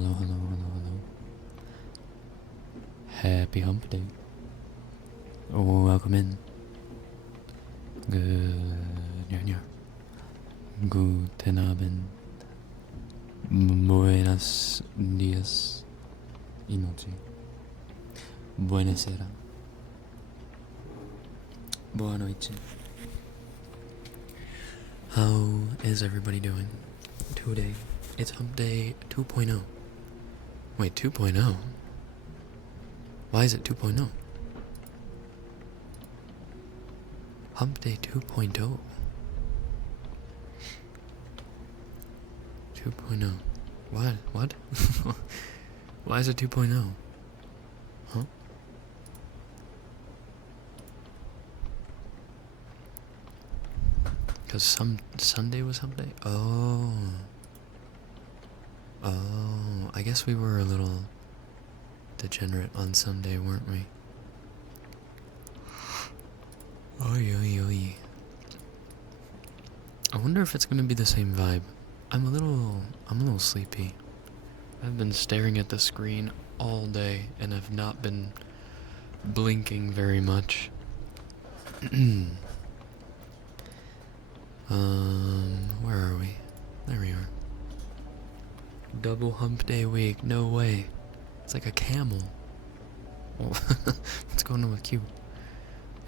hello, hello, hello, hello. Happy hump day. Welcome in. Guten Abend. Buenos dias. Y noche. Buenasera. Boa noite. How is everybody doing today? It's hump day 2.0. Wait, 2.0? Why is it 2.0? Hump day 2.0. 2.0. What? What? Why is it 2.0? Huh? Because Sunday was hump day? Oh. Oh, I guess we were a little degenerate on Sunday, weren't we? Oy, oy, oy. I wonder if it's gonna be the same vibe. I'm a little sleepy. I've been staring at the screen all day and have not been blinking very much. Where are we? There we are. Double hump day week, no way. It's like a camel. What's going on with Q?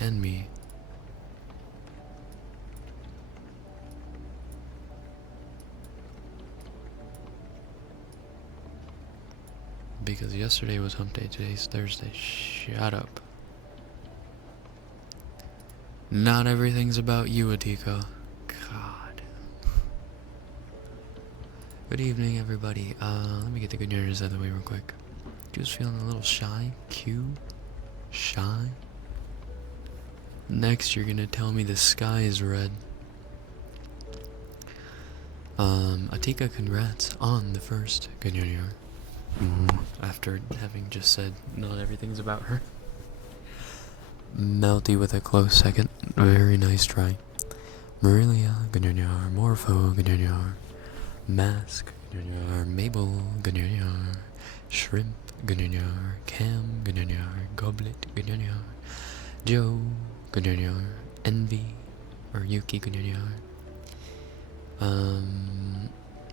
And me. Because yesterday was hump day, today's Thursday. Shut up. Not everything's about you, Atika. God. Good evening, everybody. Let me get the good news out of the way real quick. Just feeling a little shy. Q? Shy? Next, you're gonna tell me the sky is red. Atika, congrats on the first good news. After having just said not everything's about her. Melty with a close second. Very nice try. Marilia, Ganyar, Morpho, Ganyar, Mask, Ganyar, Mabel, Ganyar, Shrimp, Ganyar, Cam, Ganyar, Goblet, Ganyar, Joe, Ganyar, Envy, or Yuki, Ganyar,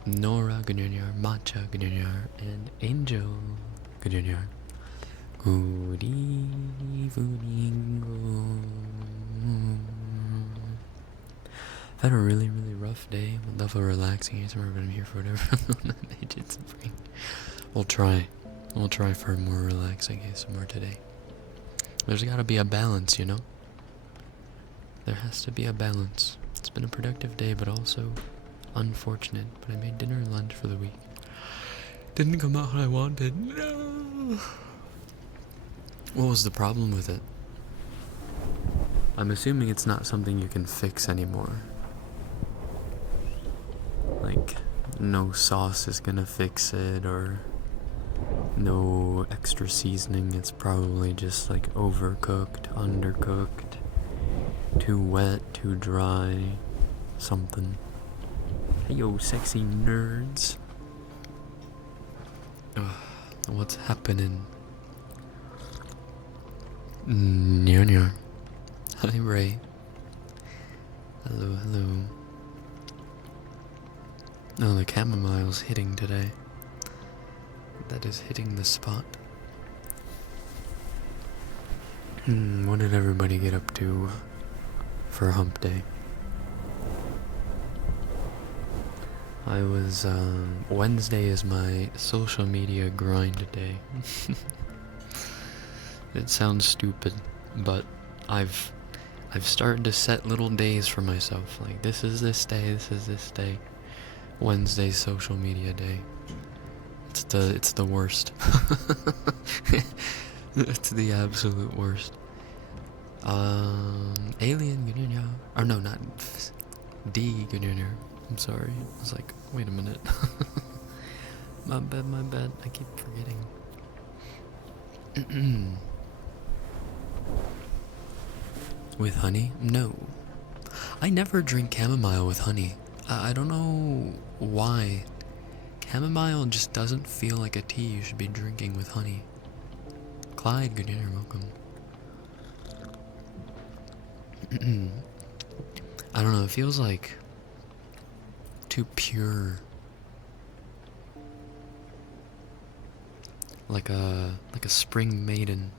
Nora, Ganyar, Matcha, Ganyar, and Angel, Ganyar. Good evening. I've had a really, really rough day. Would love a relaxing ASMR, but I'm here for whatever they did bring. We'll try for a more relaxing ASMR today. There's gotta be a balance, you know? There has to be a balance. It's been a productive day, but also unfortunate. But I made dinner and lunch for the week. Didn't come out how I wanted. No! What was the problem with it? I'm assuming it's not something you can fix anymore. Like, no sauce is gonna fix it, or no extra seasoning. It's probably just like overcooked, undercooked, too wet, too dry, something. Hey yo, sexy nerds. What's happening? Nya. Hi Ray. Hello, hello. Oh, the chamomile's hitting today. That is hitting the spot. What did everybody get up to for hump day? I was, Wednesday is my social media grind day. It sounds stupid, but I've started to set little days for myself. Like, this is this day, this is this day. Wednesday's social media day. It's the worst. It's the absolute worst. Alien Gununyo. Or no, not D Gununyo. I'm sorry. I was like, wait a minute. My bad. I keep forgetting. With honey? No. I never drink chamomile with honey. I don't know why Chamomile just doesn't feel like a tea you should be drinking with honey. Clyde, good dinner, welcome. I don't know, it feels like too pure. Like a spring maiden.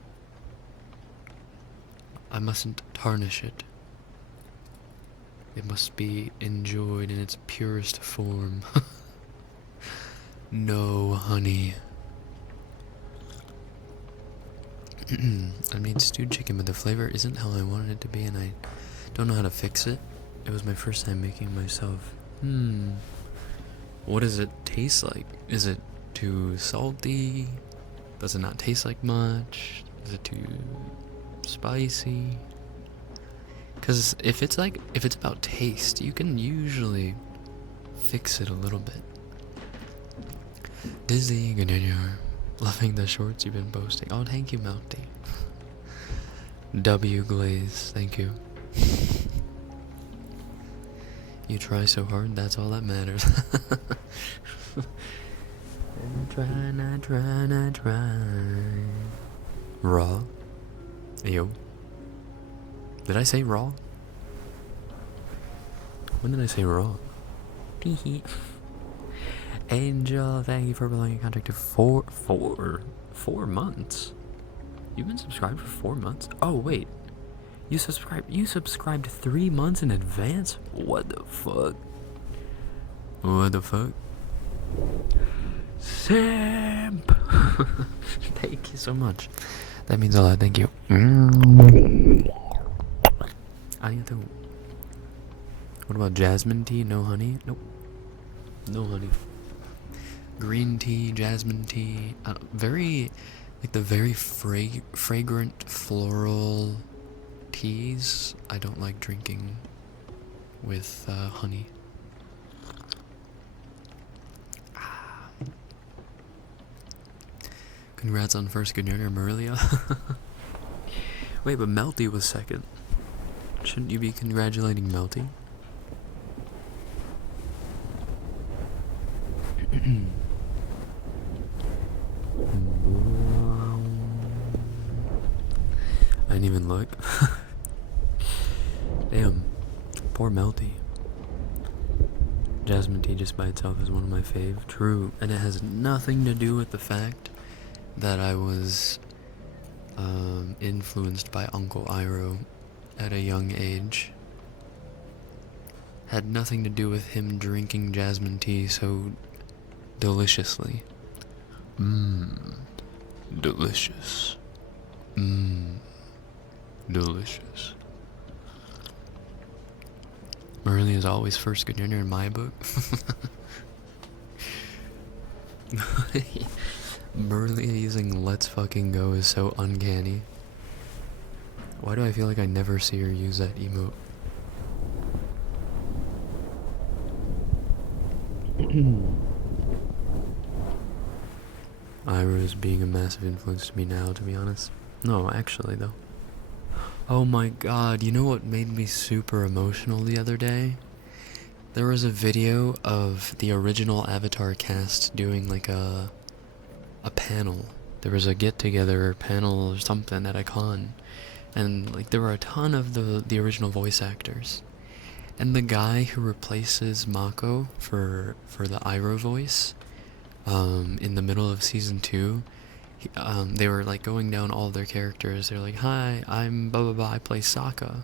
I mustn't tarnish it. It must be enjoyed in its purest form. No honey. I made stewed chicken, but the flavor isn't how I wanted it to be, and I don't know how to fix it. It was my first time making myself. What does it taste like? Is it too salty? Does it not taste like much? Is it too spicy? Because if it's about taste, you can usually fix it a little bit. Dizzy, good in your loving the shorts you've been posting. Oh, thank you, Melty. W Glaze, thank you. You try so hard, that's all that matters. I try. Raw? Yo. Did I say raw? When did I say raw? Teehee. Angel, thank you for belonging in contact to 4 months. You've been subscribed for 4 months? Oh wait. You subscribed 3 months in advance? What the fuck? What the fuck? Simp! Thank you so much. That means a lot, thank you. Arigato. What about jasmine tea? No honey? Nope. No honey. Green tea, jasmine tea. Very fragrant floral teas. I don't like drinking with honey. Congrats on first good dinner, Marilia. Wait, but Melty was second. Shouldn't you be congratulating Melty? I didn't even look. Damn. Poor Melty. Jasmine tea just by itself is one of my fave. True. And it has nothing to do with the fact that I was influenced by Uncle Iroh at a young age. Had nothing to do with him drinking jasmine tea so deliciously. Delicious. Delicious. Marley is always first good dinner in my book. Marley using Let's Fucking Go is so uncanny. Why do I feel like I never see her use that emote? Iroh is being a massive influence to me now, to be honest. No, actually, though. Oh my god, you know what made me super emotional the other day? There was a video of the original Avatar cast doing like a panel. There was a get-together panel or something at a con. And like there were a ton of the original voice actors. And the guy who replaces Mako for the Iroh voice, in the middle of season 2, they were like going down all their characters. They're like, hi, I'm blah blah blah, I play Sokka.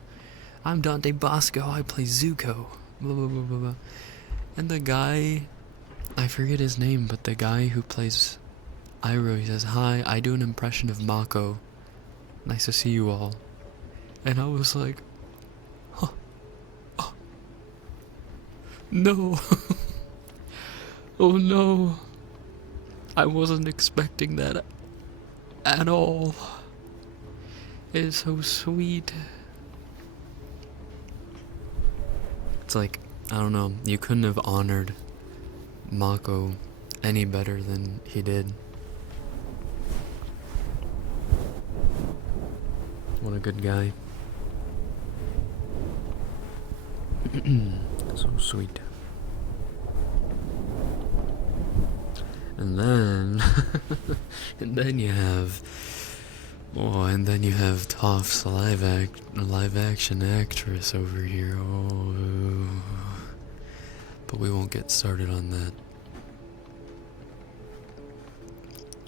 I'm Dante Bosco, I play Zuko. Blah blah blah blah blah. And the guy, I forget his name, but the guy who plays Iroh, he says, hi, I do an impression of Mako. Nice to see you all. And I was like, huh. Oh. No. Oh no. I wasn't expecting that at all. It's so sweet. It's like, I don't know, you couldn't have honored Mako any better than he did. What a good guy. So sweet. And then, and then you have, Toph's live action actress over here. Oh, but we won't get started on that.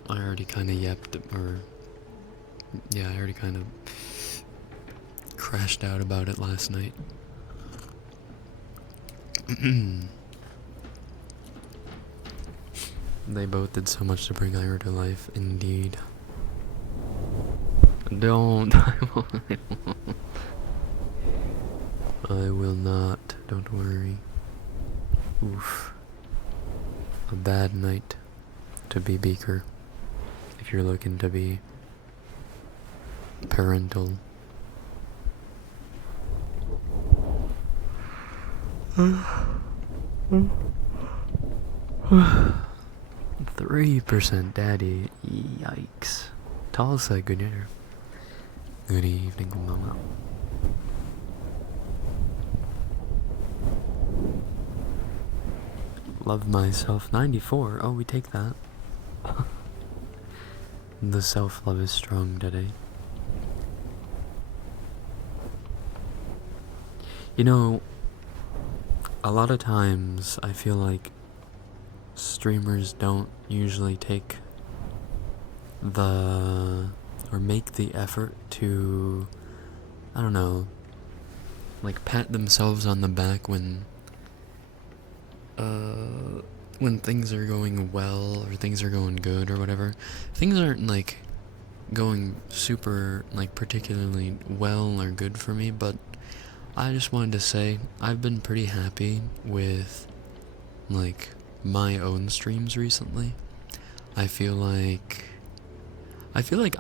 I already kind of I already kind of crashed out about it last night. They both did so much to bring Ira to life, indeed. Don't. I will not. Don't worry. Oof. A bad night to be Beaker. If you're looking to be parental. 3% daddy. Yikes. Tulsa, good dinner. Good evening, mama. Love myself. 94. Oh, we take that. The self-love is strong today. You know, a lot of times I feel like streamers don't usually take or make the effort to, I don't know, like pat themselves on the back when things are going well or things are going good or whatever. Things aren't like going super like particularly well or good for me, but I just wanted to say I've been pretty happy with like my own streams recently. I feel like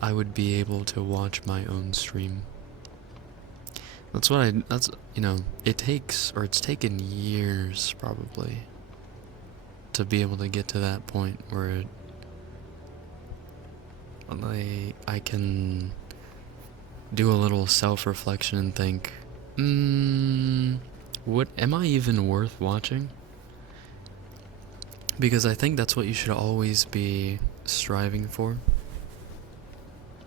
I would be able to watch my own stream. It's taken years probably to be able to get to that point where I can do a little self-reflection and think, what am I even worth watching? Because I think that's what you should always be striving for.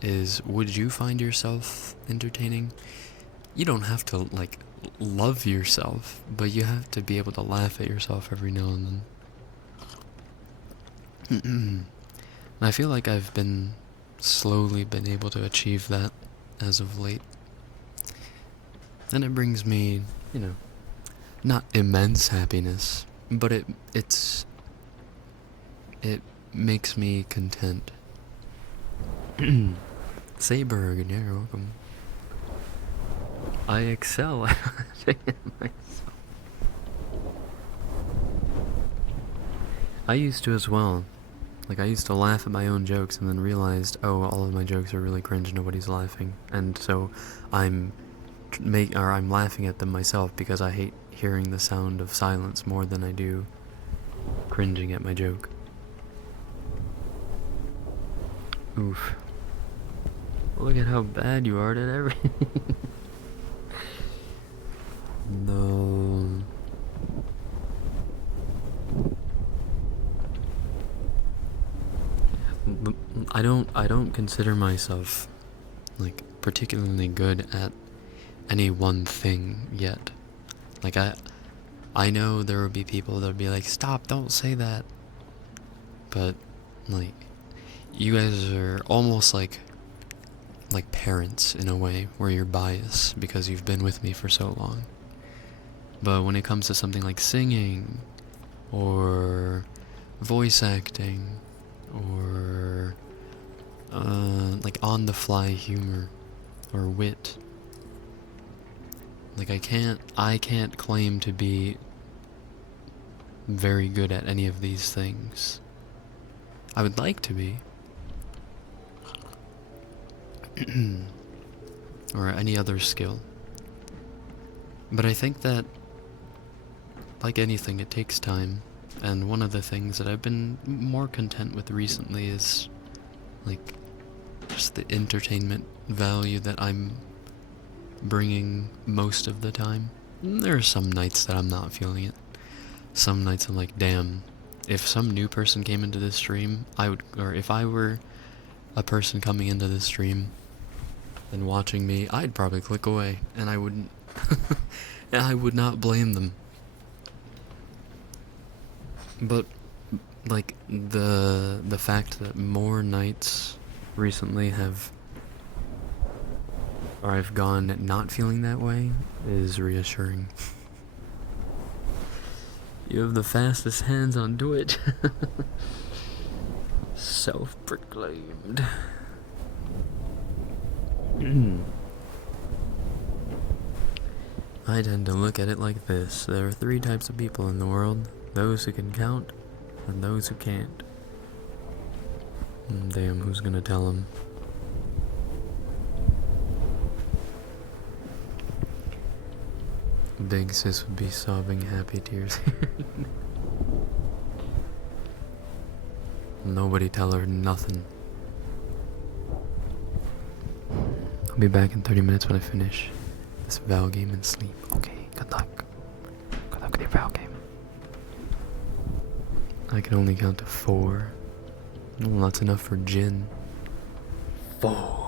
Is, would you find yourself entertaining? You don't have to like love yourself, but you have to be able to laugh at yourself every now and then. And I feel like I've slowly been able to achieve that as of late. And it brings me, not immense happiness, but it makes me content. Saber, good day, welcome. I excel at myself. I used to as well. Like, I used to laugh at my own jokes and then realized, oh, all of my jokes are really cringe, nobody's laughing. And so I'm laughing at them myself because I hate hearing the sound of silence more than I do cringing at my joke. Oof. Look at how bad you are at everything. No. I don't consider myself like particularly good at any one thing yet. Like I know there will be people that'll be like, stop, don't say that. But like, you guys are almost like parents in a way, where you're biased because you've been with me for so long. But when it comes to something like singing or voice acting or like on the fly humor or wit, like I can't claim to be very good at any of these things. I would like to be. Or any other skill. But I think that, like anything, it takes time. And one of the things that I've been more content with recently is, like, just the entertainment value that I'm bringing most of the time. There are some nights that I'm not feeling it. Some nights I'm like, damn, if some new person came into this stream, or if I were a person coming into this stream and watching me, I'd probably click away, and I wouldn't, and I would not blame them. But, like, the fact that more nights recently I've gone not feeling that way is reassuring. You have the fastest hands on Twitch. Self-proclaimed. I tend to look at it like this. There are 3 types of people in the world. Those who can count, and those who can't. Damn, who's gonna tell them? Big sis would be sobbing happy tears. Nobody tell her nothing. I'll be back in 30 minutes when I finish this Val game and sleep. Okay, good luck. Good luck with your Val game. I can only count to 4. Well, that's enough for Jin. 4.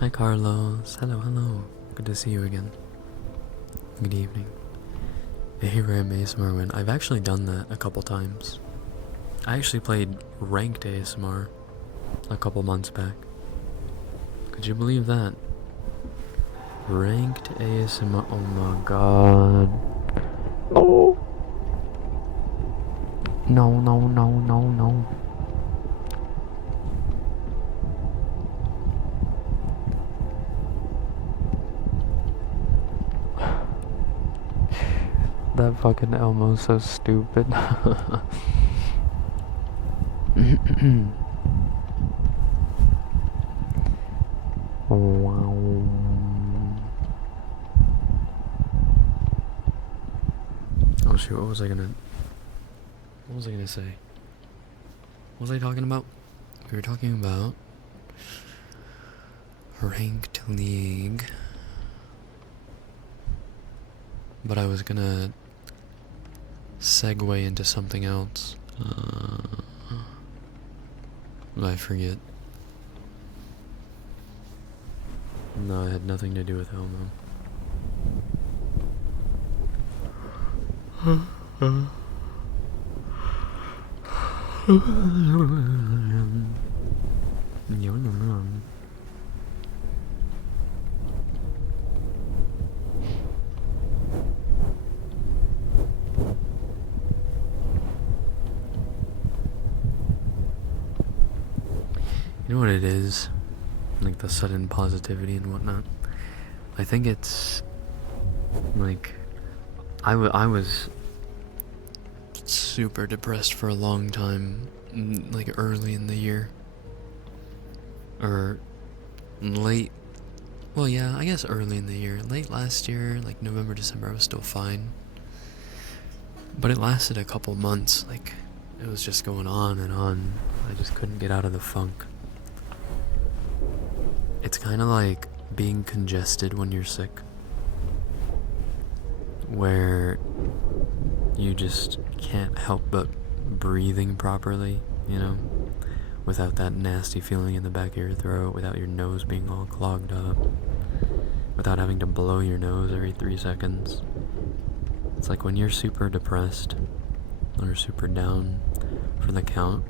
Hi Carlos. Hello, hello. Good to see you again. Good evening. ARAM ASMR win. I've actually done that a couple times. I actually played ranked ASMR a couple months back. Could you believe that? Ranked ASMR. Oh my god. Oh. No, no, no, no, no. That fucking Elmo's so stupid. Wow. Oh shoot, what was I gonna say? What was I talking about? We were talking about ranked league. But I was gonna segue into something else. I forget. No, it had nothing to do with Elmo. You know what it is? Like the sudden positivity and whatnot. I think it's like I was super depressed for a long time, like early in the year. Or late, well yeah, I guess early in the year. Late last year, like November, December, I was still fine. But it lasted a couple months, like it was just going on and on. I just couldn't get out of the funk. It's kind of like being congested when you're sick, where you just can't help but breathing properly, you know, without that nasty feeling in the back of your throat, without your nose being all clogged up, without having to blow your nose every 3 seconds. It's like when you're super depressed or super down for the count,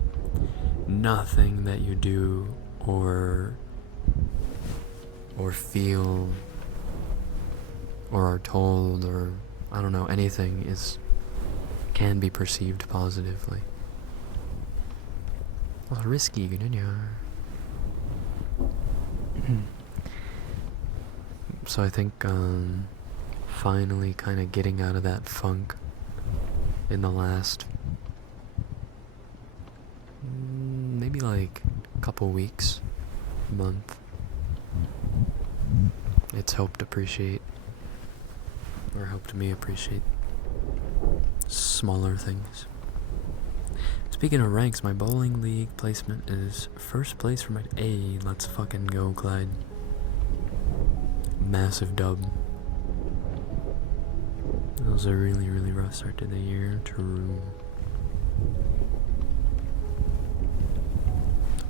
nothing that you do or feel or are told or I don't know, anything can be perceived positively. Oh, risky, good in So I think finally kind of getting out of that funk in the last maybe like a couple weeks, month. It's helped me appreciate smaller things. Speaking of ranks, my bowling league placement is first place for my let's fucking go, Clyde. massive dub. That was a really, really rough start to the year. True.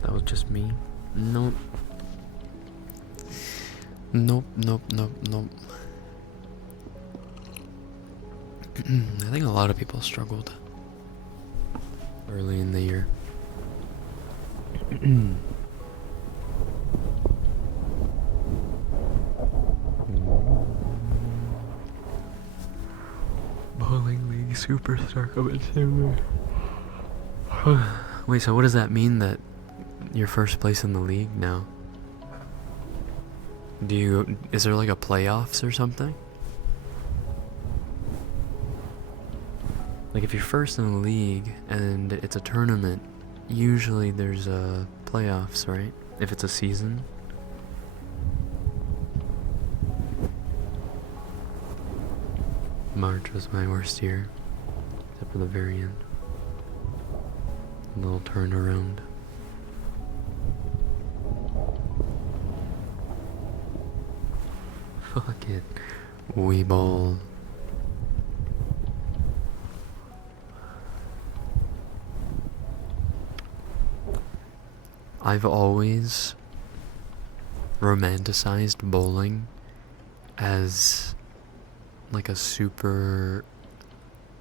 That was just me. Nope. Nope, nope, nope, nope. I think a lot of people struggled early in the year. Bowling League Superstar coming soon. Wait, so what does that mean that you're first place in the league now? Is there like a playoffs or something? Like if you're first in the league and it's a tournament, usually there's playoffs, right? If it's a season. March was my worst year, except for the very end. A little turnaround. Fuck it. We ball. I've always romanticized bowling as like a super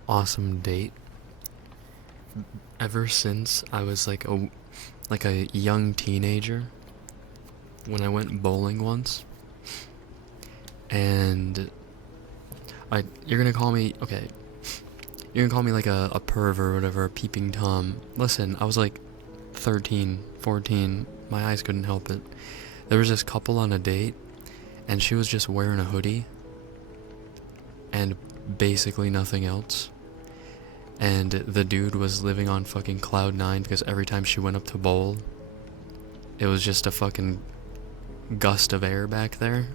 awesome date. Ever since I was like a young teenager, when I went bowling once, and you're gonna call me like a perv or whatever, a peeping Tom. Listen, I was like 13, 14, my eyes couldn't help it. There was this couple on a date, and she was just wearing a hoodie and basically nothing else. And the dude was living on fucking cloud 9 because every time she went up to bowl, it was just a fucking gust of air back there.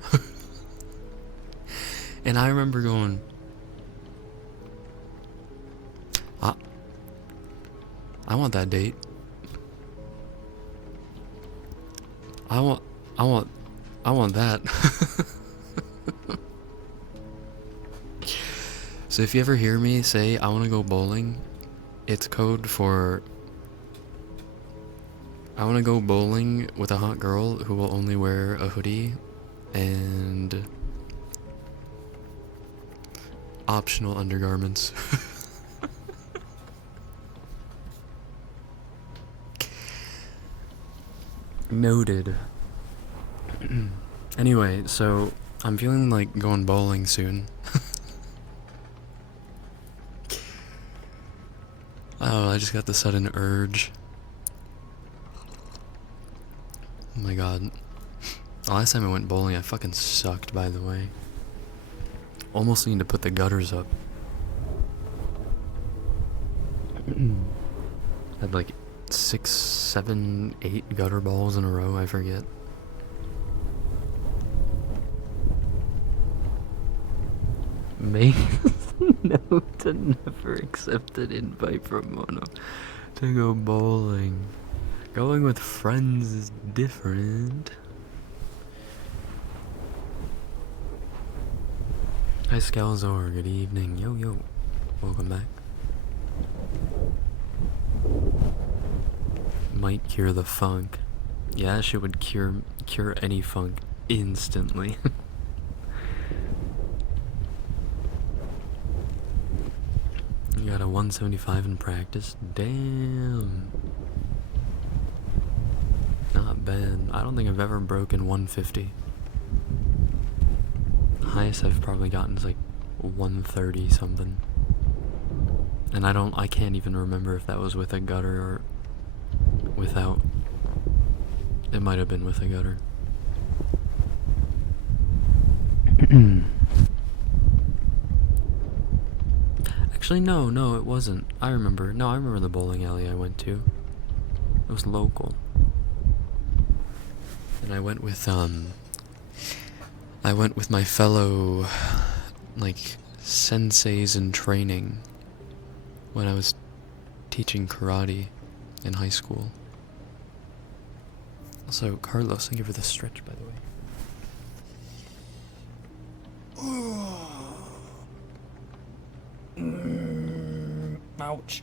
And I remember going, I want that date. I want that. So if you ever hear me say I want to go bowling, it's code for I want to go bowling with a hot girl who will only wear a hoodie and optional undergarments. Noted. Anyway, so I'm feeling like going bowling soon. Oh, I just got the sudden urge. Oh my god. The last time I went bowling, I fucking sucked, by the way. Almost need to put the gutters up. Had like 6, 7, 8 gutter balls in a row, I forget. Make note to never accept an invite from Mono to go bowling. Going with friends is different. Hi Scalzor, good evening. Yo yo. Welcome back. Might cure the funk. Yeah, she would cure any funk instantly. You got a 175 in practice? Damn. Not bad. I don't think I've ever broken 150. Highest I've probably gotten is like 130 something. And I can't even remember if that was with a gutter or without. It might have been with a gutter. Actually, no, it wasn't. I remember the bowling alley I went to. It was local. And I went with my fellow, like, senseis in training when I was teaching karate in high school. Also, Carlos, thank you for the stretch, by the way. Ouch.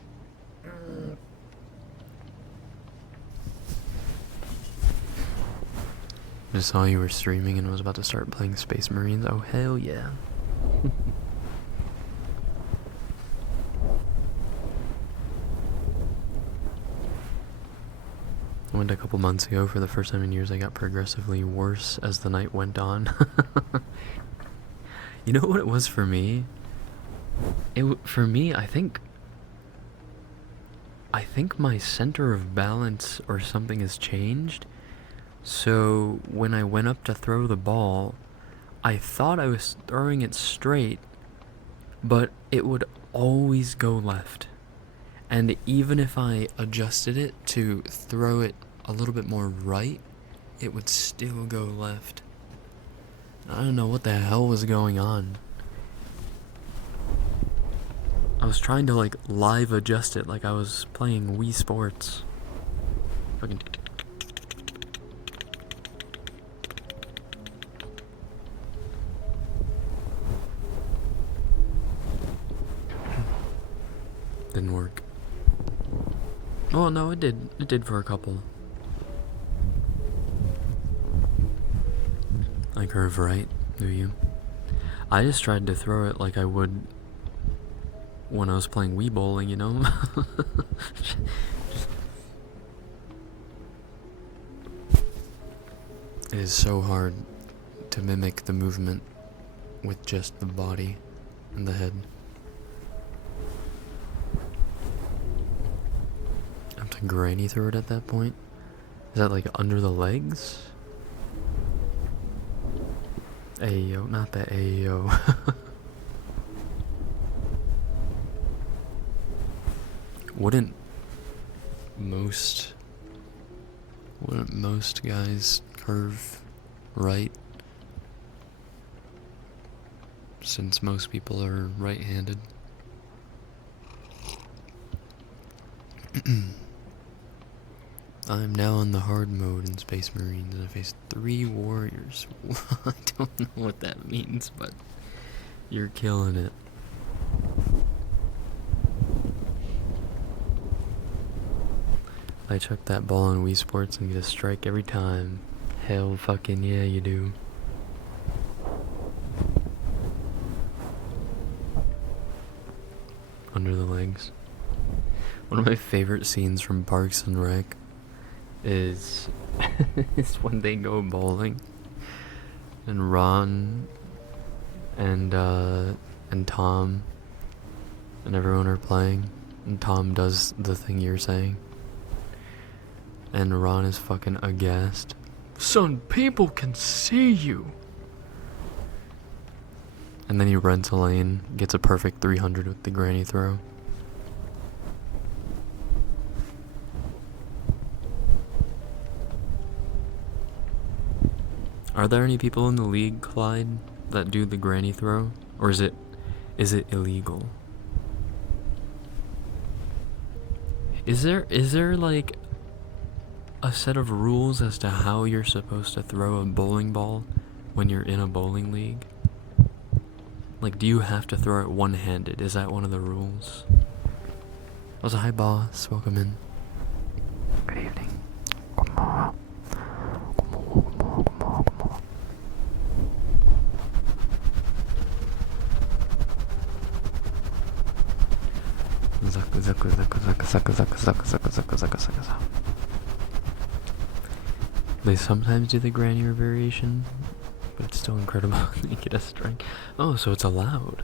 I saw you were streaming and was about to start playing Space Marines. Oh, hell yeah. I went a couple months ago. For the first time in years, I got progressively worse as the night went on. You know what it was for me? For me, I think my center of balance or something has changed. So when I went up to throw the ball, I thought I was throwing it straight, but it would always go left. And even if I adjusted it to throw it a little bit more right, it would still go left. I don't know what the hell was going on. I was trying to like live adjust it like I was playing Wii Sports. Fucking didn't work. Oh no, it did. It did for a couple. I curve right, do you? I just tried to throw it like I would when I was playing Wii bowling, you know? It is so hard to mimic the movement with just the body and the head. I have to granny throw it at that point? Is that like under the legs? Ayo, not the ayo. Wouldn't most guys curve right? Since most people are right-handed. I'm now on the hard mode in Space Marines and I face 3 warriors. I don't know what that means, but you're killing it. I chuck that ball in Wii Sports and get a strike every time. Hell fucking yeah, you do. Under the legs. One of my favorite scenes from Parks and Rec is when they go bowling and Ron and Tom and everyone are playing and Tom does the thing you're saying and Ron is fucking aghast. Son, people can see you. And then he rents a lane, gets a perfect 300 with the granny throw. Are there any people in the league, Clyde, that do the granny throw? Or is it illegal? Is there like a set of rules as to how you're supposed to throw a bowling ball when you're in a bowling league? Like, do you have to throw it one-handed? Is that one of the rules? Also, hi boss, welcome in. Good evening. They sometimes do the grannier variation, but it's still incredible they get a strike. Oh, so it's allowed.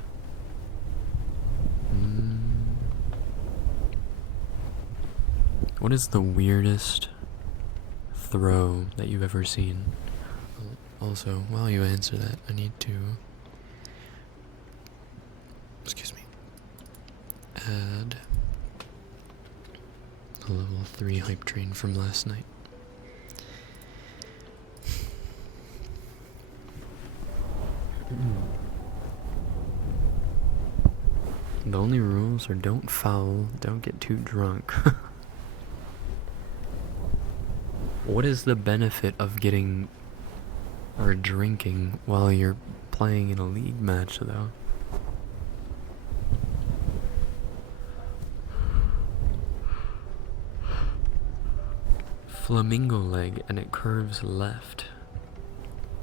What is the weirdest throw that you've ever seen? Also, while you answer that, I need to, excuse me, add a level 3 hype train from last night. The only rules are don't foul, don't get too drunk. What is the benefit of getting or drinking while you're playing in a league match, though. Flamingo leg, and it curves left.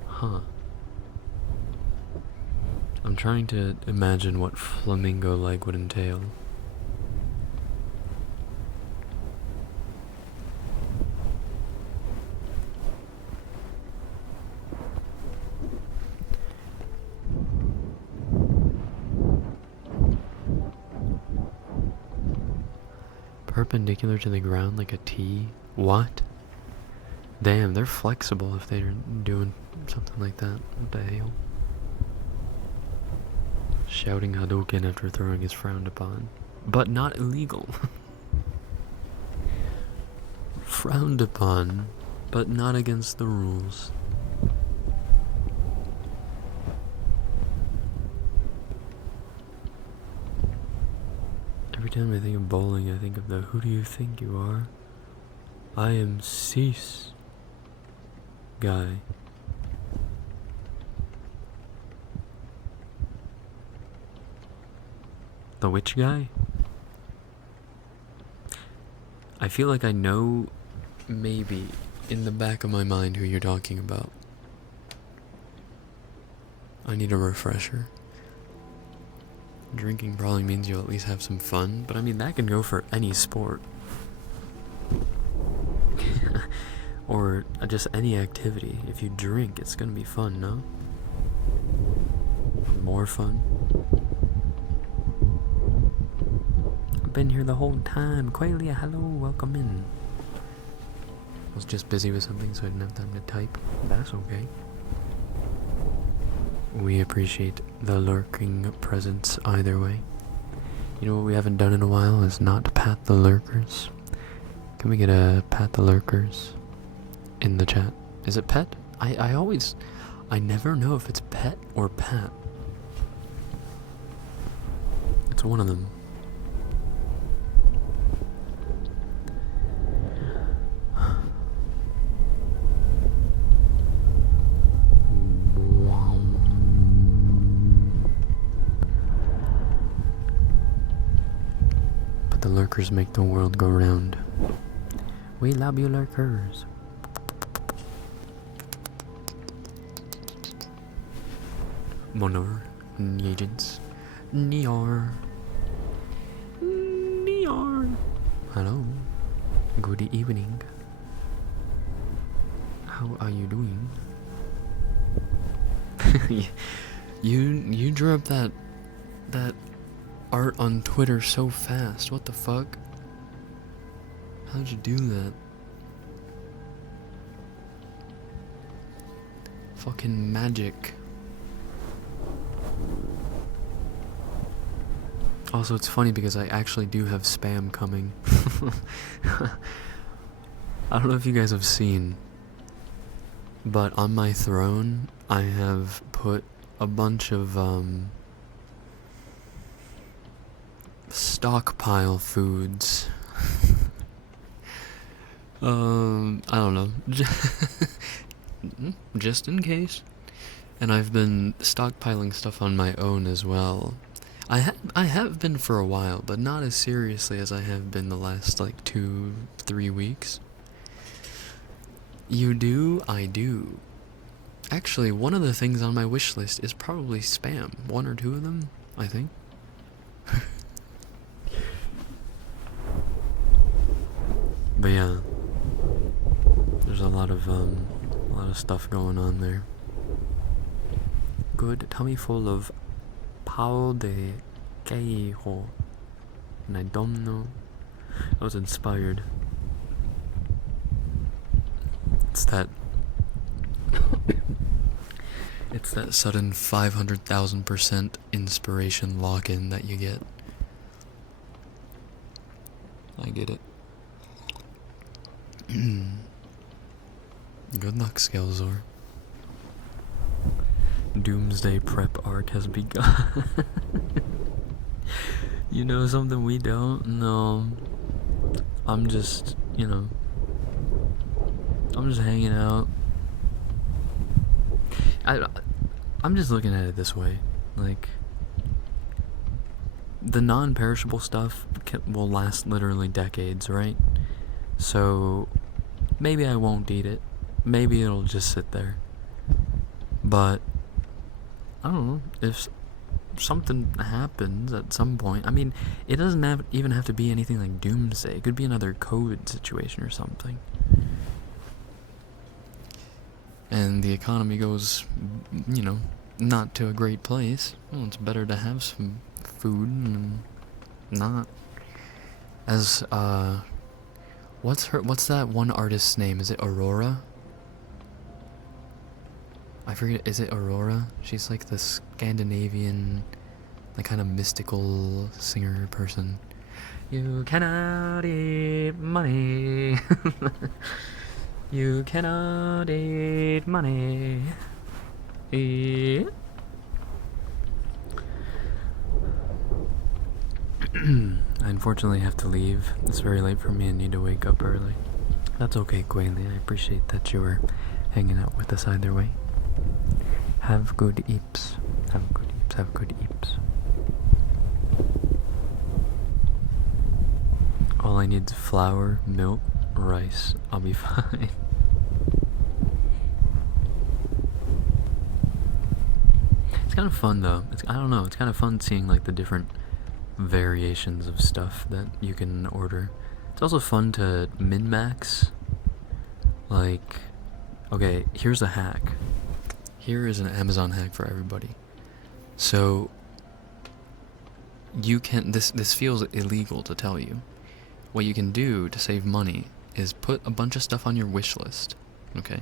Huh. I'm trying to imagine what flamingo leg would entail. Perpendicular to the ground like a T? What? Damn, they're flexible if they're doing something like that. What the hell? Shouting Hadouken after throwing is frowned upon. But not illegal. Frowned upon, but not against the rules. Every time I think of bowling, I think of the "Who do you think you are? I am Cease" guy. The witch guy? I feel like I know, maybe, in the back of my mind who you're talking about. I need a refresher. Drinking probably means you'll at least have some fun, but I mean, that can go for any sport. Or just any activity. If you drink, it's gonna be fun, no? More fun? I've been here the whole time. Qualia, hello, welcome in. I was just busy with something, so I didn't have time to type. That's okay. We appreciate the lurking presence either way. You know what we haven't done in a while is not pat the lurkers. Can we get a pat the lurkers in the chat? Is it pet? I never know if it's pet or pat. It's one of them. But the lurkers make the world go round. We love you, lurkers. Monor, agents, Nior, Nior. Hello, good evening. How are you doing? You drew up that art on Twitter so fast. What the fuck? How'd you do that? Fucking magic. Also, it's funny because I actually do have spam coming. I don't know if you guys have seen, but on my throne, I have put a bunch of, stockpile foods. I don't know. Just in case. And I've been stockpiling stuff on my own as well. I have been for a while, but not as seriously as I have been the last, like, 2-3 weeks. You do? I do. Actually, one of the things on my wish list is probably spam. 1 or 2 of them, I think. But yeah, there's a lot of stuff going on there. Good tummy full of pao de queijo, and I don't know. I was inspired. It's that sudden 500,000% inspiration lock-in that you get. I get it. Good luck, Scalzor. Doomsday prep arc has begun. You know something we don't? No. I'm just, I'm just hanging out. I'm just looking at it this way. Like, the non-perishable stuff will last literally decades, right? So maybe I won't eat it. Maybe it'll just sit there. But I don't know, if something happens at some point. I mean, it doesn't even have to be anything like doomsday. It could be another COVID situation or something. And the economy goes, not to a great place. Well, it's better to have some food and not. As, what's that one artist's name? Is it Aurora? I forget, is it Aurora? She's like the Scandinavian, like kind of mystical singer person. You cannot eat money. You cannot eat money. I unfortunately have to leave. It's very late for me and need to wake up early. That's okay, Quayle. I appreciate that you were hanging out with us either way. Have good eeps. Have good eeps. Have good eeps. All I need is flour, milk, rice. I'll be fine. It's kind of fun though. I don't know. It's kind of fun seeing like the different variations of stuff that you can order. It's also fun to min-max. Like, okay, here's a hack. Here is an Amazon hack for everybody. So you can this feels illegal to tell you. What you can do to save money is put a bunch of stuff on your wish list. Okay?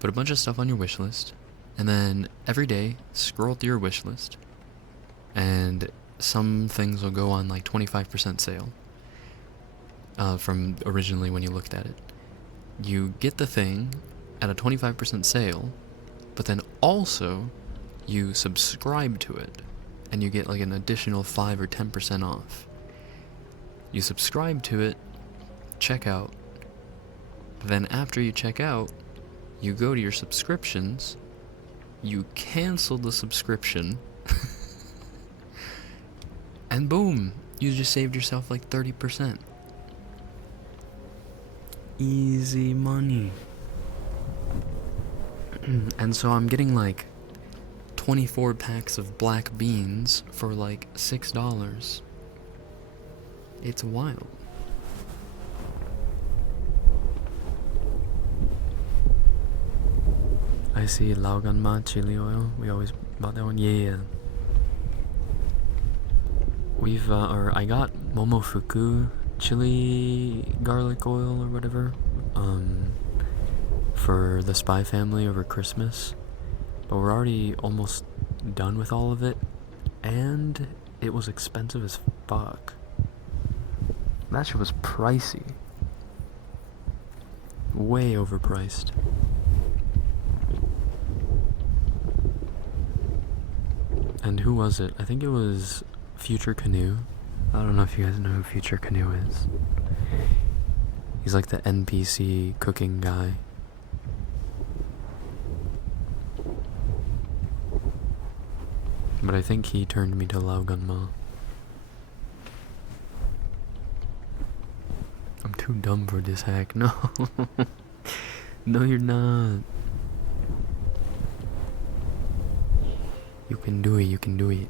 Put a bunch of stuff on your wish list, and then every day scroll through your wish list, and some things will go on like 25% sale from originally when you looked at it. You get the thing at a 25% sale, but then also you subscribe to it, and you get like an additional 5 or 10% off. You subscribe to it, check out, then after you check out, you go to your subscriptions, you cancel the subscription, and boom, you just saved yourself like 30%. Easy money. And so I'm getting like 24 packs of black beans for like $6. It's wild. I see Laoganma chili oil. We always bought that one. Yeah. I got Momofuku chili garlic oil or whatever, for the Spy Family over Christmas. But we're already almost done with all of it, and it was expensive as fuck. That shit was pricey. Way overpriced. And who was it? I think it was Future Canoe. I don't know if you guys know who Future Canoe is. He's like the NPC cooking guy. But I think he turned me to Laoganma. I'm too dumb for this hack. No. No, you're not. You can do it. You can do it.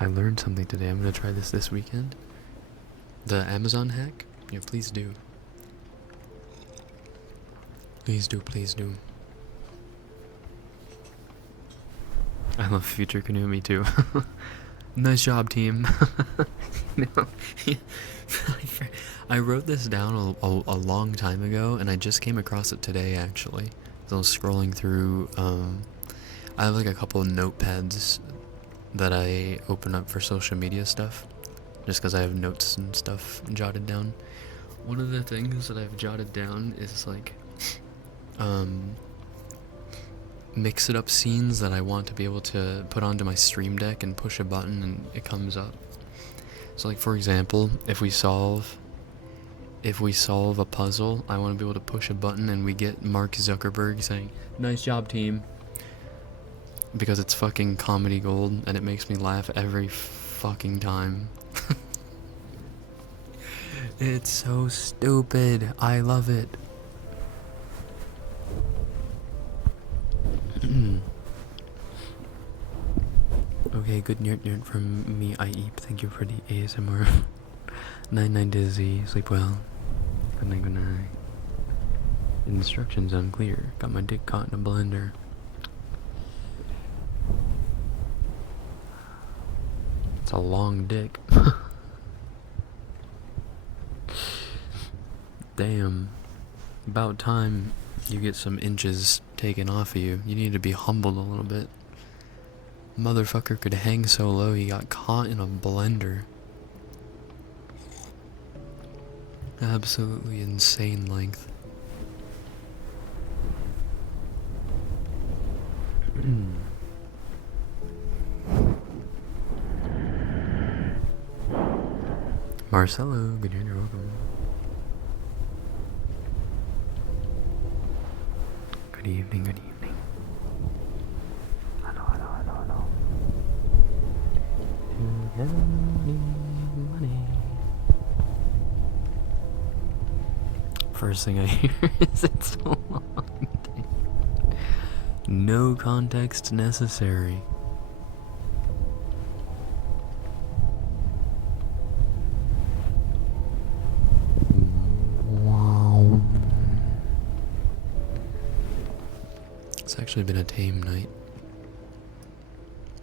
I learned something today. I'm gonna try this weekend. The Amazon hack? Yeah, please do. Please do, please do. I love Future Canoe, me too. Nice job, team. No. I wrote this down a long time ago, and I just came across it today, actually. So I was scrolling through, I have like a couple of notepads that I open up for social media stuff, just because I have notes and stuff jotted down. One of the things that I've jotted down is like, mix it up scenes that I want to be able to put onto my stream deck and push a button and it comes up. So like, for example, if we solve if we solve a puzzle, I want to be able to push a button and we get Mark Zuckerberg saying, "Nice job, team." Because it's fucking comedy gold and it makes me laugh every fucking time. It's so stupid. I love it. Okay, good nerd from me, I.E. Thank you for the ASMR. Night dizzy, sleep well. Good night. Instructions unclear. Got my dick caught in a blender. It's a long dick. Damn. About time you get some inches taken off of you. You need to be humbled a little bit. Motherfucker could hang so low he got caught in a blender. Absolutely insane length. Marcelo, good evening, welcome. Good evening, good evening. Hello. Money. First thing I hear is it's so long. No context necessary. Wow. It's actually been a tame night.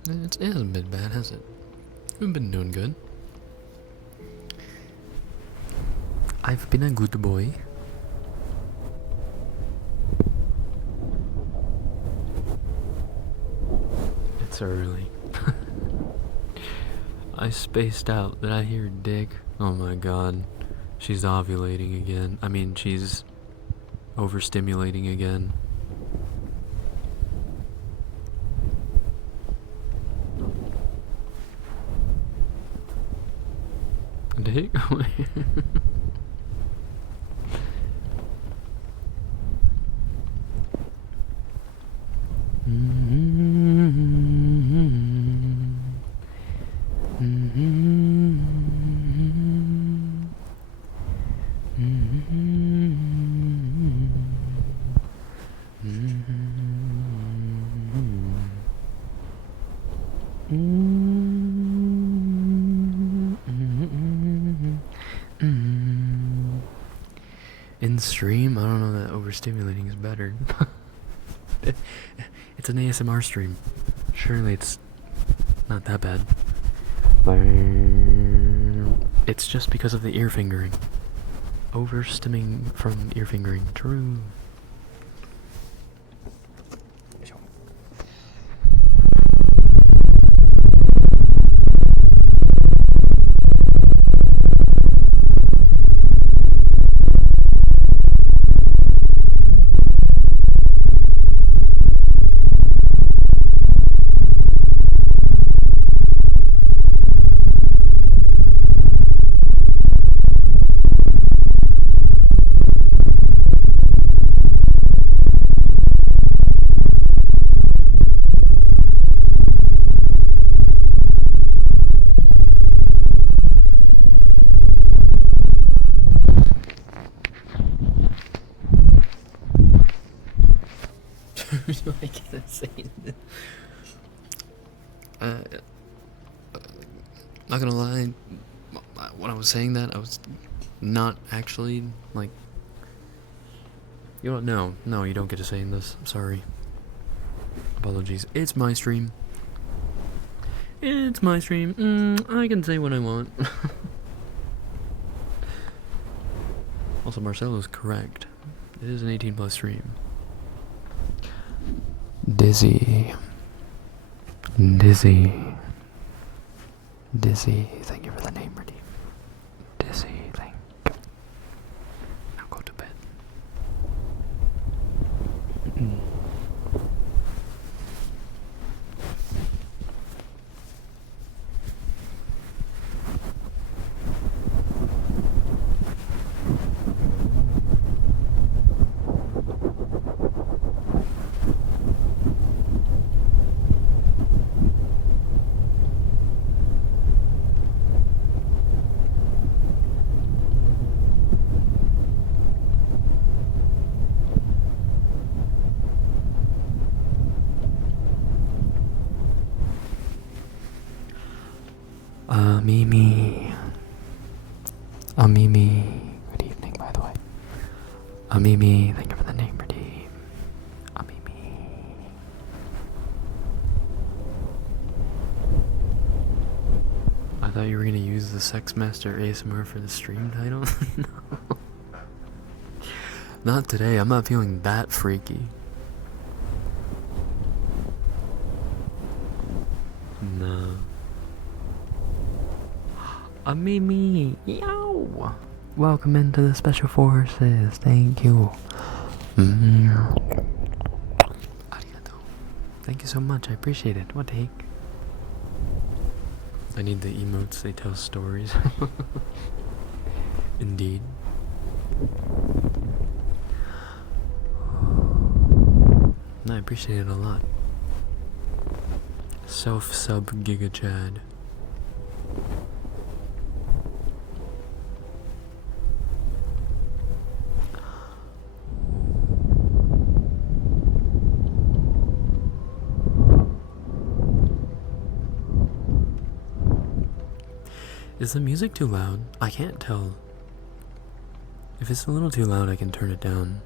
It hasn't been bad, has it? We've been doing good. I've been a good boy. It's early. I spaced out. Did I hear dick? Oh my god. She's ovulating again. I mean, she's overstimulating again. Dick? In stream? I don't know that overstimulating is better. It's an ASMR stream. Surely it's not that bad. It's just because of the ear fingering. Overstimming from ear fingering. True. I can't say this. Not gonna lie, when I was saying that, I was not actually, like, you don't know. No, you don't get to say this. I'm sorry. Apologies. It's my stream. It's my stream. I can say what I want. Also, Marcelo's correct. It is an 18+ stream. Dizzy, thank you for the name, Redeem. Dizzy, thank you. Now go to bed. Mimi. Mimi. Good evening, by the way. Mimi, thank you for the name redeem. Mimi. I thought you were gonna use the Sex Master ASMR for the stream title. No. Not today. I'm not feeling that freaky. No. Mimi. Yow. Welcome into the Special Forces. Thank you. Arigato. Thank you so much. I appreciate it. What the heck? I need the emotes. They tell stories. Indeed. I appreciate it a lot. Self-sub Giga Chad. Is the music too loud? I can't tell. If it's a little too loud, I can turn it down.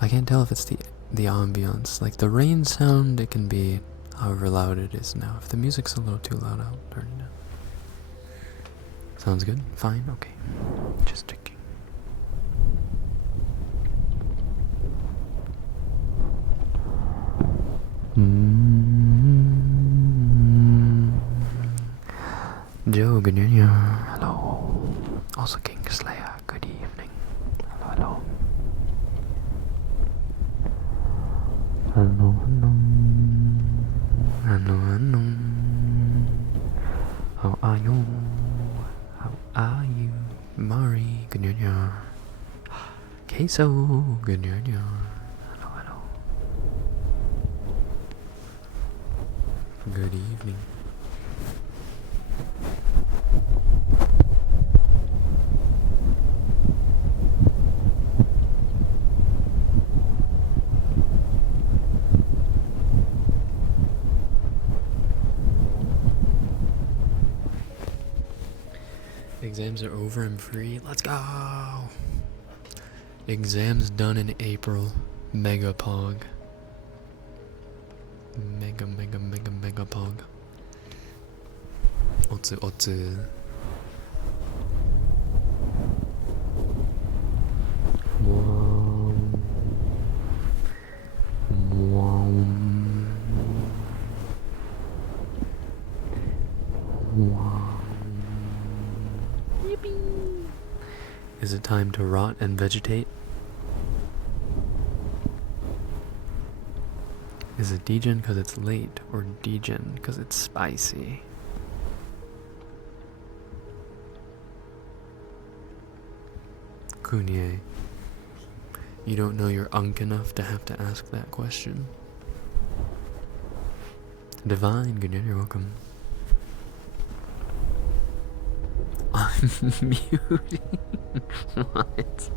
I can't tell if it's the ambience. Like the rain sound, it can be however loud it is now. If the music's a little too loud, I'll turn it down. Sounds good? Fine? Okay. Just checking. Joe, good evening. Hello. Also King Slayer, good evening. Hello, hello. Hello, hello. Hello, hello. How are you? How are you? Mari, good evening. Queso, good evening. Hello, hello. Good evening. Exams are over, I'm free. Let's go! Exams done in April. Mega pog. Mega pog. Otsu. Is it time to rot and vegetate? Is it Degen because it's late, or Degen because it's spicy? Kunye, you don't know your unk enough to have to ask that question. Divine, good night, you're welcome. I'm muting. What?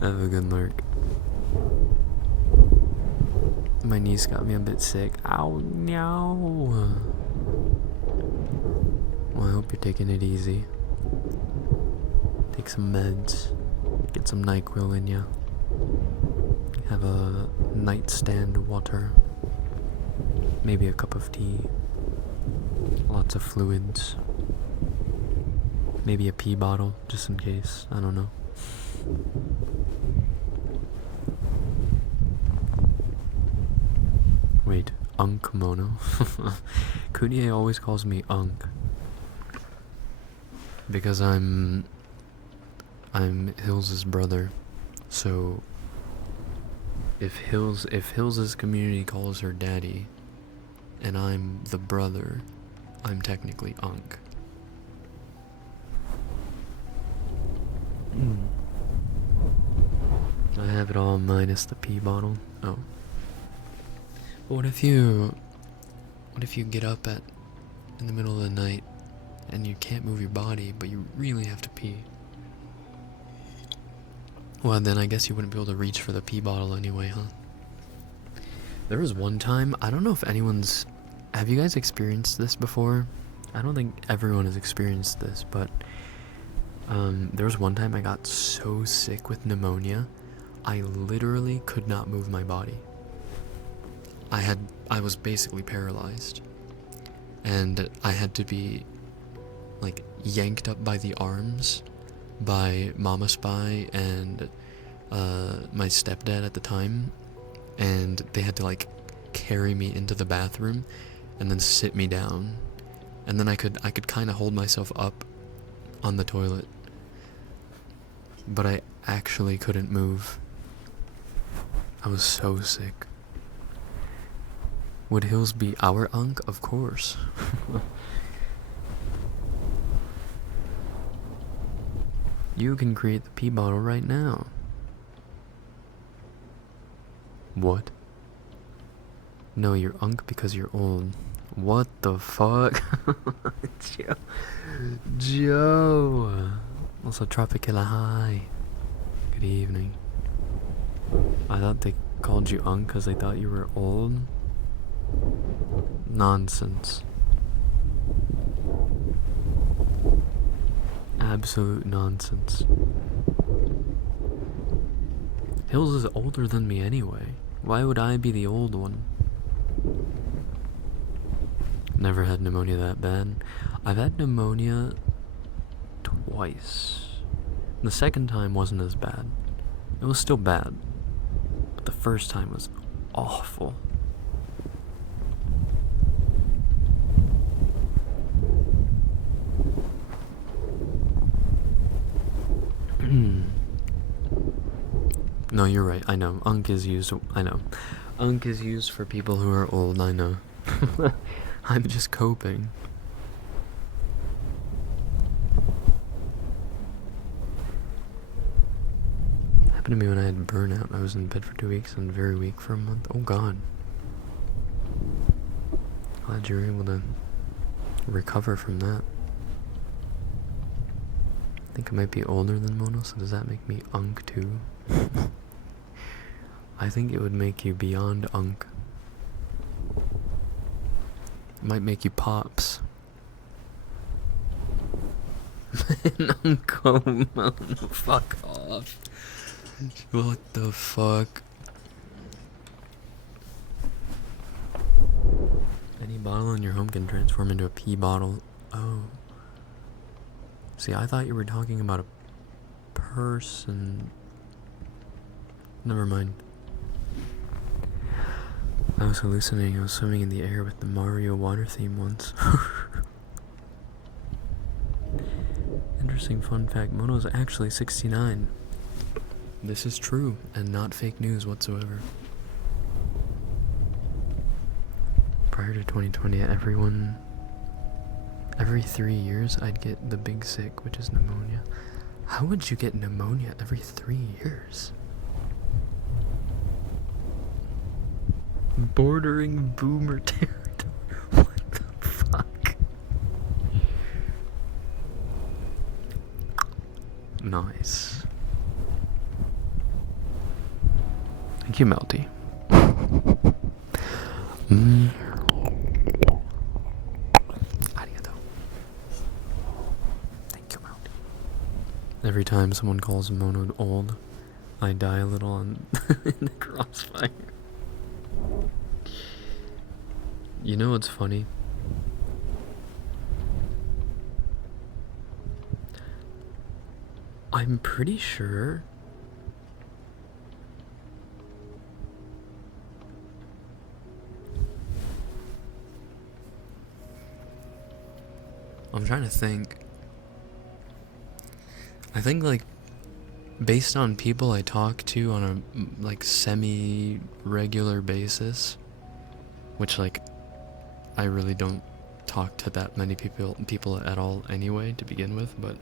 Have a good lurk. My niece got me a bit sick. Ow, no. Well, I hope you're taking it easy. Take some meds. Get some NyQuil in ya. Have a nightstand water. Maybe a cup of tea. Lots of fluids. Maybe a pee bottle, just in case. I don't know. Wait, Unk Mono? Kunye always calls me Unk. Because I'm Hills' brother. So if Hills' community calls her daddy and I'm the brother, I'm technically Unk. I have it all minus the pee bottle. Oh. But what if you get up in the middle of the night and you can't move your body, but you really have to pee? Well, then I guess you wouldn't be able to reach for the pee bottle anyway, huh? There was one time, I don't know if anyone's have you guys experienced this before? I don't think everyone has experienced this, but there was one time I got so sick with pneumonia, I literally could not move my body. I was basically paralyzed, and I had to be like yanked up by the arms by Mama Spy and my stepdad at the time, and they had to like carry me into the bathroom and then sit me down, and then I could kind of hold myself up on the toilet, but I actually couldn't move. I was so sick. Would Hills be our unk? Of course. You can create the pee bottle right now. What? No, you're unk because you're old. What the fuck? Joe. Also, Tropicala, hi. Good evening. I thought they called you unk because they thought you were old. Nonsense. Absolute nonsense. Hills is older than me anyway. Why would I be the old one? Never had pneumonia that bad. I've had pneumonia twice. The second time wasn't as bad. It was still bad. But the first time was awful. No, you're right. I know. Unk is used. I know. Unk is used for people who are old. I know. I'm just coping. Happened to me when I had burnout. I was in bed for 2 weeks and very weak for a month. Oh god. Glad you were able to recover from that. I think I might be older than Mono, so does that make me unk too? I think it would make you beyond unk. It might make you pops. Uncle Mono, fuck off. What the fuck? Any bottle in your home can transform into a pee bottle. Oh. See, I thought you were talking about a person. Never mind. I was hallucinating. I was swimming in the air with the Mario water theme once. Interesting fun fact. Mono is actually 69. This is true and not fake news whatsoever. Prior to 2020, every 3 years, I'd get the big sick, which is pneumonia. How would you get pneumonia every 3 years? Bordering boomer territory. What the fuck? Nice. Thank you, Melty. Arigato. Thank you, Melty. Every time someone calls Mono old, I die a little in the crossfire. You know what's funny? I'm pretty sure I'm trying to think. I think like based on people I talk to on a like semi-regular basis, which like I really don't talk to that many people at all anyway to begin with, but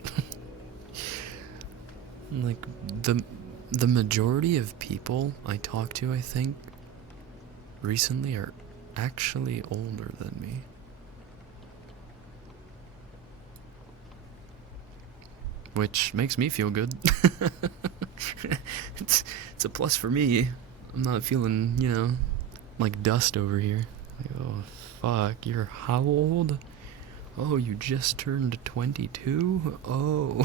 like the majority of people I talk to, I think recently are actually older than me. Which makes me feel good. It's a plus for me. I'm not feeling, like dust over here. Like, oh, fuck? You're how old? Oh, you just turned 22? Oh,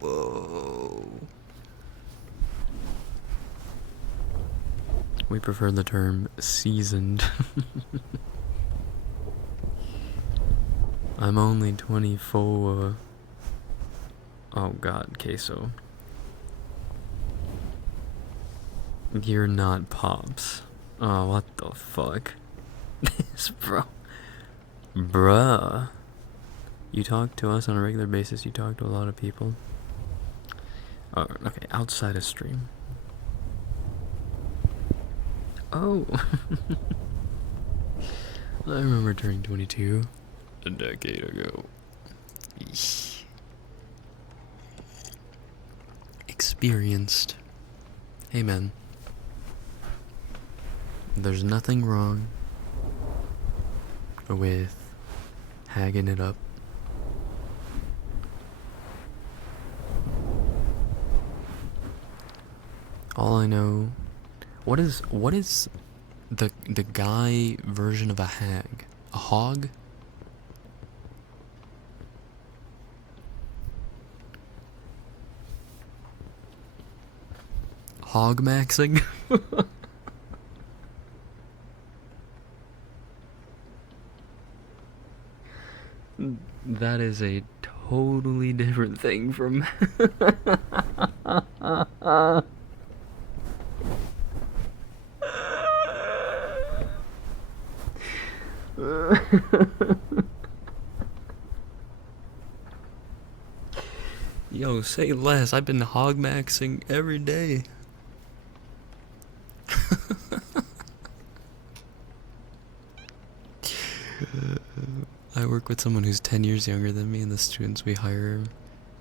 whoa. We prefer the term seasoned. I'm only 24. Oh god, queso. You're not Pops. Oh, what the fuck? This bro. Bruh. You talk to us on a regular basis, you talk to a lot of people. Oh, okay, outside of stream. Oh. I remember turning 22 a decade ago. Eesh. Experienced. Hey man. There's nothing wrong with hagging it up. All I know, what is the guy version of a hag? A hog? Hog maxing? That is a totally different thing from Yo, say less. I've been hog maxing every day. I work with someone who's 10 years younger than me, and the students we hire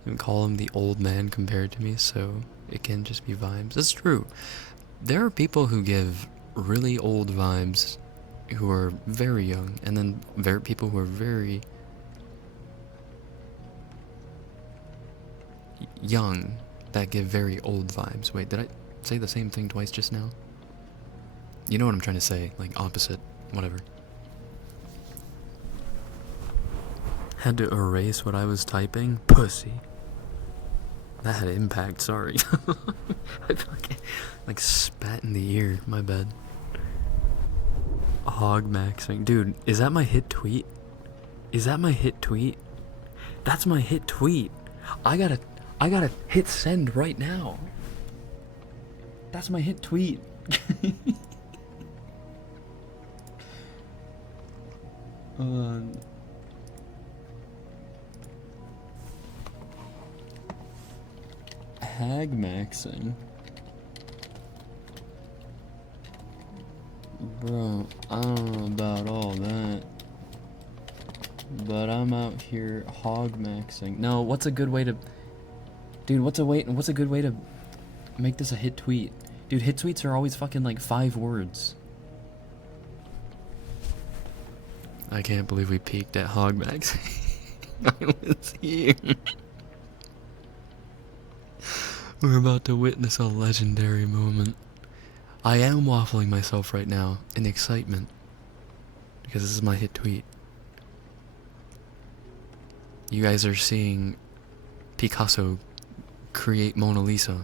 and call him the old man compared to me, so it can just be vibes. That's true. There are people who give really old vibes who are very young, and then people who are very young that give very old vibes. Wait, did I say the same thing twice just now? You know what I'm trying to say, like opposite, whatever. Had to erase what I was typing? Pussy. That had impact, sorry. I fucking, like, spat in the ear, my bad. Hog maxing. Dude, is that my hit tweet? Is that my hit tweet? That's my hit tweet. I gotta hit send right now. That's my hit tweet. Hag maxing. Bro, I don't know about all that. But I'm out here hog maxing. No, what's a good way to... Dude, what's a good way to make this a hit tweet? Dude, hit tweets are always fucking like 5 words. I can't believe we peaked at hog maxing. I was here. We're about to witness a legendary moment. I am waffling myself right now in excitement because this is my hit tweet. You guys are seeing Picasso create Mona Lisa.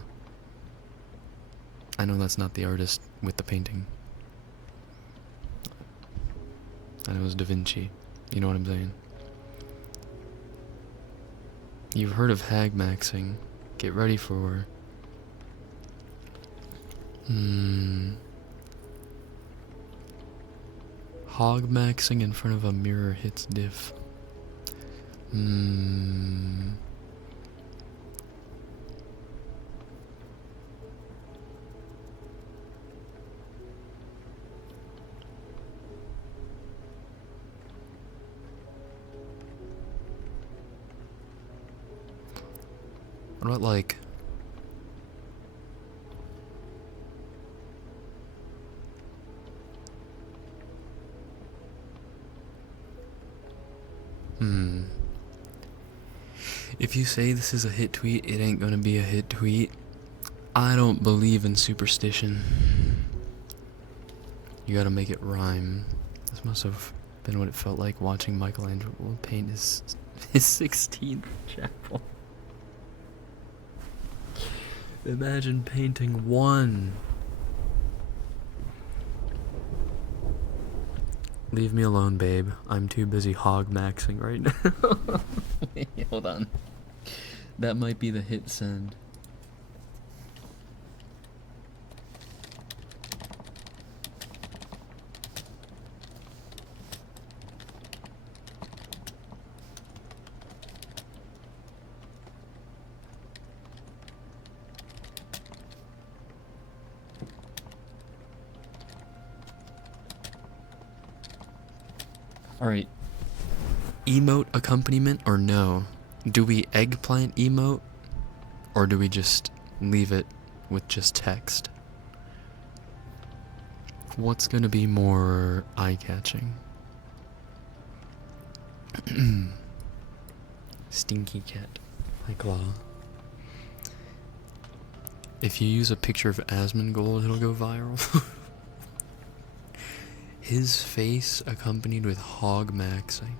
I know that's not the artist with the painting. I know it was Da Vinci. You know what I'm saying? You've heard of hag maxing. Get ready for... Hog maxing in front of a mirror hits diff. What about like... If you say this is a hit tweet, it ain't gonna be a hit tweet. I don't believe in superstition. You gotta make it rhyme. This must have than what it felt like watching Michelangelo paint his 16th chapel. Imagine painting one. Leave me alone, babe. I'm too busy hog maxing right now. Wait, hold on. That might be the hit send. Alright. Emote accompaniment or no? Do we eggplant emote? Or do we just leave it with just text? What's gonna be more eye-catching? Stinky cat. Hi, Claw. If you use a picture of Asmongold, it'll go viral. His face accompanied with hog maxing.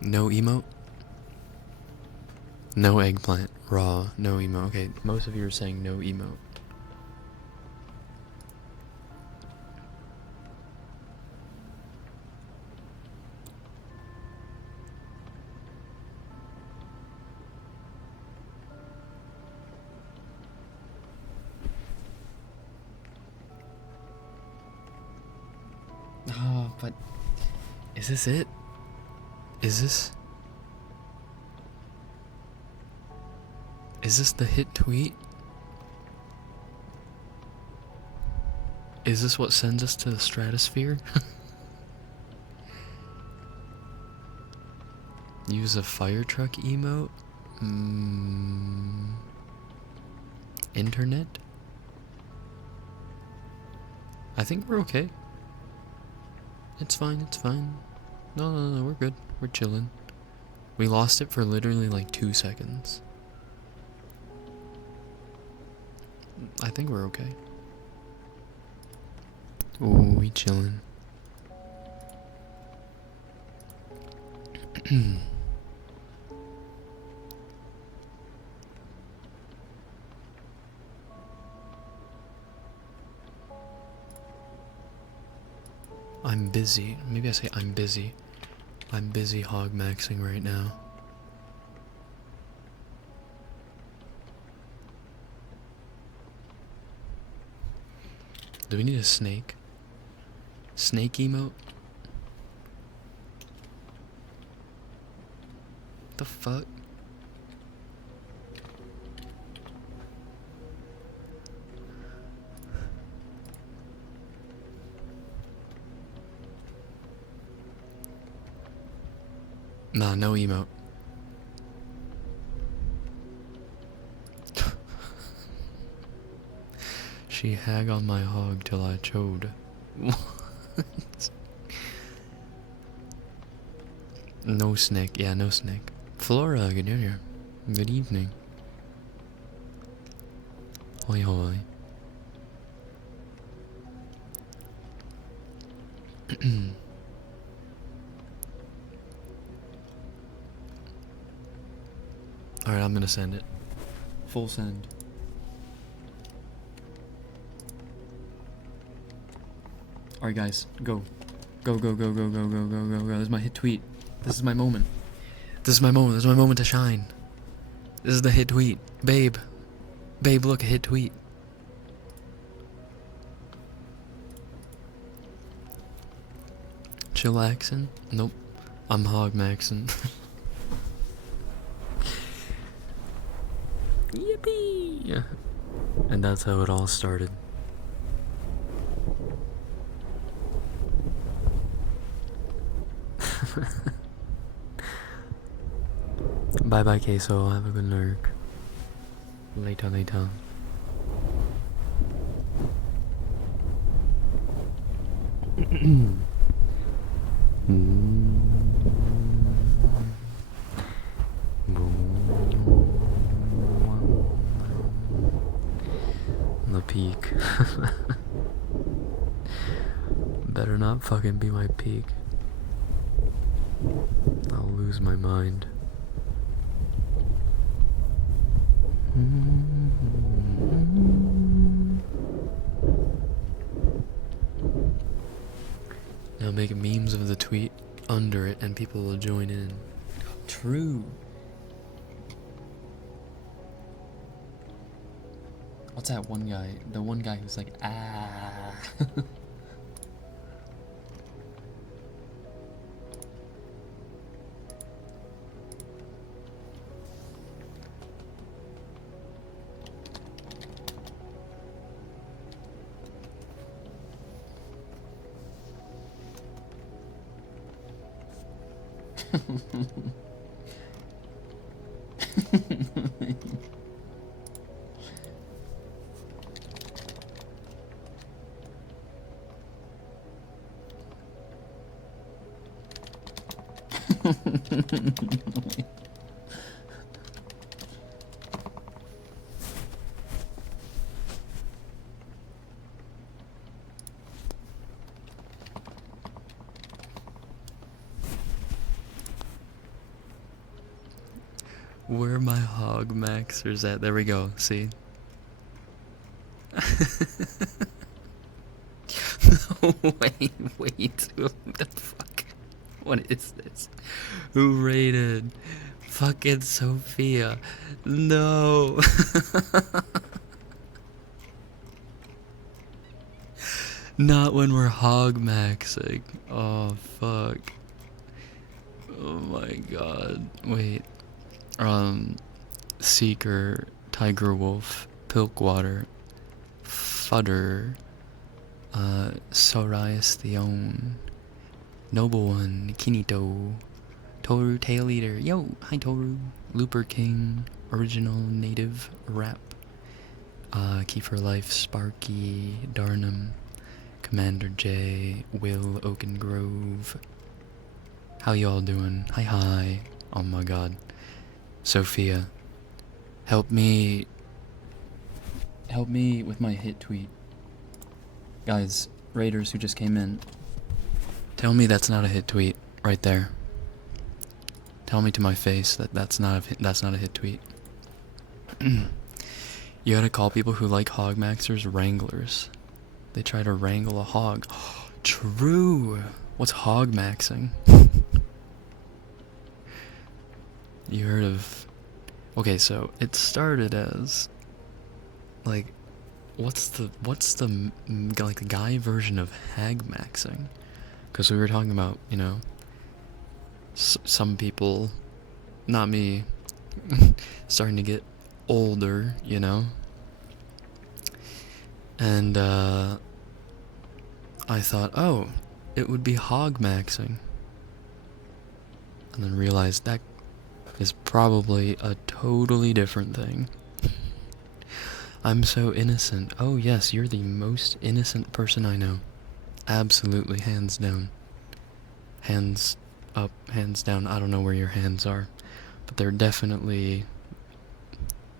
No emote? No eggplant. Raw. No emote. Okay, most of you are saying no emote. Oh, but is this it? Is this the hit tweet? Is this what sends us to the stratosphere? Use a fire truck emote? Internet? I think we're okay. It's fine, it's fine. No, we're good. We're chilling. We lost it for literally like 2 seconds. I think we're okay. Ooh, we chillin'. I'm busy. Maybe I say I'm busy. I'm busy hog maxing right now. Do we need a snake? Snake emote? The fuck? Nah, no emote. She hag on my hog till I chode. What? No snake. Yeah, no snake. Flora, good evening. Good evening. Hoi hoi. Alright, I'm gonna send it. Full send. Alright guys, go. Go. This is my hit tweet. This is my moment. This is my moment to shine. This is the hit tweet. Babe, look, a hit tweet. Chillaxin'? Nope. I'm hog maxin'. Yippee! And that's how it all started. Bye bye, Queso. Have a good lurk. Later. The peak. Better not fucking be my peak. I'll lose my mind. Now make memes of the tweet under it and people will join in. True. What's that one guy? The one guy who's like, ah. Where are my hog maxers at? There we go, see? wait, what the fuck? What is this? Who raided? Fucking Sophia. No. Not when we're hog maxing. Oh, fuck. Oh my god. Wait. Seeker, Tiger Wolf, Pilkwater, Fudder, Sorias Theon, Noble One, Kinito, Toru Tail Eater, yo, hi Toru, Looper King, Original Native Rap, Kiefer Life, Sparky, Darnum, Commander J, Will Oaken Grove. How y'all doing? Hi. Oh my god. Sophia, help me with my hit tweet. Guys, raiders who just came in, tell me that's not a hit tweet right there. Tell me to my face that that's not a hit tweet. You gotta call people who like hog maxers wranglers. They try to wrangle a hog. True. What's hog maxing? You heard of... Okay, so it started as like, what's the like the guy version of hag maxing? Because we were talking about, you know, some people, not me, starting to get older, you know, and I thought, oh, it would be hog maxing, and then realized that is probably a totally different thing. I'm so innocent. Oh yes, you're the most innocent person I know. Absolutely, hands down. Hands up, hands down. I don't know where your hands are, but they're definitely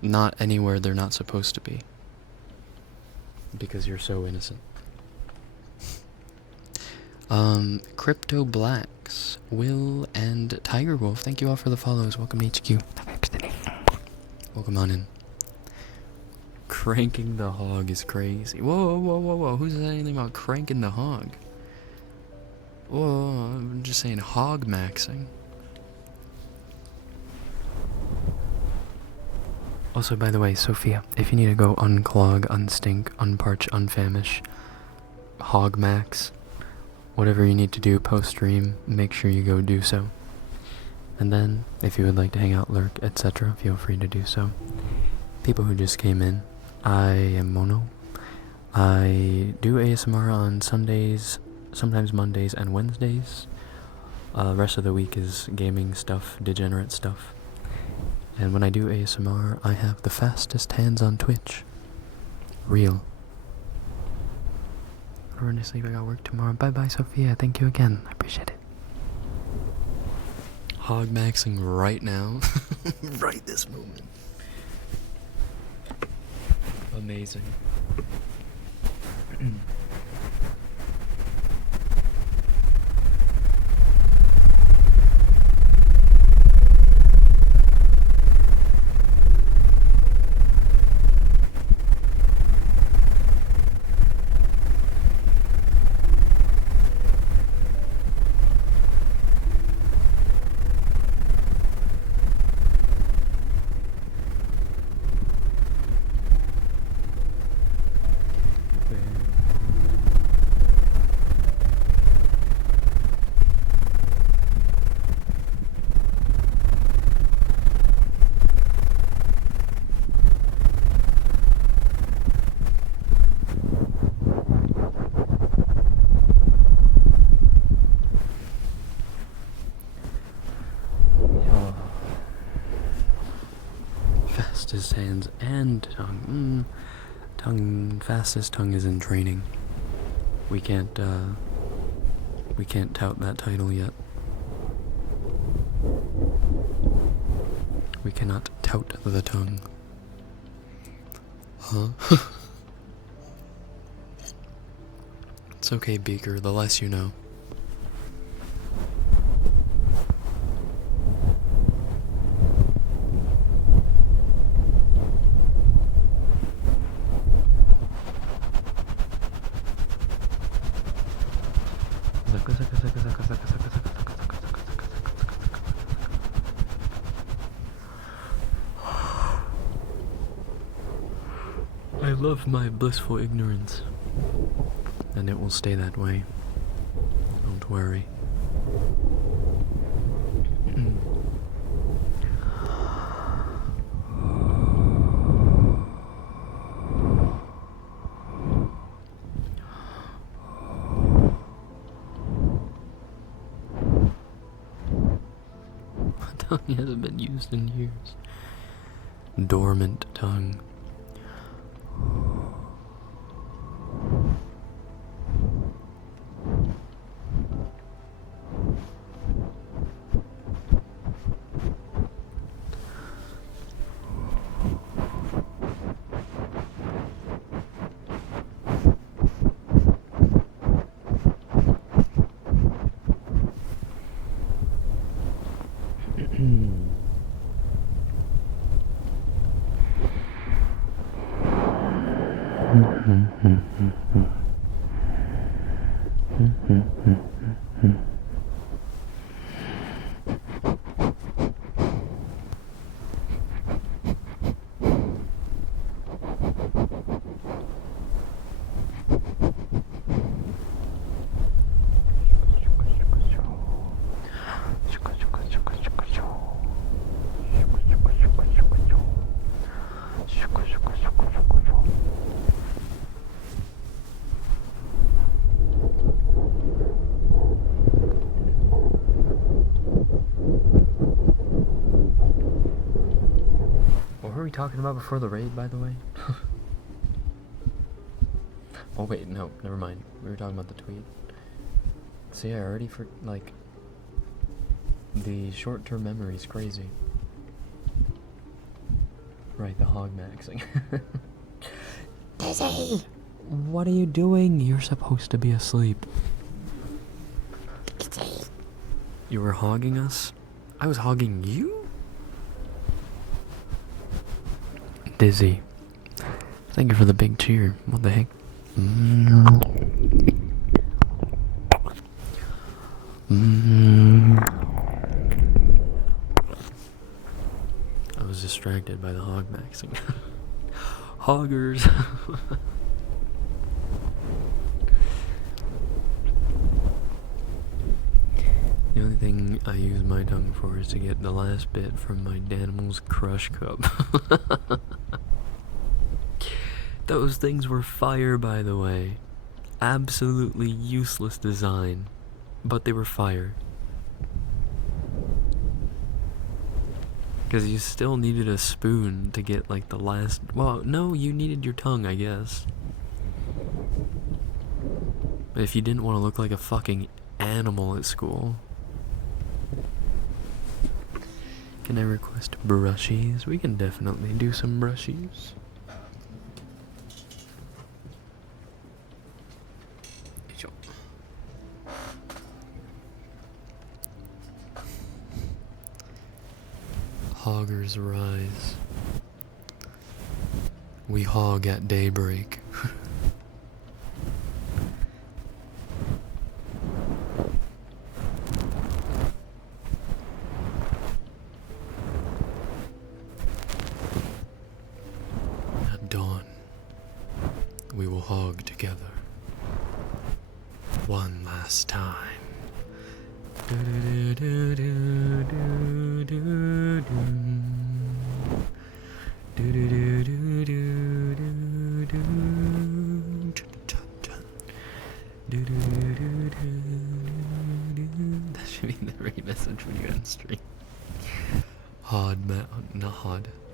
not anywhere they're not supposed to be. Because you're so innocent. Crypto Blacks, Will, and Tiger Wolf, thank you all for the follows. Welcome to HQ. Welcome on in. Cranking the hog is crazy. Whoa. Who said anything about cranking the hog? Whoa, I'm just saying hog maxing. Also, by the way, Sophia, if you need to go unclog, unstink, unparch, unfamish, hog max, whatever you need to do post-stream, make sure you go do so. And then, if you would like to hang out, lurk, etc., feel free to do so. People who just came in, I am Mono. I do ASMR on Sundays, sometimes Mondays and Wednesdays. Rest of the week is gaming stuff, degenerate stuff. And when I do ASMR, I have the fastest hands on Twitch. Real. I'm going to sleep, I got work tomorrow. Bye-bye, Sophia. Thank you again. I appreciate it. Hog maxing right now. Right this moment. Amazing. fastest hands and tongue. Fastest tongue is in training. We can't tout that title yet. We cannot tout the tongue. Huh? It's okay, Beaker, the less you know. I love my blissful ignorance, and it will stay that way. Don't worry. My tongue hasn't been used in years. Dormant tongue. What were we talking about before the raid, by the way? Oh wait, no, never mind. We were talking about the tweet. See, I already the short-term memory is crazy. Right, the hog maxing. Dizzy! What are you doing? You're supposed to be asleep. Dizzy. You were hogging us? I was hogging you? Dizzy. Thank you for the big cheer. What the heck? I was distracted by the hog maxing. Hoggers. The only thing I use my tongue for is to get the last bit from my Danimal's Crush Cup. Those things were fire, by the way. Absolutely useless design, but they were fire. Because you still needed a spoon to get like the last... Well, no, you needed your tongue, I guess. If you didn't want to look like a fucking animal at school. Can I request brushies? We can definitely do some brushies. Hoggers rise. We hog at daybreak. At dawn, we will hog together. One last time. That should be the right message when you end stream.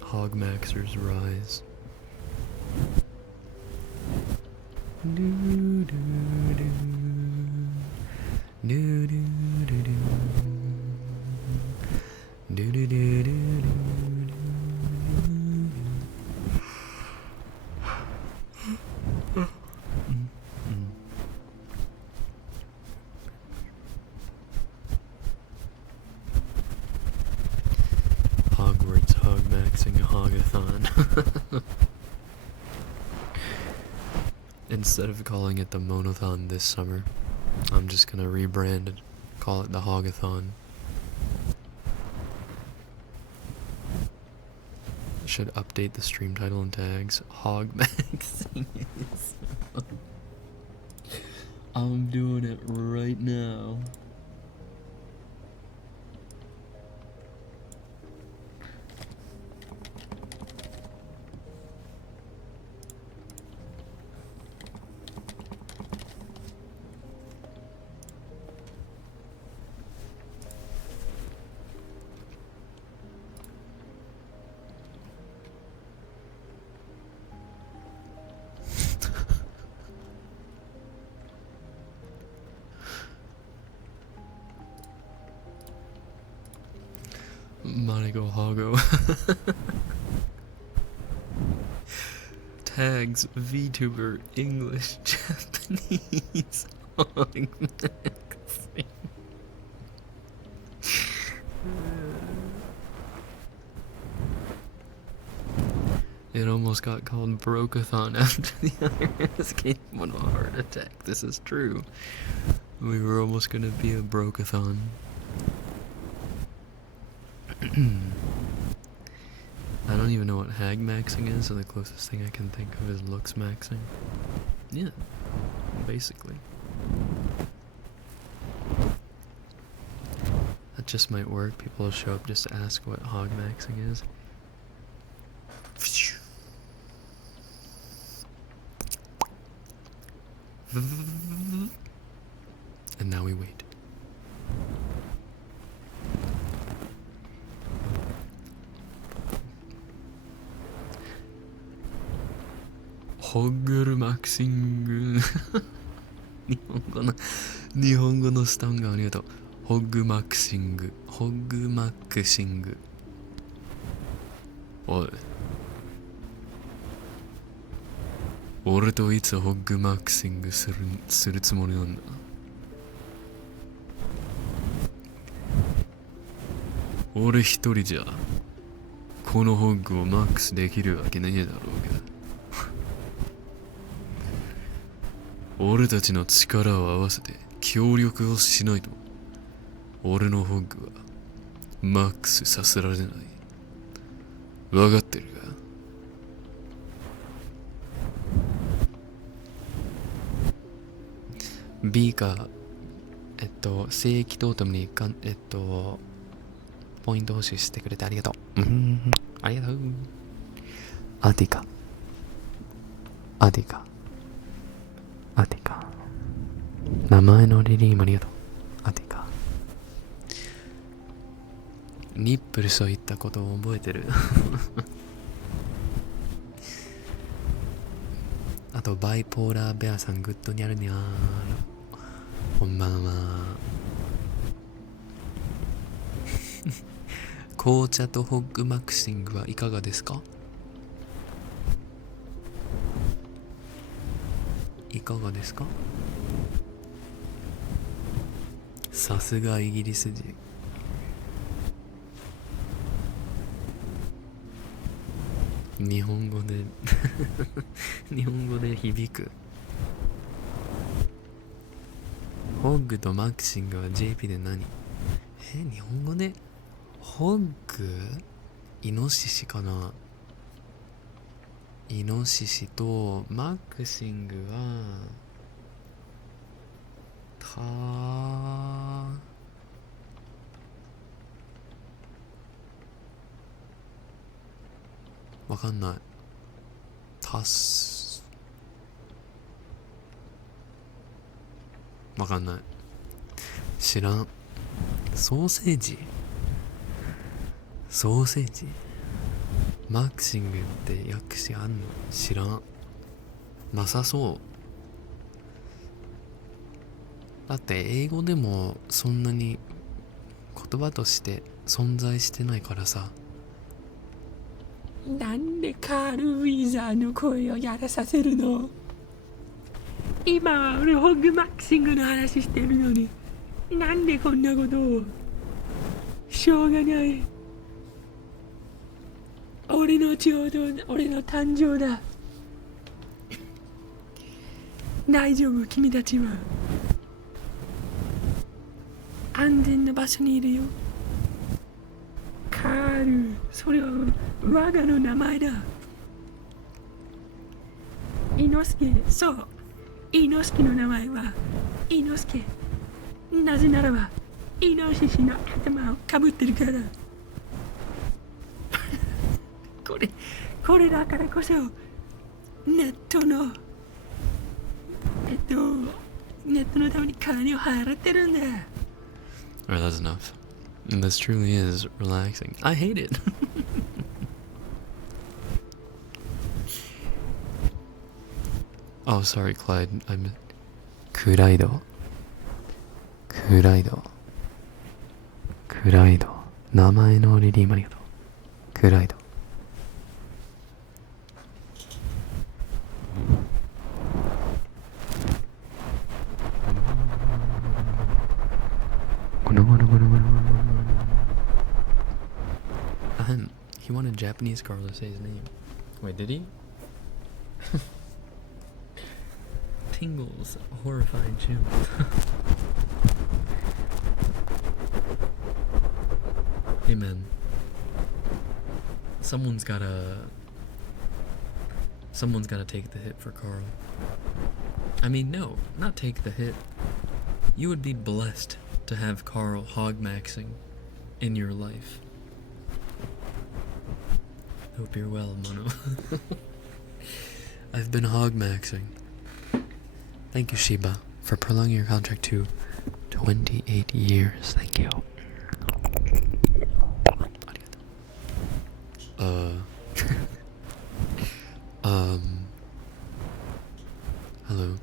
Hogmaxers rise. Hogwarts hogmaxing a hogathon. Instead of calling it the Monathon this summer, I'm just gonna rebrand it, call it the Hogathon. Should update the stream title and tags. Hogmaxing is. I'm doing it right now. Monaco Hago. Tags VTuber English Japanese Hogmaxing. It almost got called Brokeathon after the other escaped from a heart attack. This is true. We were almost gonna be a Brokeathon. I don't even know what hag maxing is, so the closest thing I can think of is looks maxing. Yeah, basically. That just might work. People will show up just to ask what hog maxing is. And now we wait.ホグマクシング日本語のスタンがありがとう。ホグマクシングおい、俺といつホグマクシングするつもりなんだ。俺一人じゃこのホグをマックスできるわけねえだろうが。俺たちの力を合わせて協力をしないと俺のホッグはマックスさせられない。分かってるか？ビーカー聖域トートムにポイント欲しいしてくれてありがとう。ありがとう。アティカ名前のリリーもありがとう。アティカニップルスと言ったことを覚えてるあとバイポーラーベアさんグッドにあるにゃーこんばんは紅茶とホッグマクシングはいかがですか？いかがですか？さすがイギリス人。日本語で日本語で響く。ホッグとマクシングは JP で何？日本語でホッグ？イノシシかな？イノシシとマクシングはわかんない。わかんない。知らん。ソーセージマークシングって訳詞あんの？知らん。なさそう。だって英語でもそんなに言葉として存在してないからさ。なんでカール・ウィザーの声をやらさせるの？今は俺ホッグマックシングの話してるのに、なんでこんなことを。しょうがない。俺の誕生だ。大丈夫、君たちは安全な場所にいるよ。カール、それは我がの名前だ。イノスケ、そう、イノスケの名前はイノスケ。なぜならばイノシシの頭をかぶってるからこれだからこそネットのために金を払ってるんだ。 Alright, that's enough. And this truly is relaxing. I hate it. Oh, sorry, Clyde. I'm... クライド。名前のリリーもありがとう。クライド。He wanted Japanese Carl to say his name. Wait, did he? Tingles, horrified Jim. Hey man, someone's gotta take the hit for Carl. I mean, no, not take the hit. You would be blessed to have Carl hogmaxing in your life. Hope you're well, Mono. I've been hogmaxing. Thank you, Shiba, for prolonging your contract to 28 years. Thank you. Hello.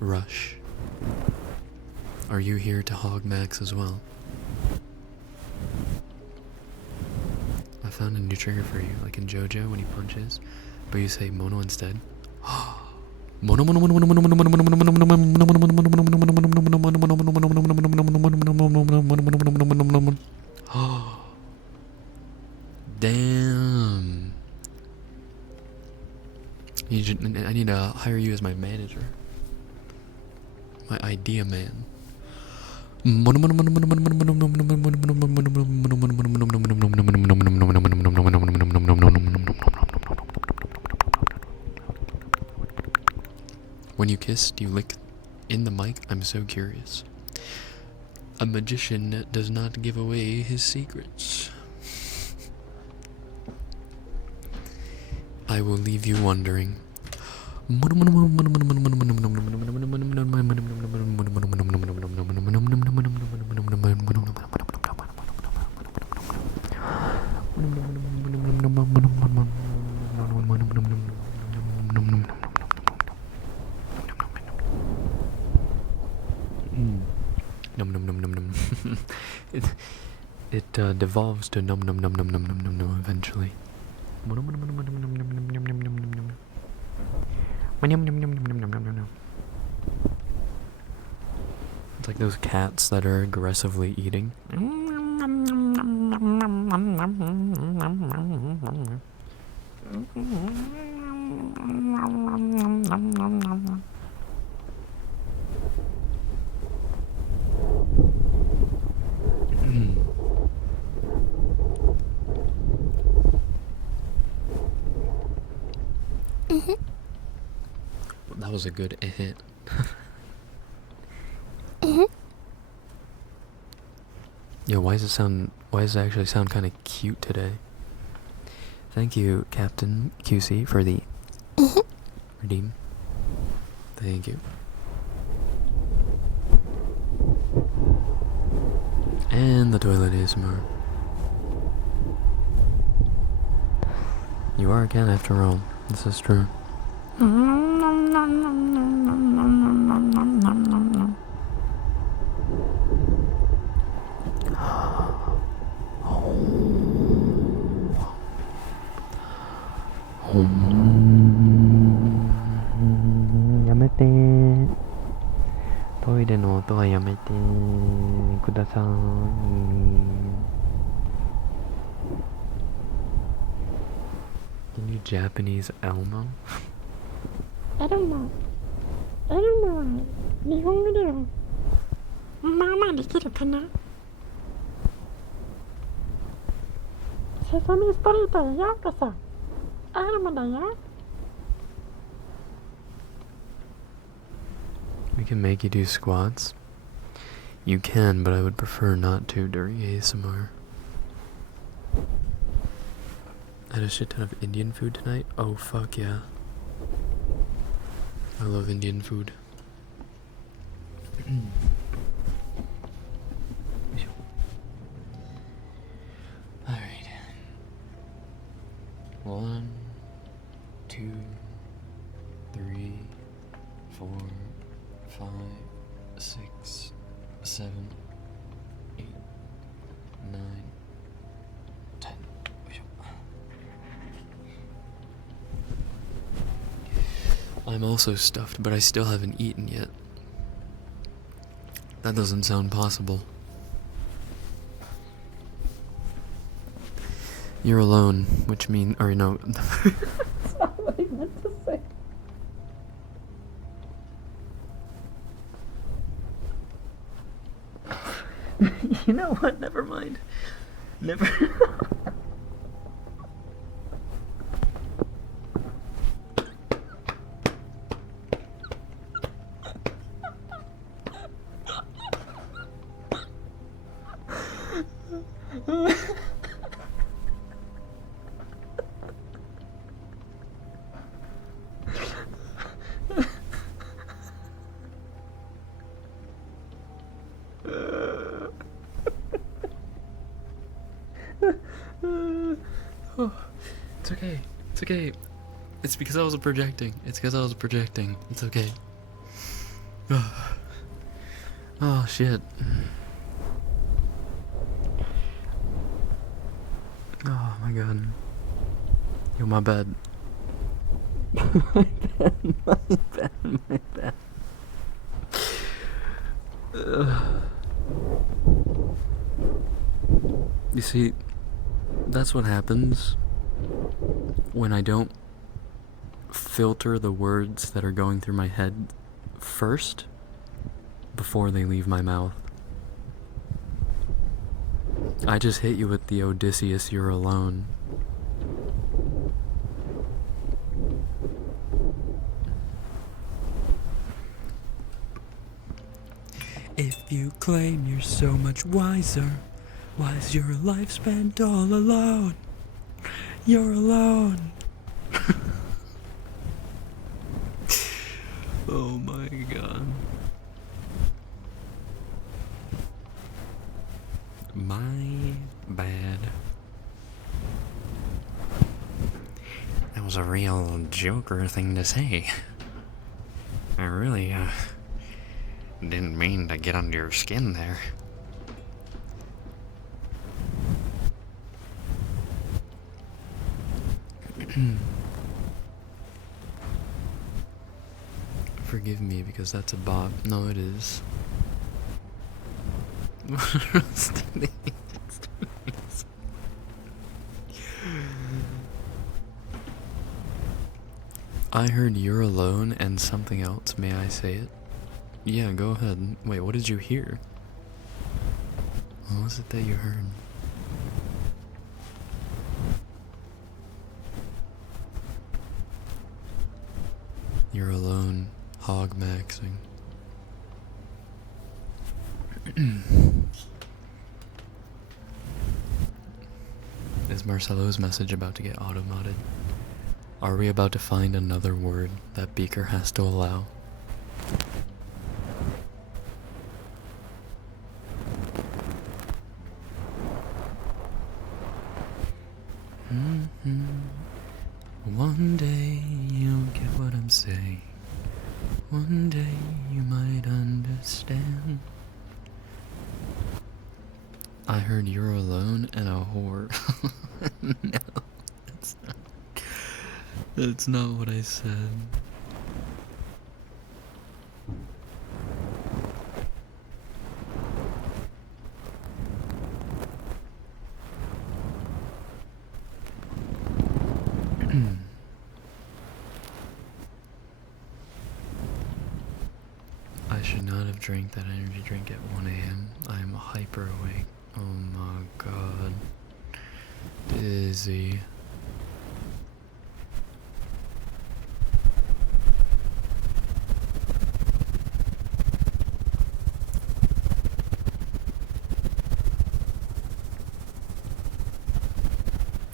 Rush. Are you here to hog max as well? I found a new trigger for you, like in JoJo when he punches, but you say mono instead. Mono mono mono mono mono mono mono mono mono mono mono mono mono. Damn. I need to hire you as my manager. My idea man. When you kiss, do you lick in the mic? I'm so curious. A magician does not give away his secrets. I will leave you wondering. Num num num num num. It devolves to num num num num num num num num eventually. It's like those cats that are aggressively eating. That was a good hit. Yo, why does it actually sound kind of cute today? Thank you, Captain QC, for the redeem. Thank you. And the toilet ASMR. You are again, after all. This is true. Yamete. Toire no oto wa yamete kudasai. Can you Japanese Elmo? I don't know. 日本語ではまあまあできるかな。セサミストリートへようこそ。エルモだよ。We can make you do squats. You can, but I would prefer not to during ASMR. I had a shit ton of Indian food tonight. Oh fuck yeah. I love Indian food. Alright. 1, 2, 3, 4, 5, 6, 7, 8, 9, 10. I'm also stuffed, but I still haven't eaten yet. That doesn't sound possible. You're alone, which means, or no. That's not what I meant to say. You know what? Never mind. Never. It's okay. It's okay. It's because I was projecting. It's okay. Oh shit. Oh my god. Yo, my bad. My bad. You see, that's what happens when I don't filter the words that are going through my head first before they leave my mouth. I just hit you with the Odysseus, you're alone. If you claim you're so much wiser, why's your life spent all alone? You're alone. Oh my god. My bad. That was a real Joker thing to say. I really, didn't mean to get under your skin there. Forgive me because that's a bop. No, it is. I heard you're alone and something else. May I say it? Yeah, go ahead. Wait, what did you hear? What was it that you heard? You're alone, hog maxing. Is Marcelo's message about to get auto-modded? Are we about to find another word that Beaker has to allow? stand. I heard you're alone and a whore. No, that's not what I said. I should not have drank that energy drink at 1 a.m. I am hyper awake. Oh my god. Dizzy.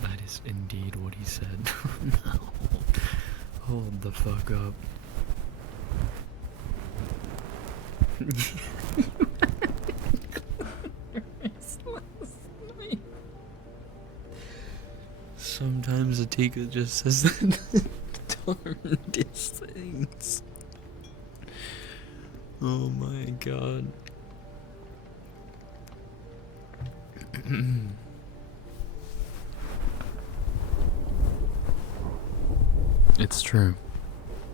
That is indeed what he said. No. Hold the fuck up. Sometimes Atika just says the darndest things. Oh my god. It's true.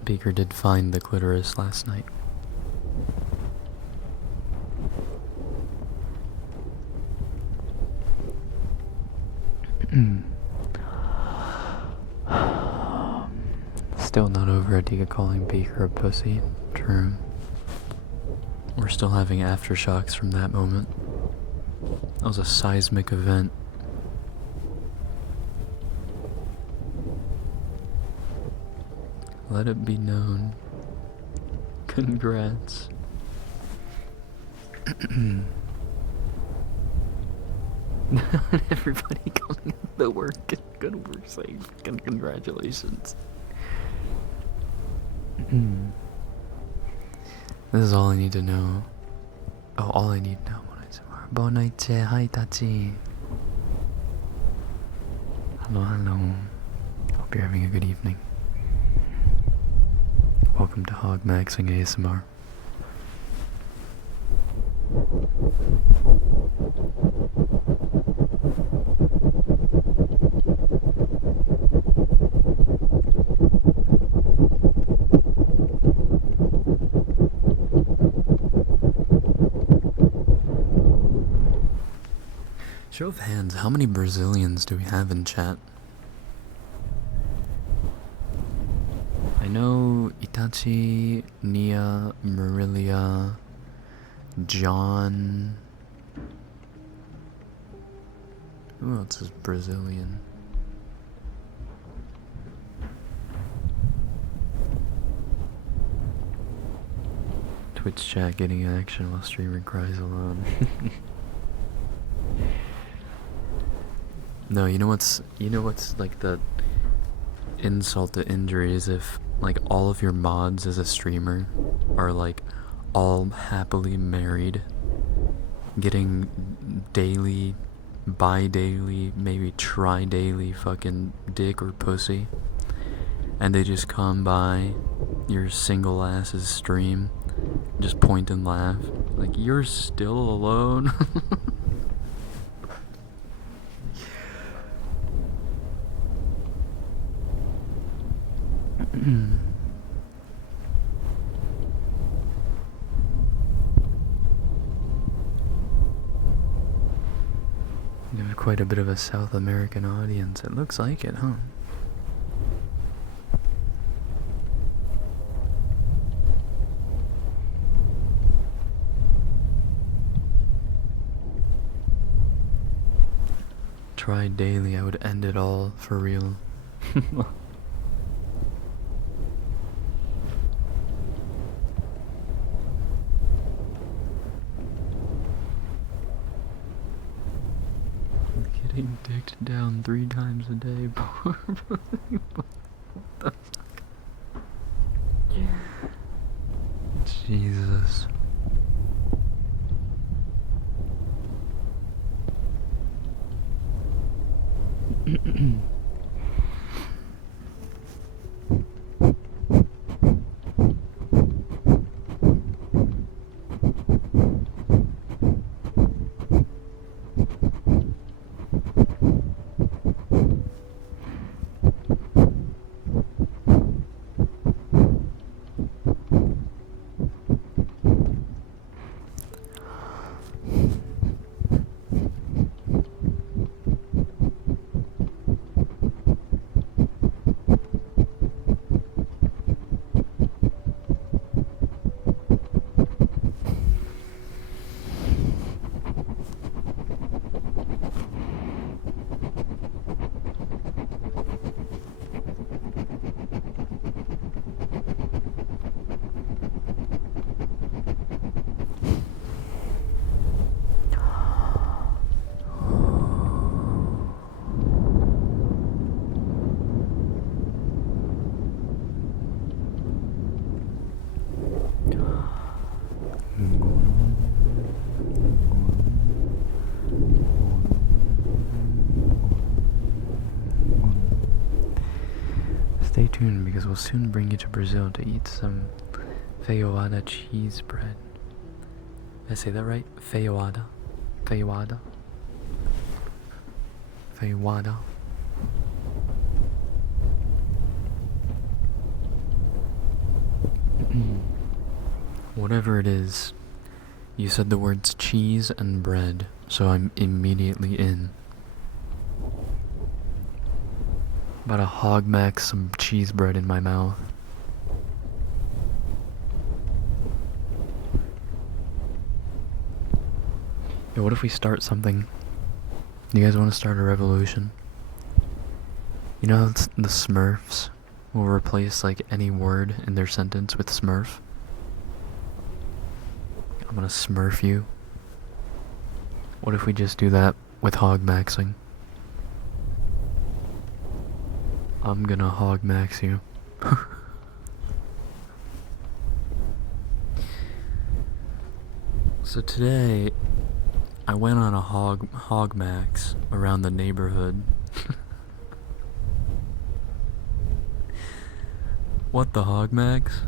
Beaker did find the clitoris last night. Still not over Atika calling Beaker a pussy. True. We're still having aftershocks from that moment. That was a seismic event. Let it be known. Congrats. Everybody coming to work and good work safe. Congratulations. This is all I need to know. Oh, all I need to know. Bon night, hi Tachi. Hello, hello. Hope you're having a good evening. Welcome to Hog Maxing ASMR. Show of hands, how many Brazilians do we have in chat? I know Itachi, Nia, Marilia, John. Who else is Brazilian? Twitch chat getting action while streamer cries alone. No, you know what's like the insult to injury is if like all of your mods as a streamer are like all happily married, getting daily, bi-daily, maybe tri-daily fucking dick or pussy, and they just come by your single ass's stream, just point and laugh, like you're still alone. You have quite a bit of a South American audience. It looks like it, huh? Try daily, I would end it all for real. Getting dicked down 3 times a day. What the fuck? Jesus. tuned because we'll soon bring you to Brazil to eat some feijoada cheese bread. Did I say that right? Feijoada. Feijoada. Feijoada. Whatever it is, you said the words cheese and bread, so I'm immediately in. About to hog max some cheese bread in my mouth. Yo, what if we start something? You guys want to start a revolution? You know how the Smurfs will replace like any word in their sentence with Smurf? I'm gonna Smurf you. What if we just do that with hog maxing? I'm gonna hog max you. So today, I went on a hog max around the neighborhood. What the hog max?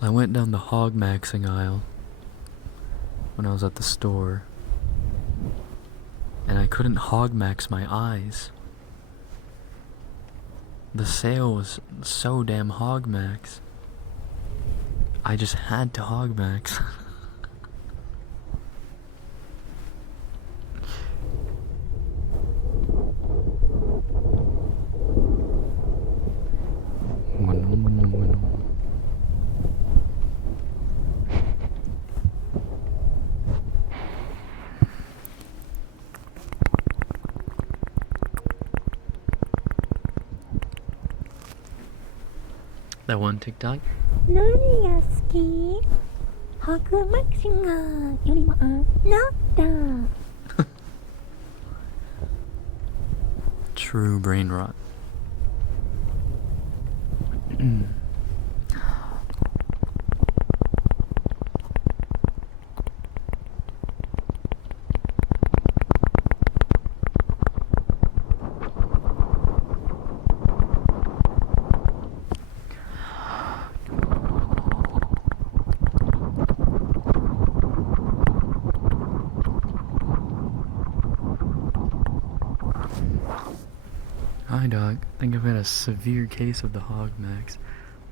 I went down the hog maxing aisle when I was at the store, and I couldn't hog max my eyes. The sale was so damn hog max. I just had to hog max. That one TikTok? 何が好き？ハグマキシンガーよりもあなた。 True brain rot. Hi, Doc. I think I've had a severe case of the hog max.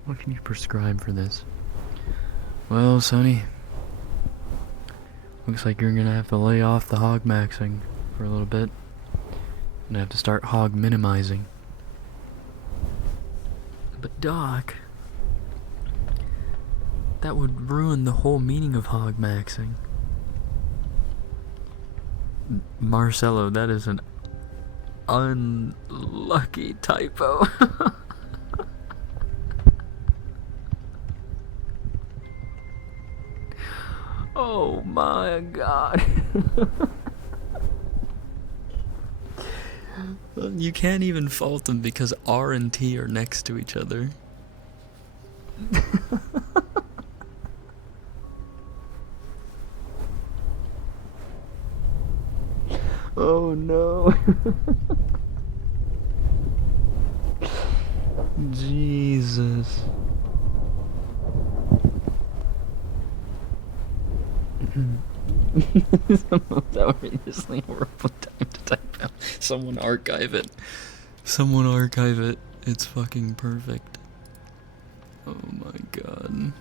What can you prescribe for this? Well, Sonny, looks like you're gonna have to lay off the hog maxing for a little bit. And have to start hog minimizing. But Doc, that would ruin the whole meaning of hog maxing. Marcelo, that is an unlucky typo. Oh my god. You can't even fault them because R and T are next to each other. Oh no. Jesus. It's the most outrageously horrible time to type out. Someone archive it. Someone archive it. It's fucking perfect. Oh my god.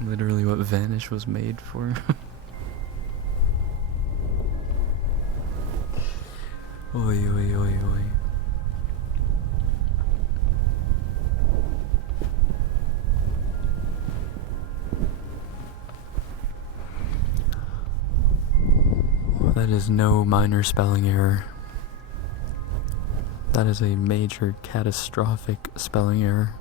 Literally what Vanish was made for. Oi, oi, oi, oi. That is no minor spelling error. That is a major catastrophic spelling error.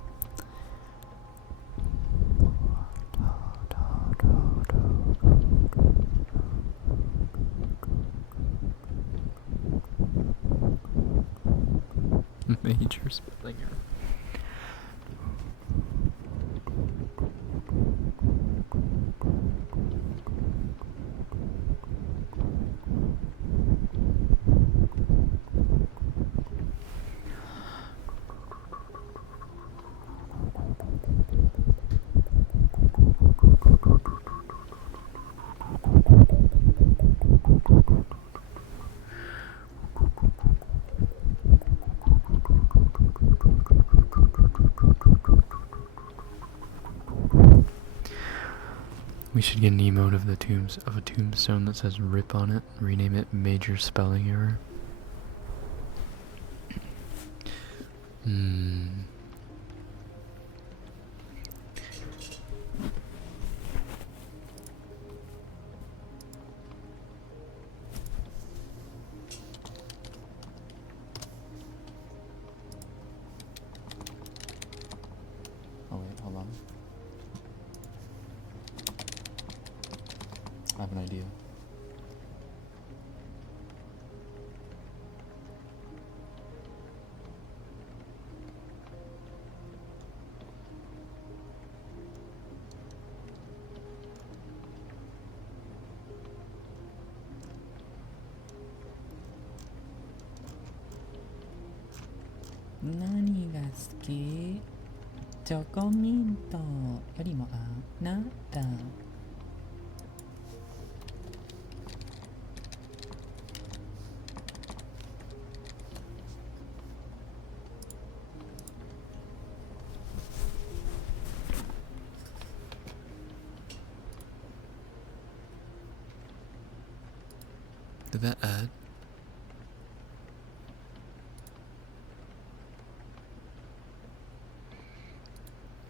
Major spelling error. We should get an emote of a tombstone that says "rip" on it. Rename it "major spelling error." Oh wait, hold on. I have an idea. Nani ga suki? チョコミントよりもあなた Did that add?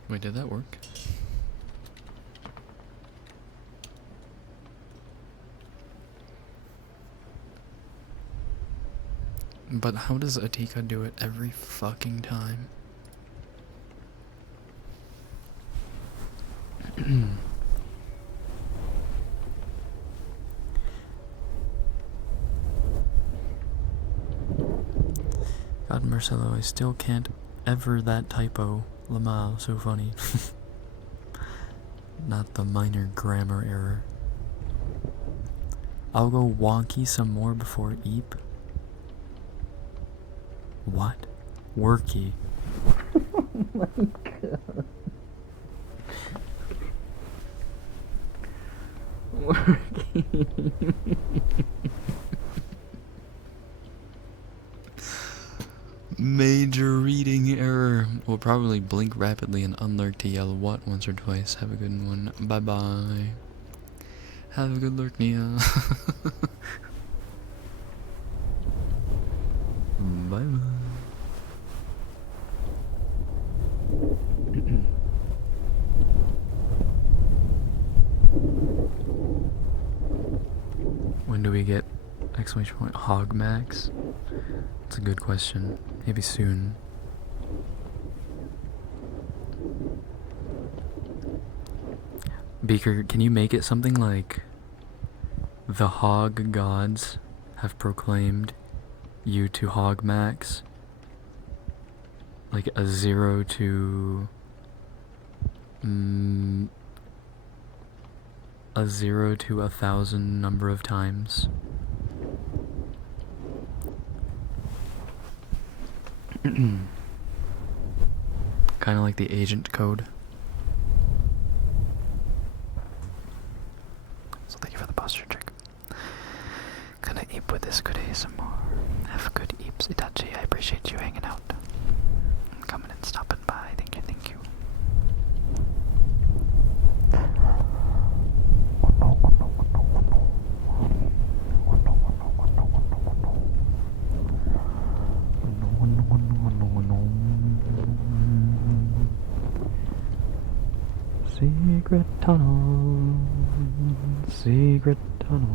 Wait, did that work? But how does Atika do it every fucking time? God, Marcelo, I still can't ever that typo. Lama, so funny. Not the minor grammar error. I'll go wonky some more before eep. What? Worky. Oh my god. Working. Major reading error. We'll probably blink rapidly and unlurk to yell what once or twice. Have a good one. Bye bye. Have a good lurk, Nia. Bye bye. When do we get exclamation point hog max? It's a good question. Maybe soon. Beaker, can you make it something like the hog gods have proclaimed you to hog max? Like a 0 to a 0 to 1,000 number of times. Kind of like the agent code. So thank you for the posture trick. Gonna eep with this good ASMR. Have good eeps, Itachi. I appreciate you hanging out. And coming and stopping by. Thank you, thank you. Secret tunnel, secret tunnel,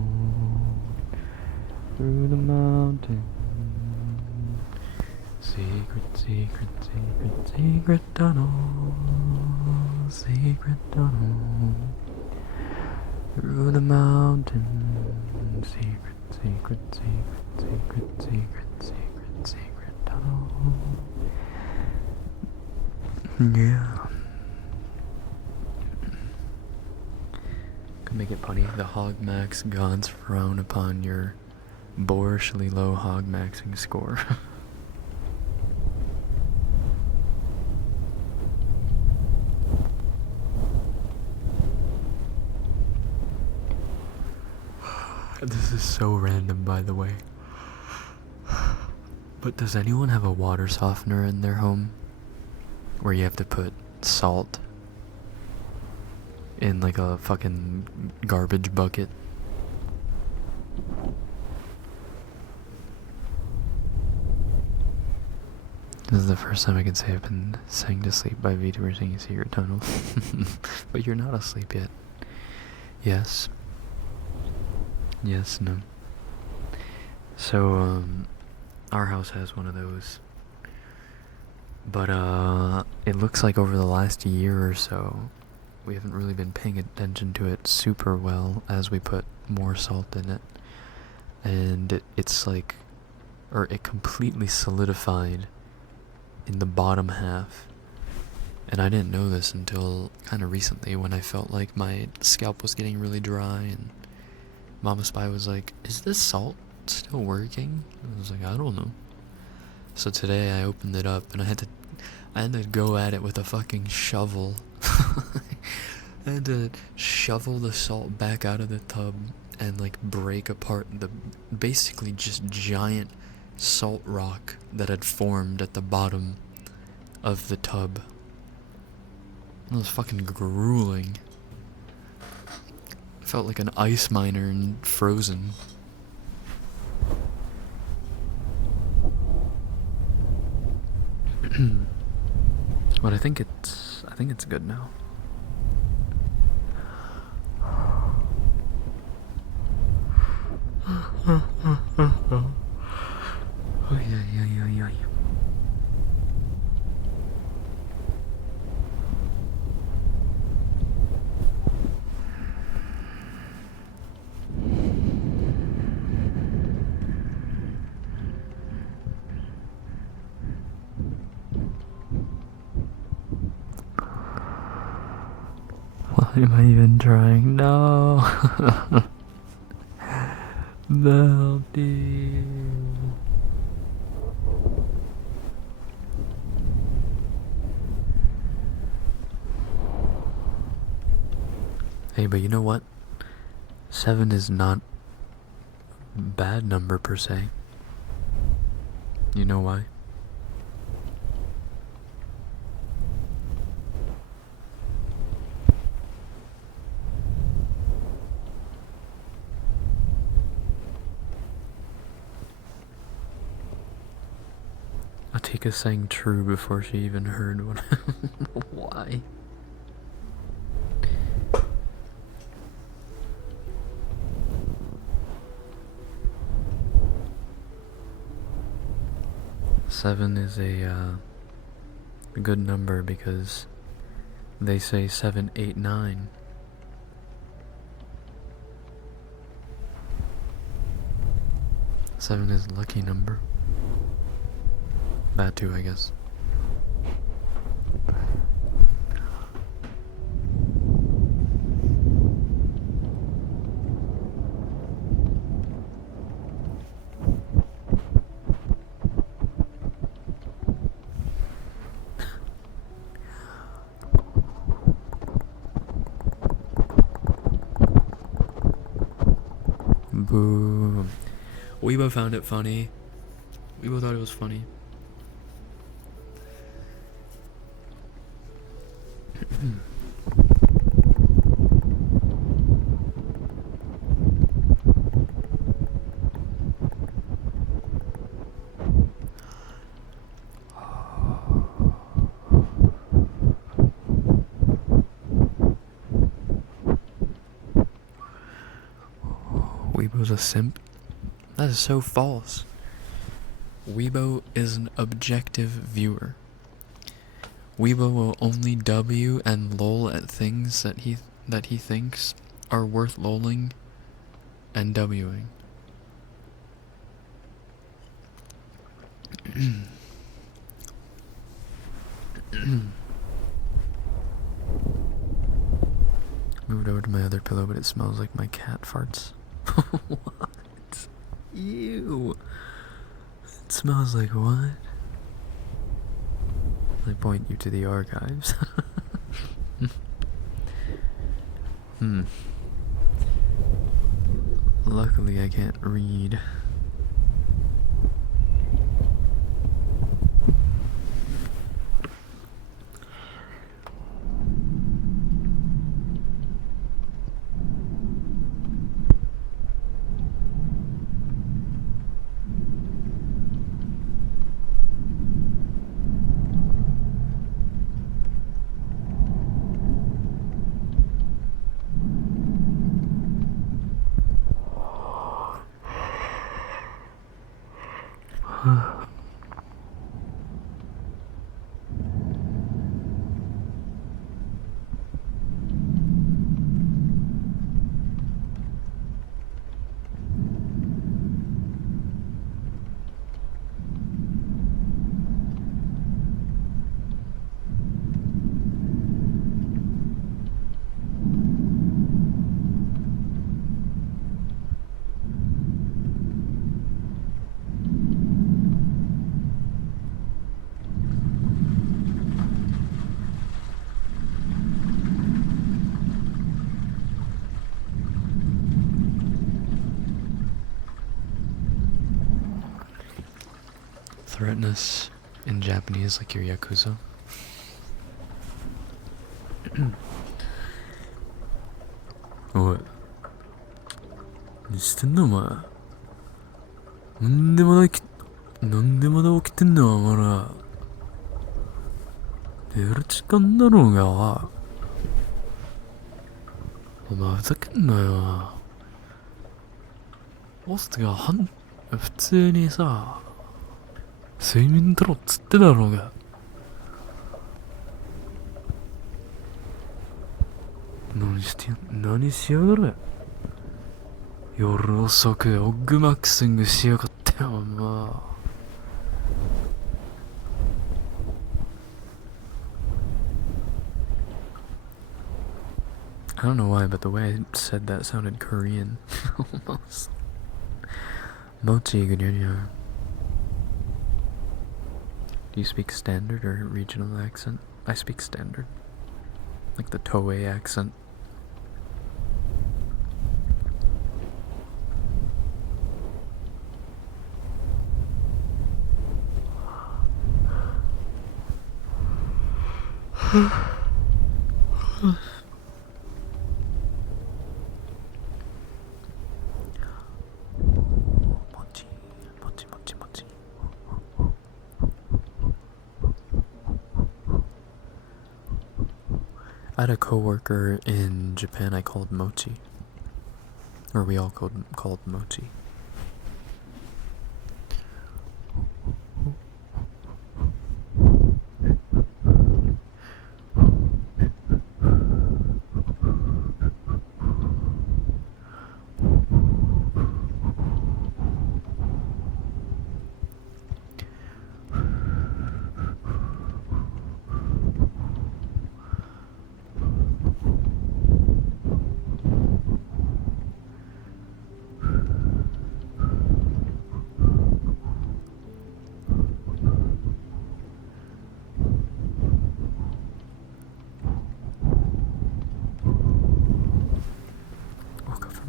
through the mountain. Secret, secret, secret, secret tunnel, secret tunnel, through the mountain. Secret, secret, secret, secret, secret, secret, secret tunnel. Yeah. Make it funny. The hog max gods frown upon your boorishly low hog maxing score. This is so random, by the way. But does anyone have a water softener in their home where you have to put salt in like a fucking garbage bucket. This is the first time I can say I've been sang to sleep by VTuber singing Secret Tunnel. But you're not asleep yet. Yes. Yes, no. So, our house has one of those. But, it looks like over the last year or so, we haven't really been paying attention to it super well as we put more salt in it. And it's like, or it completely solidified in the bottom half. And I didn't know this until kind of recently when I felt like my scalp was getting really dry and Mama Spy was like, "Is this salt still working?" I was like, "I don't know." So today I opened it up and I had to go at it with a fucking shovel. I had to shovel the salt back out of the tub and like break apart the basically just giant salt rock that had formed at the bottom of the tub. It was fucking grueling. I felt like an ice miner and Frozen. But I think it's good now. Oh yeah. Why am I even trying? No. Melty. Hey, but you know what? 7 is not a bad number per se. You know why? Atika sang true before she even heard what. Why? Seven is a good number because they say 7, 8, 9. Seven is a lucky number. Bad too, I guess. Boo. Weibo found it funny. Weibo thought it was funny. Weibo's a simp? That is so false. Weibo is an objective viewer. Weibo will only W and lol at things that he thinks are worth lolling and Wing. Moved over to my other pillow, but it smells like my cat farts. What? Ew. It smells like what? I point you to the archives. Luckily, I can't read. Threaten us in Japanese like you're Yakuza. What? 何してんのお前。なんでまだ起きてんのお前ら。寝る時間だろうが。お前ふざけんなよ。ホストが普通にさ、睡眠取ろっつってだろうが。何しやがる。夜遅くオッグマックシングしやがってよ、まあ。I don't know why, but the way I said that sounded Korean. Almost. Mochi, good evening. Do you speak standard or regional accent? I speak standard. Like the Toei accent. Mochi. I had a coworker in Japan I called Mochi. Or we all called Mochi.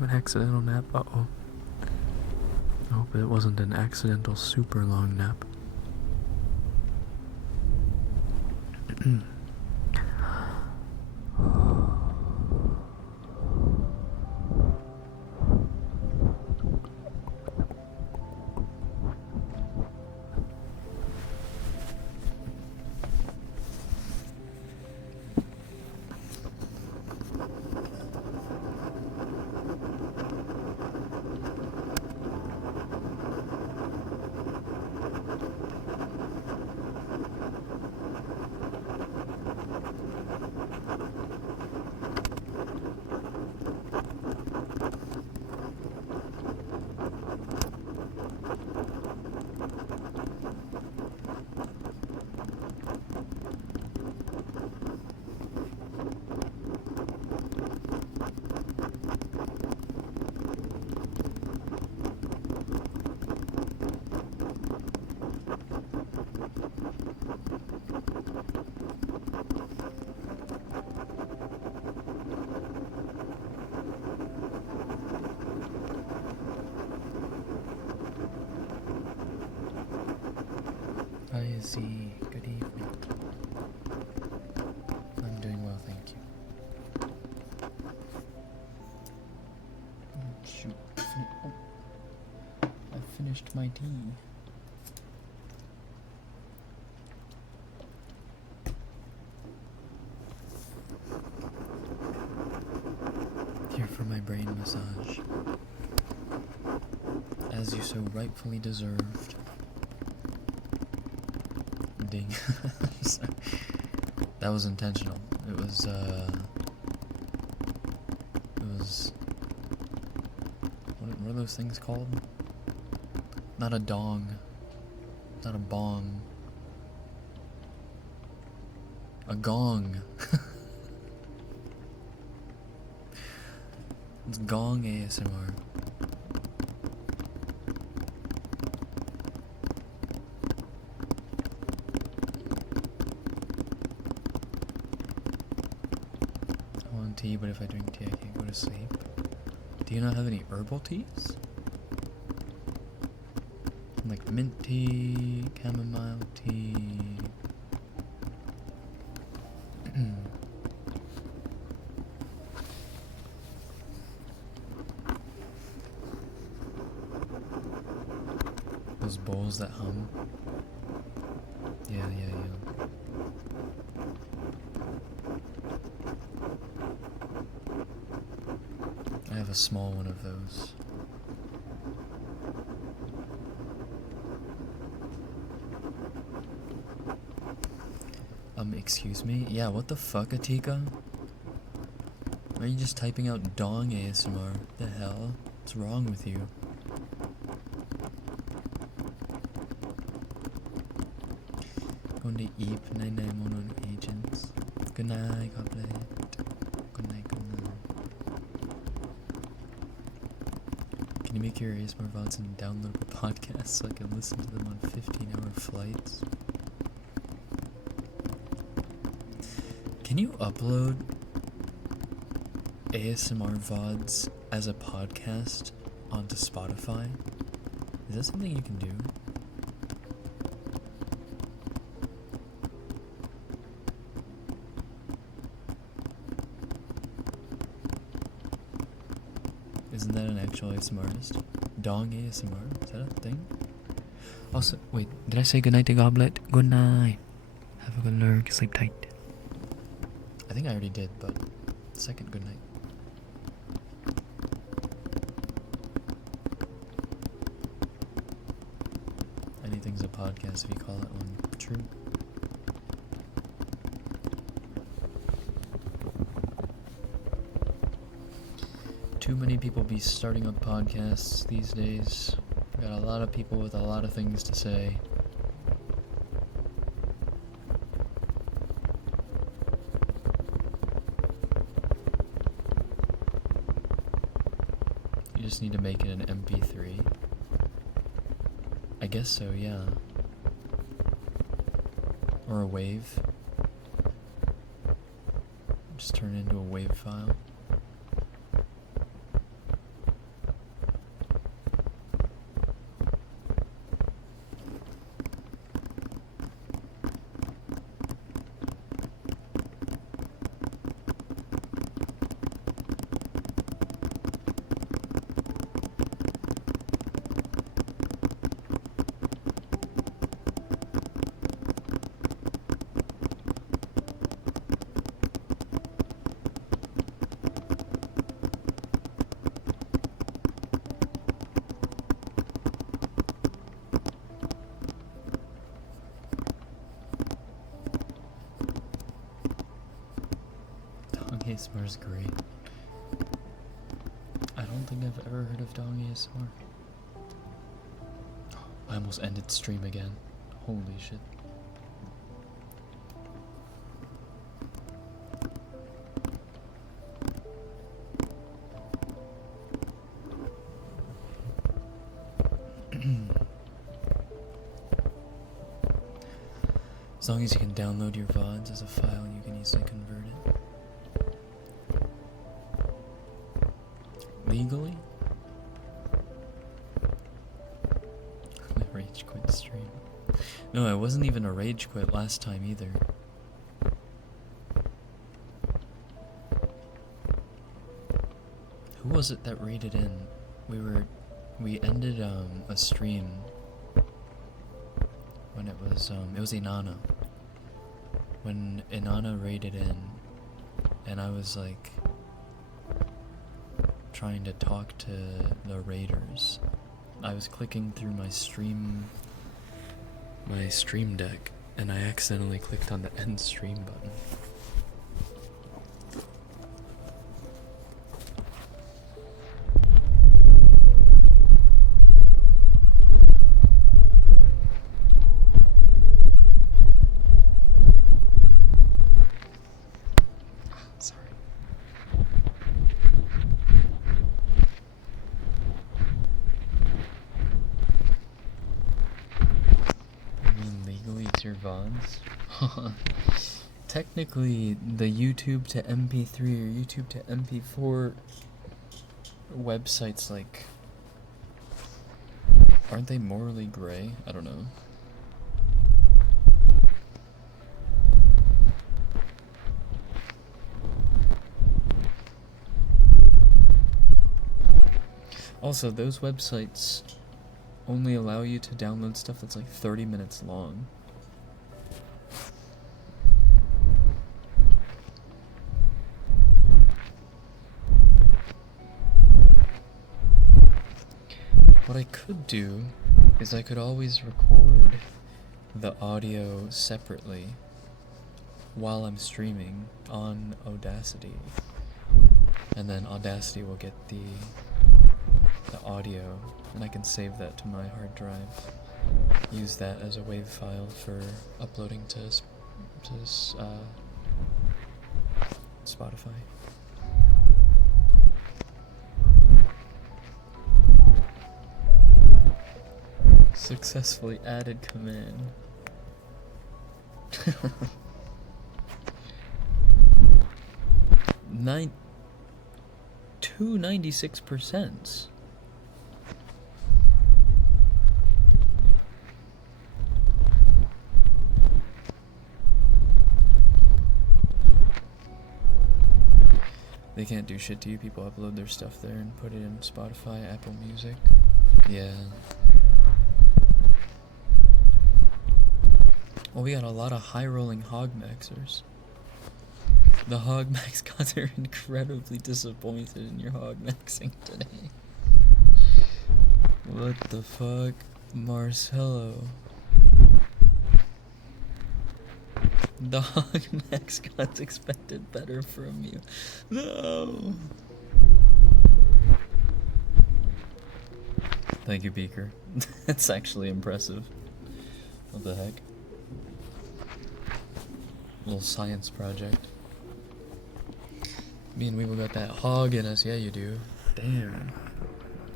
An accidental nap. Uh-oh. I hope it wasn't an accidental super long nap. Hi, Z. Good evening. I'm doing well, thank you. Oh, shoot. I finished my tea. Here for my brain massage. As you so rightfully deserved. bleeding. Sorry. That was intentional. It was what are those things called? Not a dong. Not a bong. A gong. It's gong ASMR. I want tea, but if I drink tea, I can't go to sleep. Do you not have any herbal teas? Like mint tea, chamomile tea. Those bowls that hum. Yeah. I have a small one of those. Excuse me? Yeah, what the fuck, Atika? Are you just typing out dong ASMR? The hell? What's wrong with you? Going to eep 9911 agents. Good night, Goblet. Good night. Can you make your ASMR VODs and downloadable podcasts so I can listen to them on 15-hour flights? Can you upload ASMR VODs as a podcast onto Spotify? Is that something you can do? Isn't that an actual ASMR artist? Dong ASMR? Is that a thing? Also, wait, did I say goodnight to Goblet? Good night. Have a good lurk, sleep tight. I think I already did, but second good night. Anything's a podcast if you call it one. True. Too many people be starting up podcasts these days. Got a lot of people with a lot of things to say. You just need to make it an MP3. I guess so, yeah. Or a wave. Just turn it into a wave file. Dong ASMR is great. I don't think I've ever heard of Dong ASMR. I almost ended stream again. Holy shit. As long as you can download your VODs as a file, you can easily convert it. Legally? The rage quit stream. No, it wasn't even a rage quit last time either. Who was it that raided in? We ended a stream when it was Inanna. When Inanna raided in, and I was like trying to talk to the raiders. I was clicking through my stream deck and I accidentally clicked on the end stream button. Sorry. I mean, legally it's your VODs? Technically, the YouTube to MP3 or YouTube to MP4 websites, like, aren't they morally gray? I don't know. Also, those websites only allow you to download stuff that's like 30 minutes long. What I could do is I could always record the audio separately while I'm streaming on Audacity, and then Audacity will get the audio, and I can save that to my hard drive, use that as a WAV file for uploading to Spotify. Successfully added command. 296%. They can't do shit to you. People upload their stuff there and put it in Spotify, Apple Music. Yeah. Well, we got a lot of high-rolling hog maxers. The hog max gods are incredibly disappointed in your hog maxing today. What the fuck? Marcelo. The hog max gods expected better from you. No! Thank you, Beaker. That's actually impressive. What the heck? Little science project. Me and Weeble got that hog in us. Yeah, you do. Damn.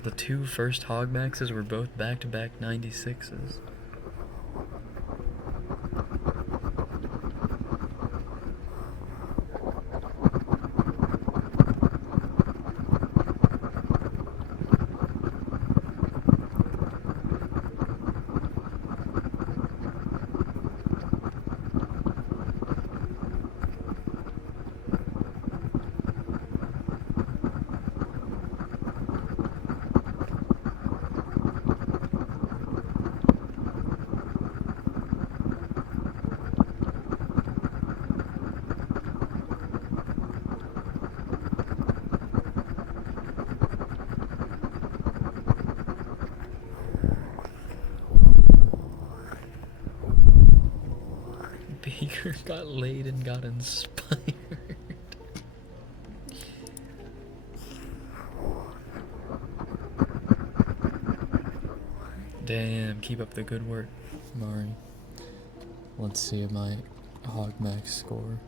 The two first hog maxes were both back-to-back 96s. Baker got laid and got inspired. Damn, keep up the good work, Mari. Let's see my hog max score.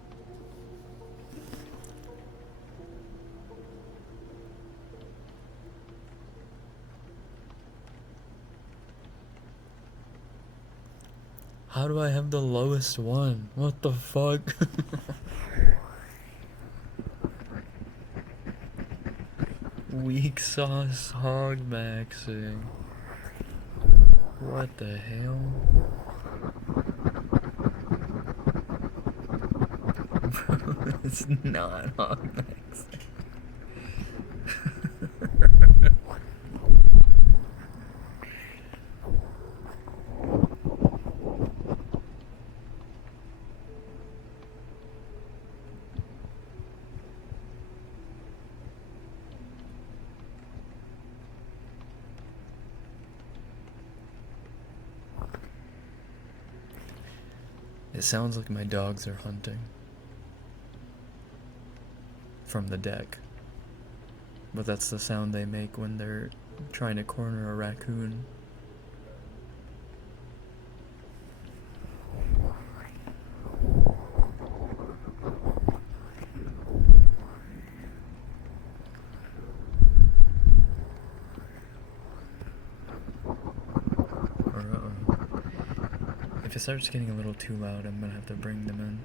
How do I have the lowest one? What the fuck? Weak sauce hog maxing. What the hell? Bro, it's not hog maxing. It sounds like my dogs are hunting from the deck. But that's the sound they make when they're trying to corner a raccoon. If it starts getting a little too loud, I'm gonna have to bring them in.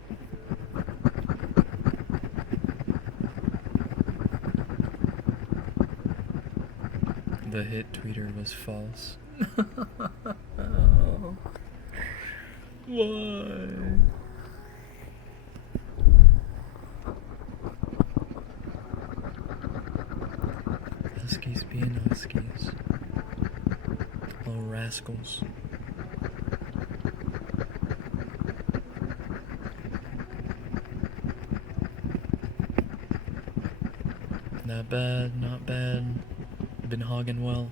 The hit tweeter was false. Oh. Why? Huskies being huskies. Little rascals. Not bad, not bad. Been hogging well.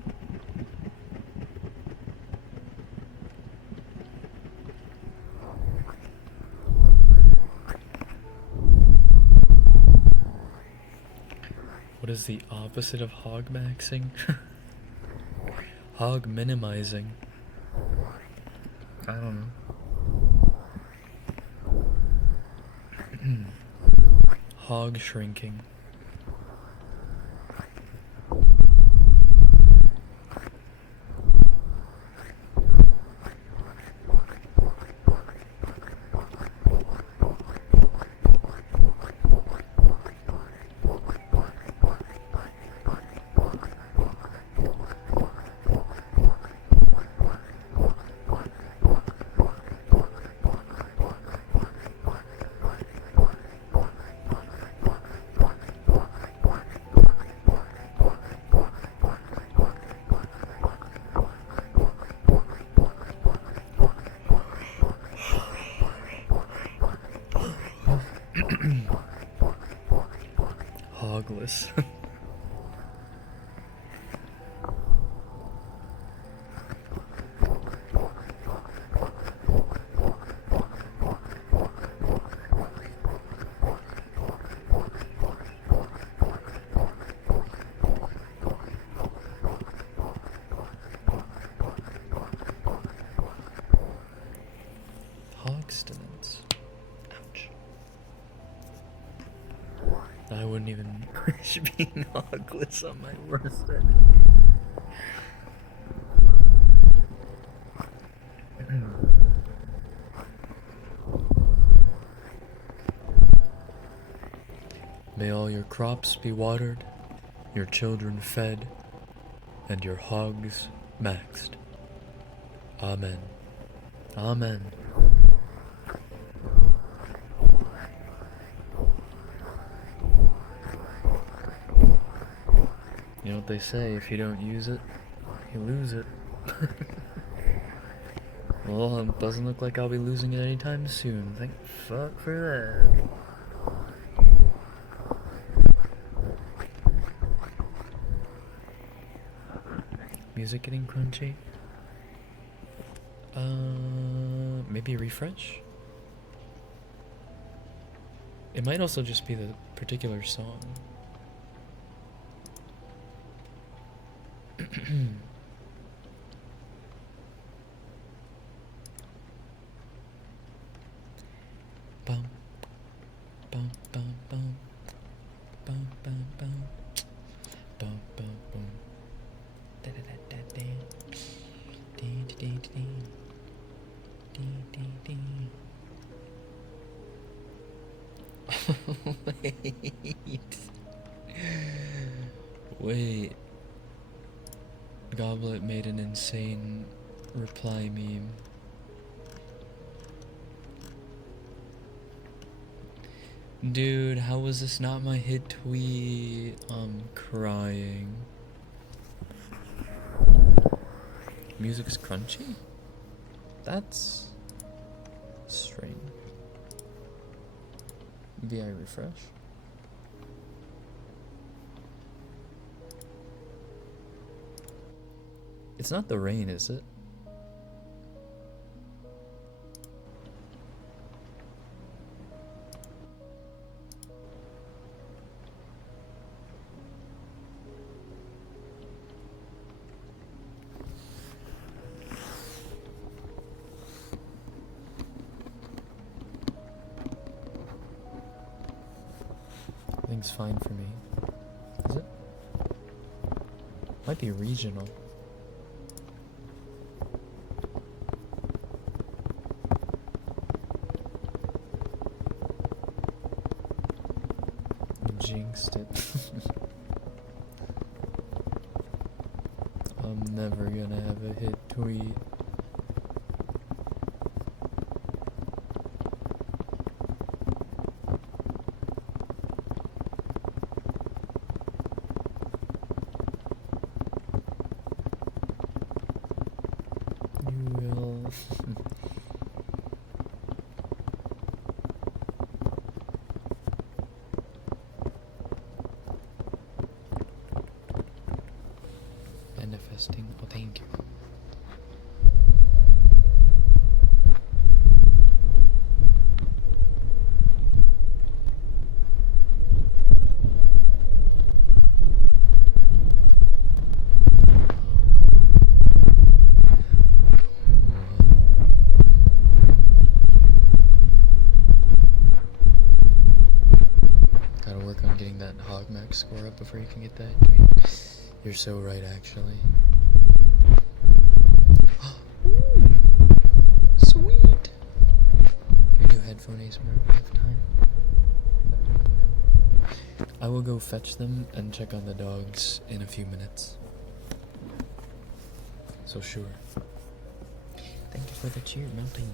What is the opposite of hog maxing? Hog minimizing. I don't know. Hog shrinking. Hogless. Hogstonance. Ouch. I wouldn't even wish being hogless on my worst enemy. May all your crops be watered, your children fed, and your hogs maxed. Amen. Amen. You know what they say, if you don't use it, you lose it. Well, it doesn't look like I'll be losing it anytime soon. Thank fuck for that. Music getting crunchy? Maybe a refresh? It might also just be the particular song. Bum, bum, bum, bum, bum, bum, bum, bum, bum, bum. Da da da da da. Dee dee dee dee. Dee dee dee. Wait. Wait. Goblet made an insane reply meme. Dude, how was this not my hit tweet? I'm crying. Music's crunchy? That's strange. VI refresh? It's not the rain, is it? seems fine for me. Is it? Might be regional. Jinxed it. I'm never gonna have a hit tweet. You will. Manifesting. Oh, thank you. Gotta work on getting that Hog Max score up before you can get that tweet. You're so right, actually. Sweet! We do headphone ASMR if we have time. I will go fetch them and check on the dogs in a few minutes. So sure. Thank you for the cheer, Melting.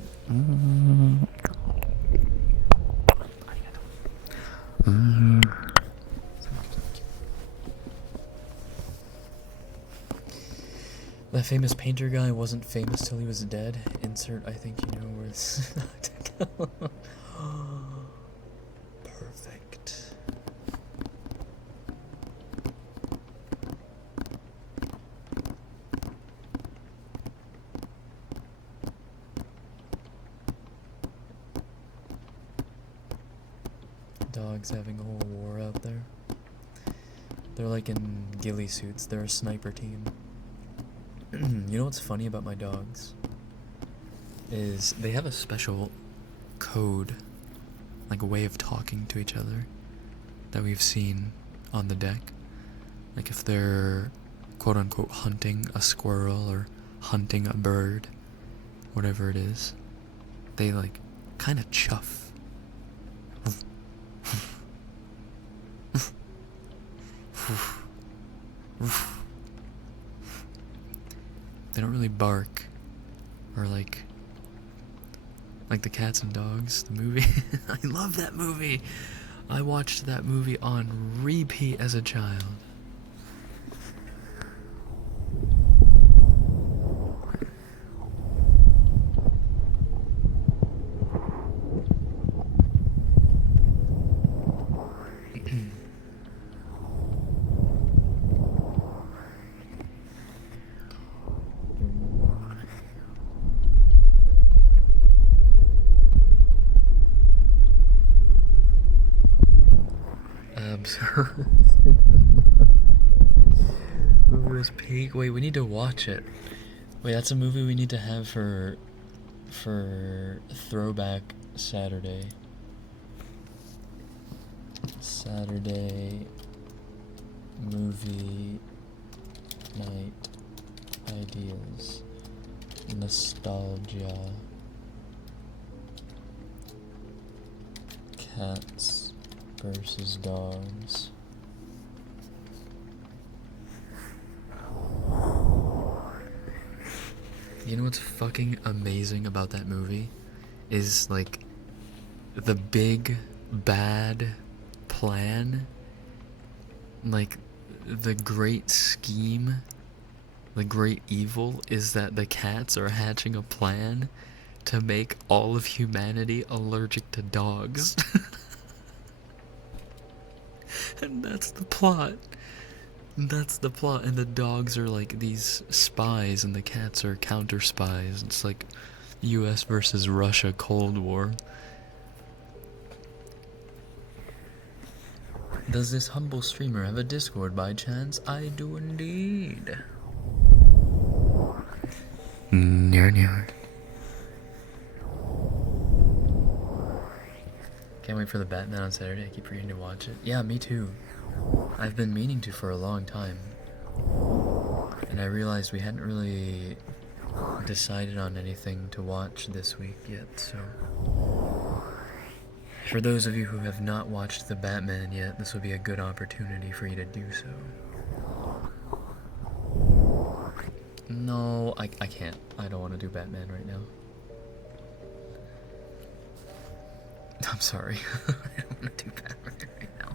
That famous painter guy wasn't famous till he was dead. Insert, I think you know where this to go. Perfect. Dogs having a whole war out there. They're like in ghillie suits. They're a sniper team. You know what's funny about my dogs? Is they have a special code, like a way of talking to each other that we've seen on the deck. Like if they're quote unquote hunting a squirrel or hunting a bird, whatever it is, they like kind of chuff. They don't really bark, or like the Cats and Dogs, the movie. I love that movie. I watched that movie on repeat as a child. Movie was peak. Wait, we need to watch it. Wait, that's a movie we need to have for Throwback Saturday. Saturday movie night ideas. Nostalgia. Cats versus dogs. You know what's fucking amazing about that movie? Is like the big bad plan, like the great scheme, the great evil is that the cats are hatching a plan to make all of humanity allergic to dogs. And that's the plot. That's the plot, and the dogs are like these spies and the cats are counter spies. It's like US versus Russia Cold War. Does this humble streamer have a Discord by chance? I do indeed. Okay, Can't wait for the Batman on Saturday. I keep forgetting to watch it. Yeah, me too. I've been meaning to for a long time. And I realized we hadn't really decided on anything to watch this week yet, so... For those of you who have not watched the Batman yet, this will be a good opportunity for you to do so. No, I can't. I don't want to do Batman right now. I'm sorry. I don't want to do Batman right now.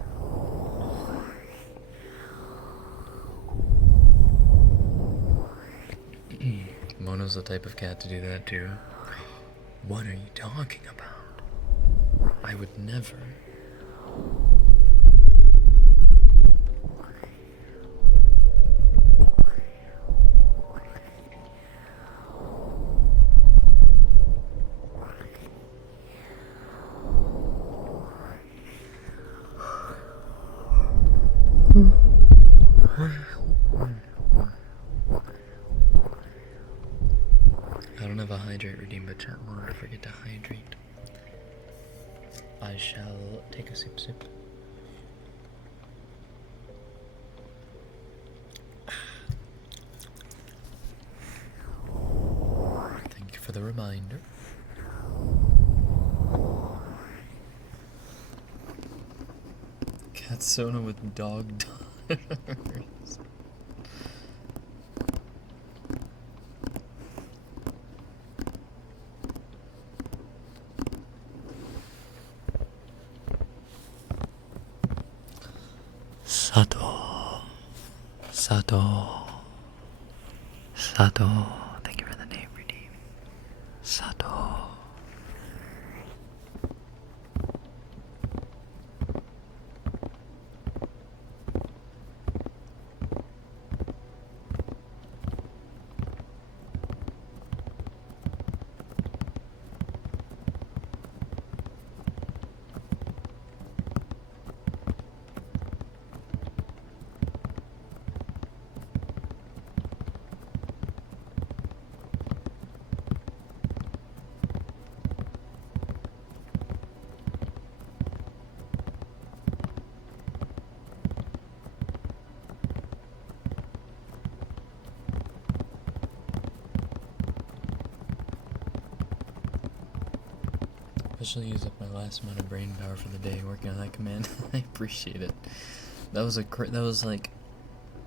Mono's the type of cat to do that too. What are you talking about? I would never. I don't have a hydrate redeem, but chat won't forget to hydrate. I shall take a sip. Thank you for the reminder. Cat Sona with dog daughters. Sato. Thank you for the name redeem. Sato. Officially used up my last amount of brain power for the day working on that command. I appreciate it. That was like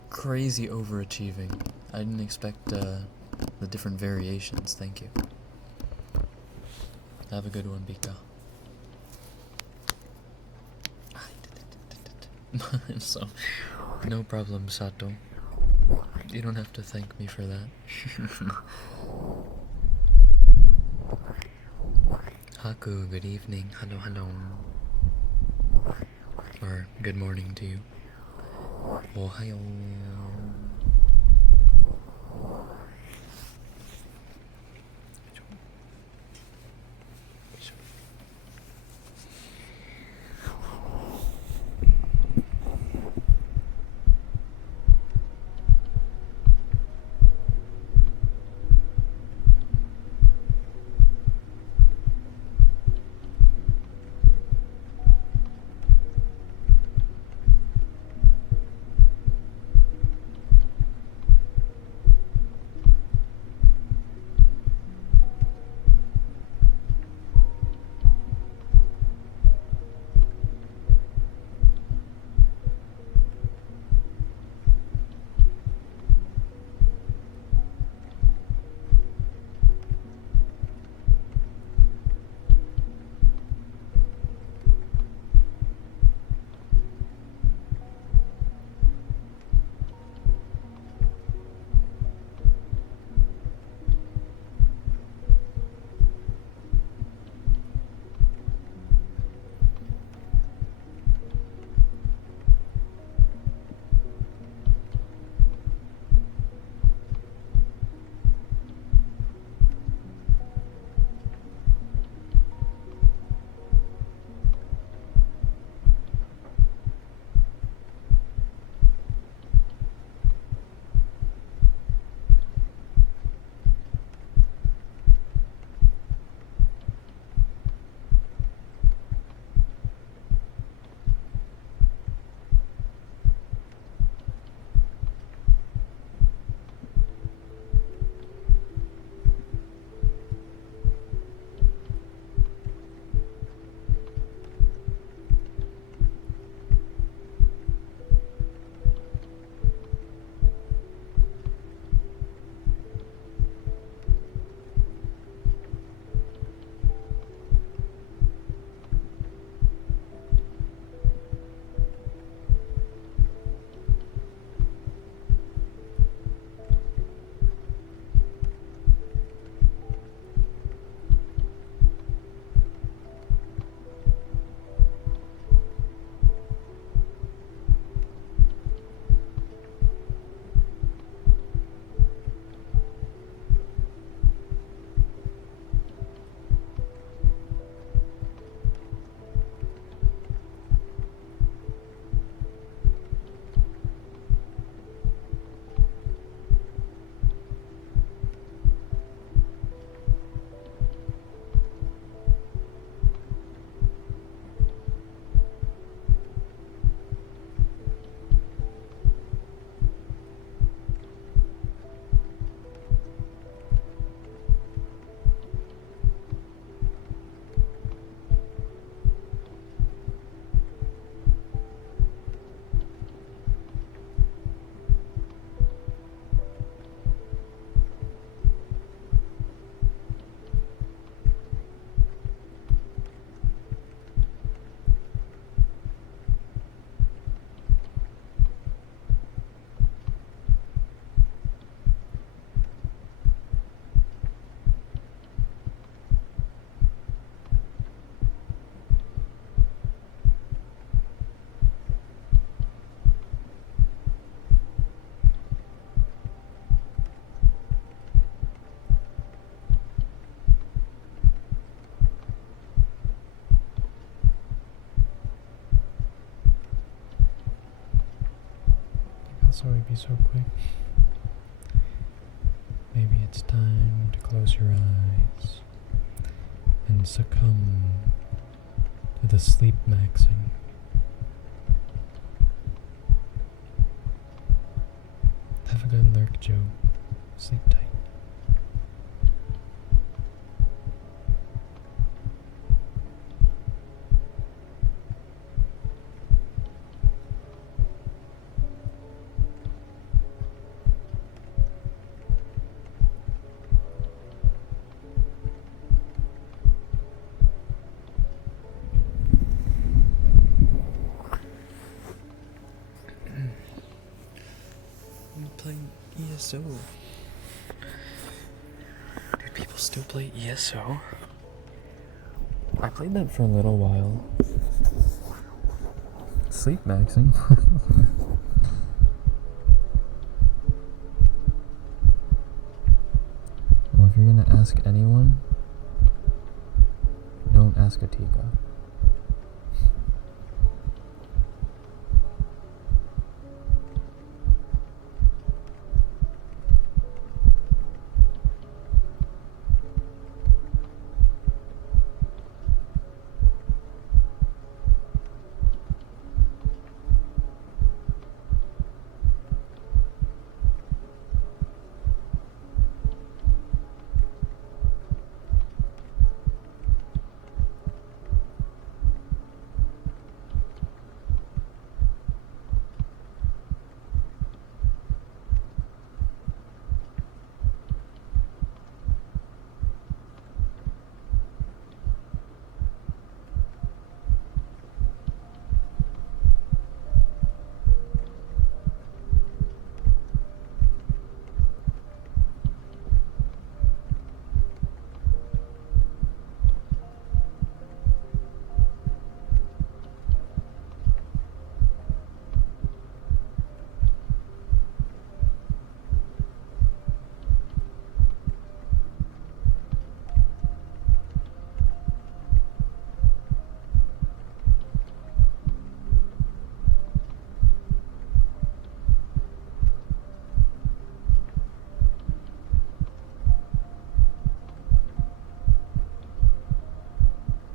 crazy overachieving. I didn't expect the different variations. Thank you. Have a good one, Bika. So, no problem, Sato. You don't have to thank me for that. Haku, good evening. Hello. Or good morning to you. Ohayo. So it'd be so quick. Maybe it's time to close your eyes and succumb to the sleep maxing. Have a good lurk, Joe. Sleep tight. I'm playing ESO. Do people still play ESO? I played that for a little while. Sleep maxing. Well, if you're gonna ask anyone, don't ask Atika.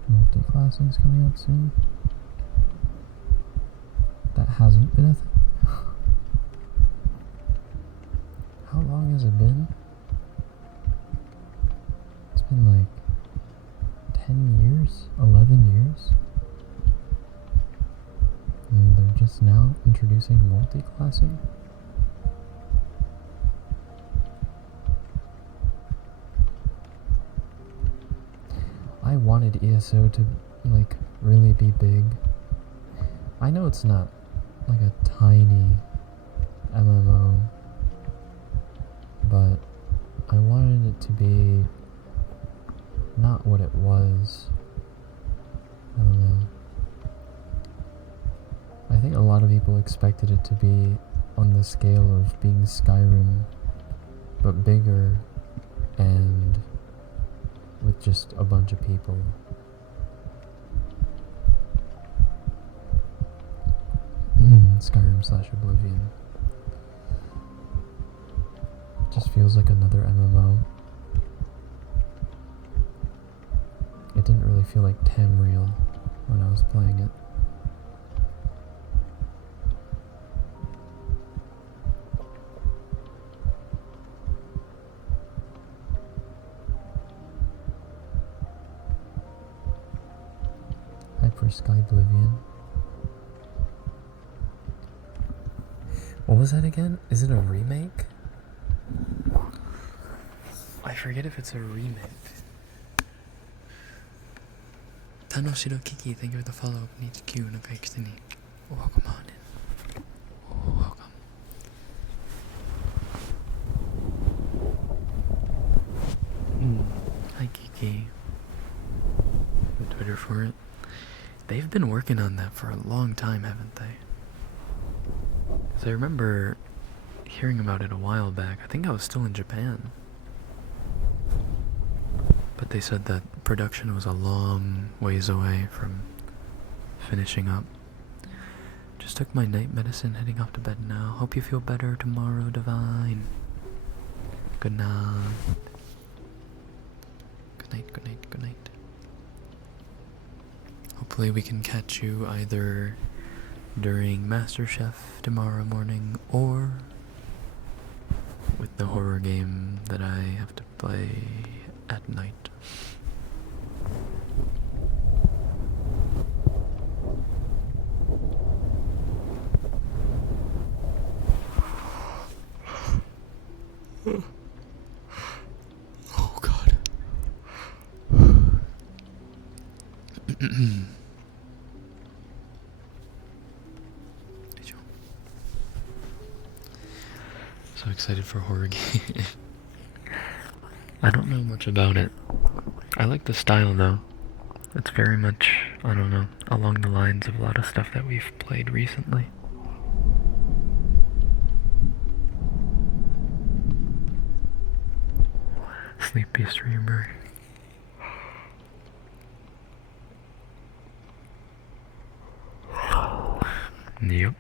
Multi-classing's coming out soon. That hasn't been a thing. How long has it been? It's been like 10 years? 11 years? And they're just now introducing multi-classing? I wanted ESO to, like, really be big. I know it's not, like, a tiny MMO, but I wanted it to be not what it was. I don't know. I think a lot of people expected it to be on the scale of being Skyrim, but bigger and with just a bunch of people. Skyrim / Oblivion. Just feels like another MMO. It didn't really feel like Tamriel when I was playing it. For Sky Oblivion. What was that again? Is it a remake? I forget if it's a remake. Tanoshiro Kiki, thank you for the follow. Nichikyu no Kaikitani. Welcome on in. Welcome. Hi Kiki. The Twitter for it. They've been working on that for a long time, haven't they? So I remember hearing about it a while back. I think I was still in Japan. But they said that production was a long ways away from finishing up. Just took my night medicine, heading off to bed now. Hope you feel better tomorrow, Divine. Good night. Good night, good night, good night. Hopefully we can catch you either during MasterChef tomorrow morning or with the horror game that I have to play at night. Oh God. So excited for horror game. I don't know much about it. I like the style though. It's very much, I don't know, along the lines of a lot of stuff that we've played recently. Sleepy streamer. Yep.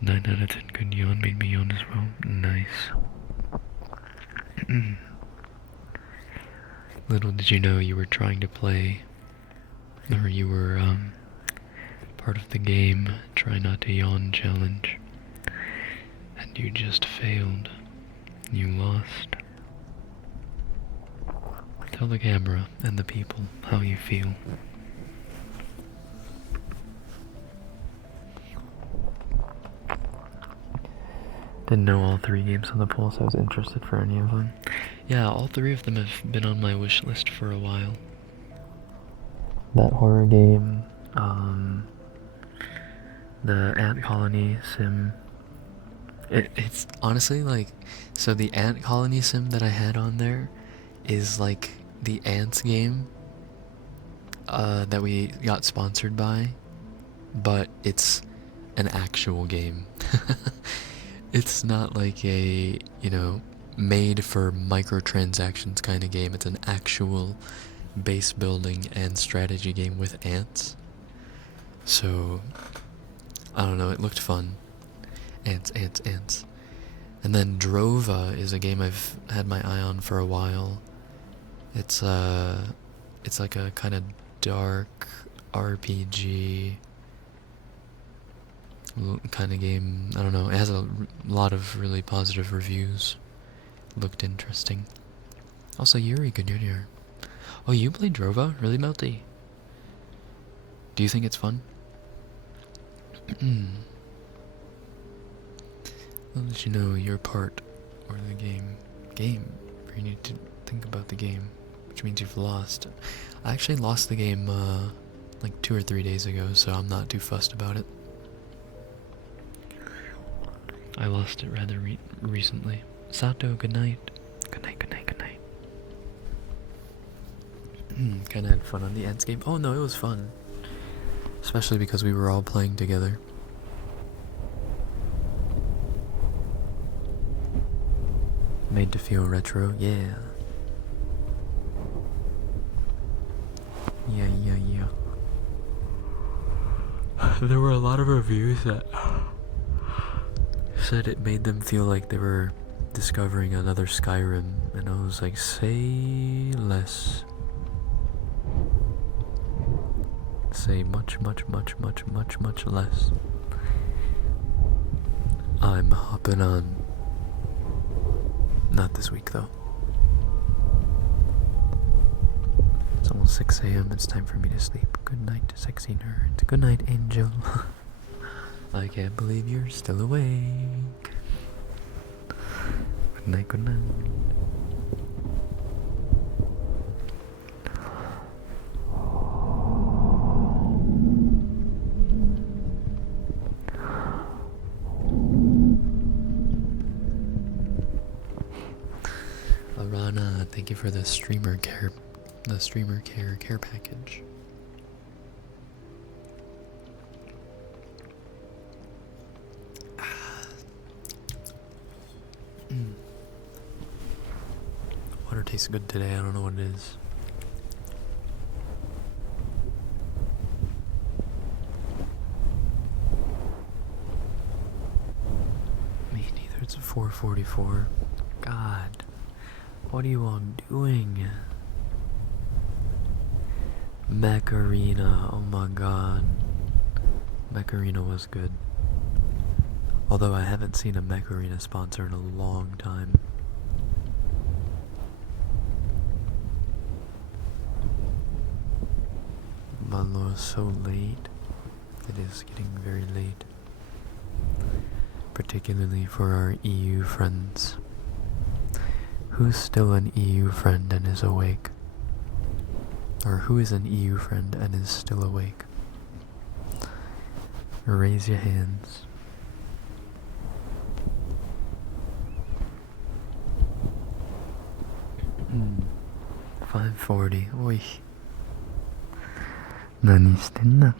9 out of 10 good yawn, made me yawn as well. Nice. Little did you know you were trying to play, or you were part of the game Try Not to Yawn challenge, and you just failed. You lost. Tell the camera and the people how you feel. Didn't know all 3 games on the poll, so I was interested for any of them. Yeah, all 3 of them have been on my wish list for a while. That horror game, the ant colony sim. It's honestly like, so the ant colony sim that I had on there is like the ants game that we got sponsored by, but it's an actual game. It's not like a, you know, made for microtransactions kind of game. It's an actual base building and strategy game with ants. So, I don't know, it looked fun. Ants, ants, ants. And then Drova is a game I've had my eye on for a while. It's like a kind of dark RPG kind of game. I don't know. It has a lot of really positive reviews. Looked interesting. Also, Yuri Jr. Oh, you played Drova? Really, Melty? Do you think it's fun? I'll let you know your part or the game. Where you need to think about the game, which means you've lost. I actually lost the game like 2 or 3 days ago, so I'm not too fussed about it. I lost it rather recently. Sato, good night. Good night, good night, good night. Kinda had fun on the ants game. Oh no, it was fun. Especially because we were all playing together. Made to feel retro, yeah. Yeah. There were a lot of reviews that said it made them feel like they were discovering another Skyrim, and I was like, say less. Say much less. I'm hopping on. Not this week though. It's almost 6 a.m. It's time for me to sleep. Good night, sexy nerd. Good night, Angel. I can't believe you're still awake. Good night, good night. Arana, thank you for the streamer care package. Water tastes good today. I don't know what it is. It's 4:44. God, what are you all doing? Macarena, oh my god. Macarena was good. Although I haven't seen a Macarena sponsor in a long time. Malo is so late. It is getting very late. Particularly for our EU friends. Who's still an EU friend and is awake? Or who is an EU friend and is still awake? Raise your hands. Mm. 5:40. Oi. 何してんな。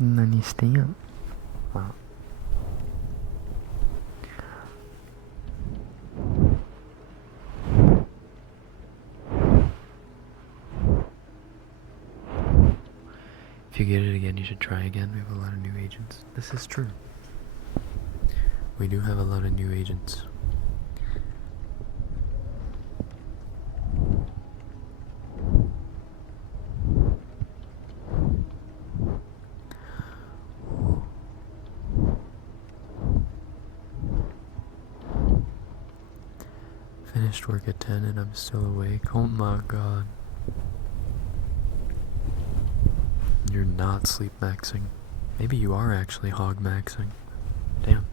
何してんや。あ。If you get it again, you should try again. We have a lot of new agents. This is true. We do have a lot of new agents. Finished work at 10 and I'm still awake. Oh my god. You're not sleep maxing. Maybe you are actually hog maxing. Damn.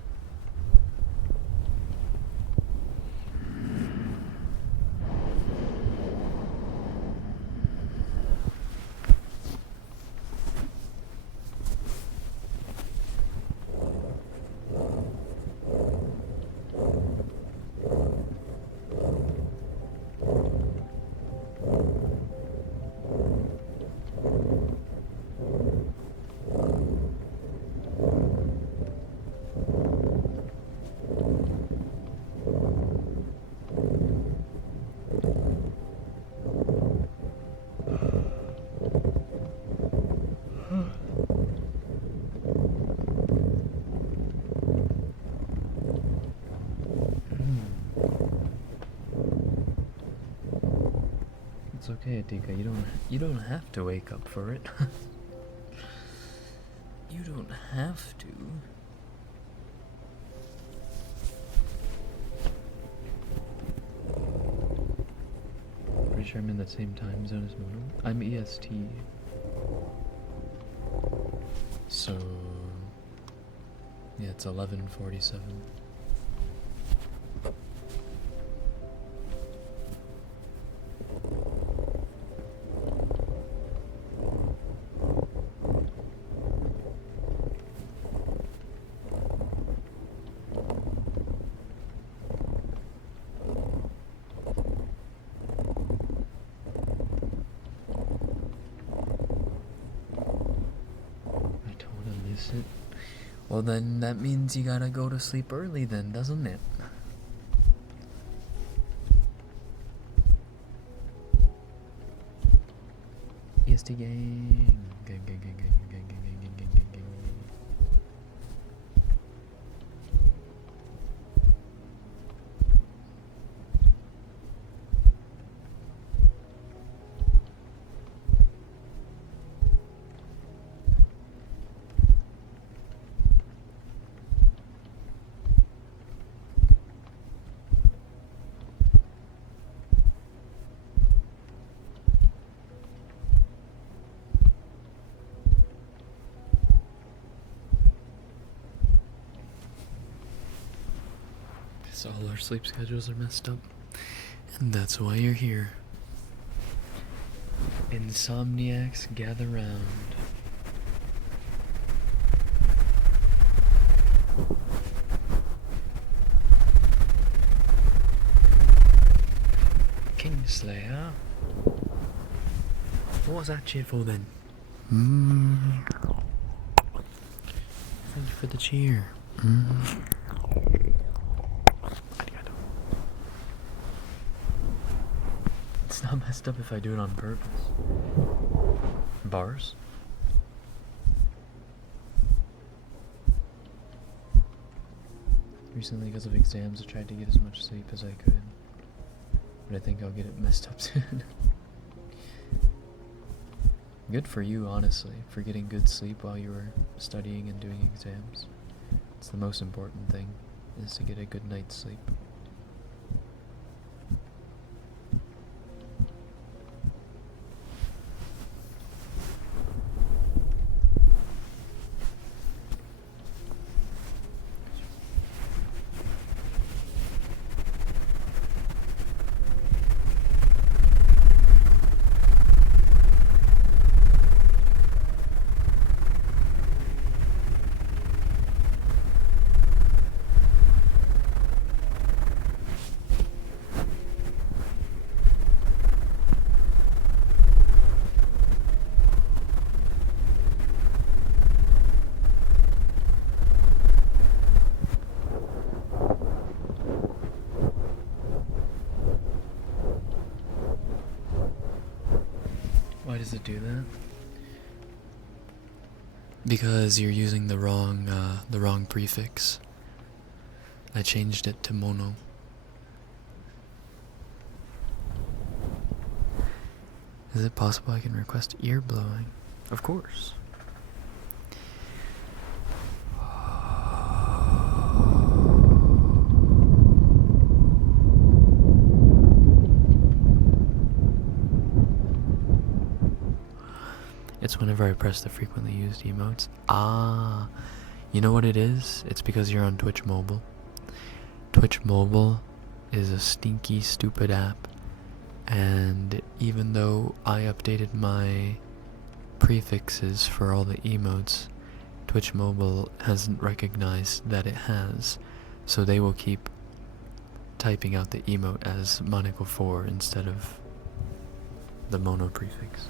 It's okay, Atika. You don't have to wake up for it. You don't have to. Pretty sure I'm in the same time zone as Mono. I'm EST. So yeah, it's 11:47. It. Well, then that means you gotta go to sleep early, then, doesn't it? EST gang. Gang, gang, gang, gang, gang, gang, gang, gang, gang, gang, gang. So all our sleep schedules are messed up. And that's why you're here. Insomniacs gather round. Kingslayer? What was that cheer for then? Thank you for the cheer. It's not messed up if I do it on purpose. Bars? Recently, because of exams, I tried to get as much sleep as I could. But I think I'll get it messed up soon. Good for you, honestly, for getting good sleep while you were studying and doing exams. It's the most important thing, is to get a good night's sleep. Why does it do that? Because you're using the wrong prefix. I changed it to mono. Is it possible I can request ear blowing? Of course. It's whenever I press the frequently used emotes. Ah, you know what it is? It's because you're on Twitch Mobile. Twitch Mobile is a stinky, stupid app. And even though I updated my prefixes for all the emotes, Twitch Mobile hasn't recognized that it has. So they will keep typing out the emote as Monaco 4 instead of the mono prefix.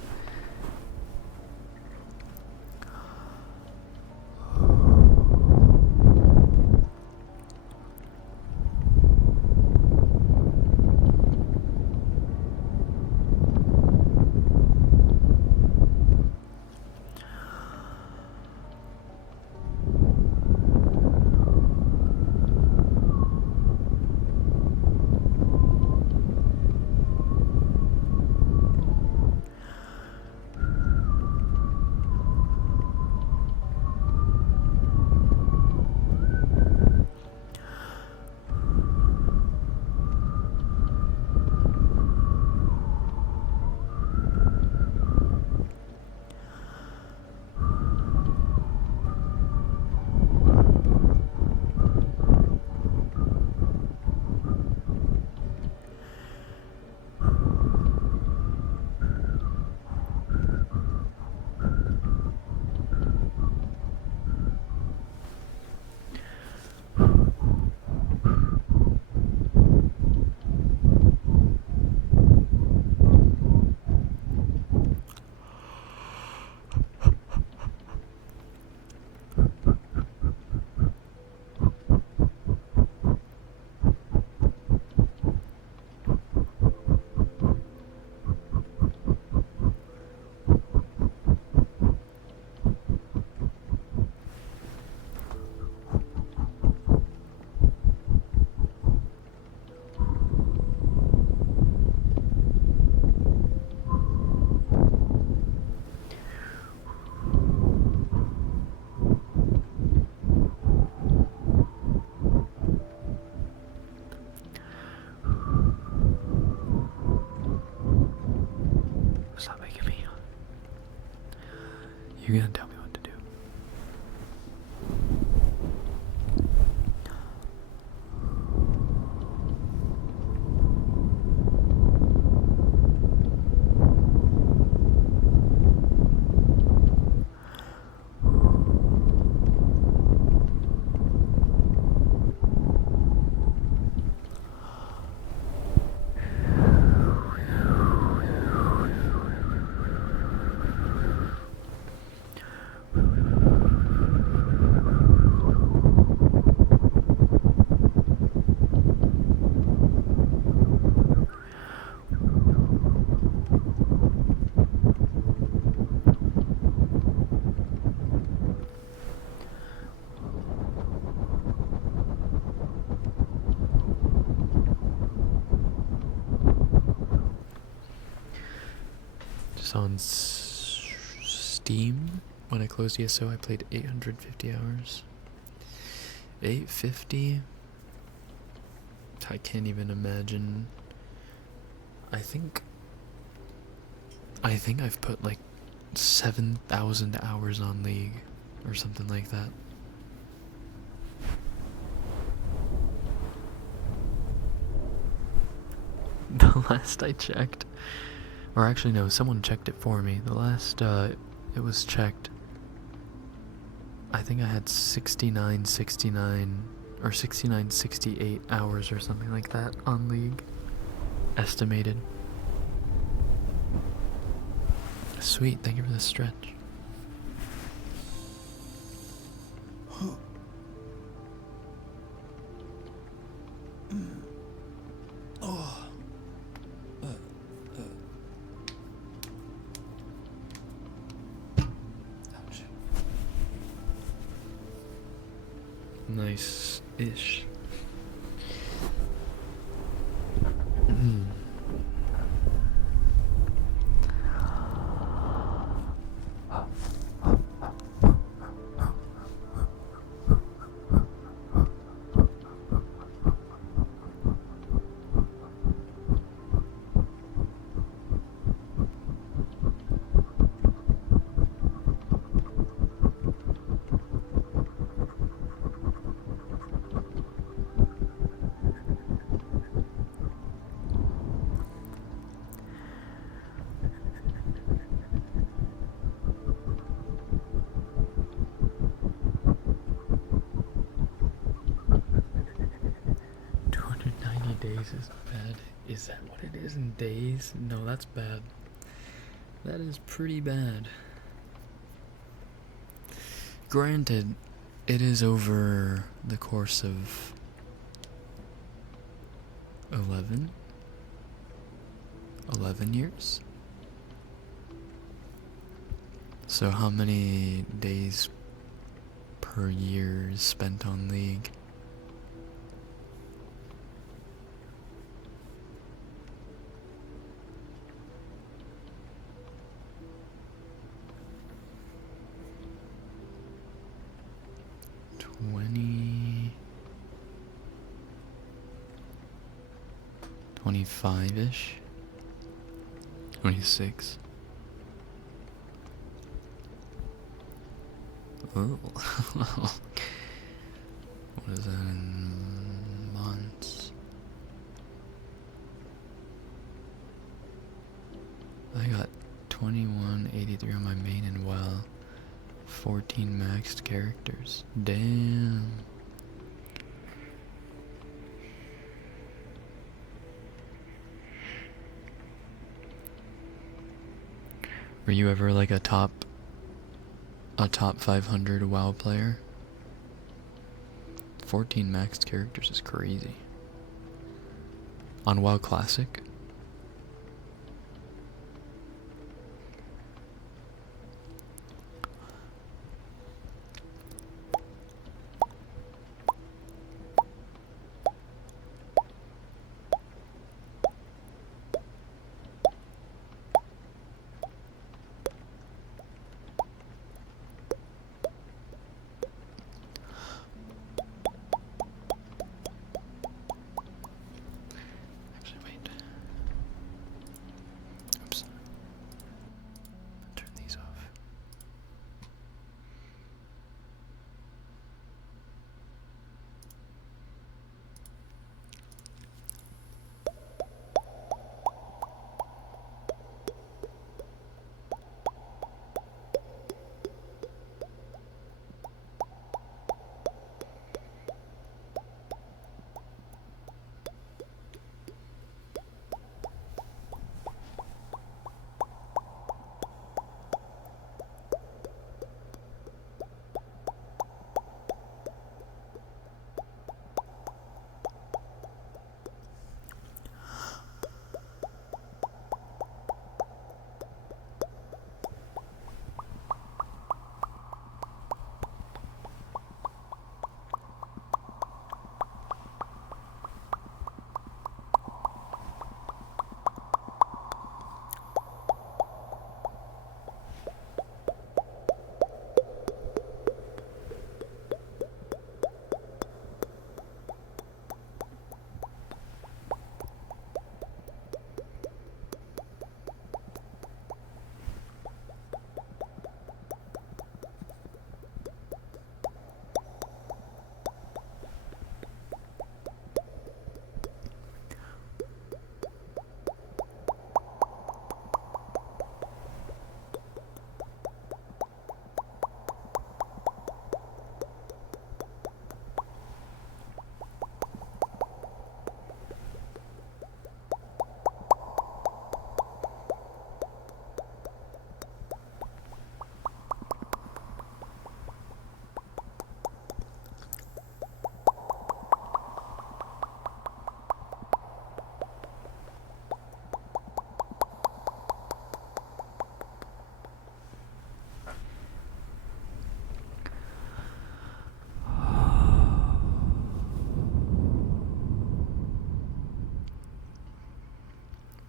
You're gonna tell me what to do. this on Steam. When I closed ESO, I played 850 hours. 850? I can't even imagine. I think I've put like 7,000 hours on League or something like that. The last I checked, or actually no, someone checked it for me. The last it was checked, I think I had 6969 or 6968 hours or something like that on League. Estimated. Sweet, thank you for the stretch. Nice-ish. Days is bad. Is that what it is in days? No, that's bad. That is pretty bad. Granted, it is over the course of 11 years. So how many days per year is spent on League? $25-ish? 26. Oh. What is that in months? I got 2183 on my main and WoW. 14 maxed characters. Damn. Were you ever like a top 500 WoW player? 14 maxed characters is crazy. On WoW Classic?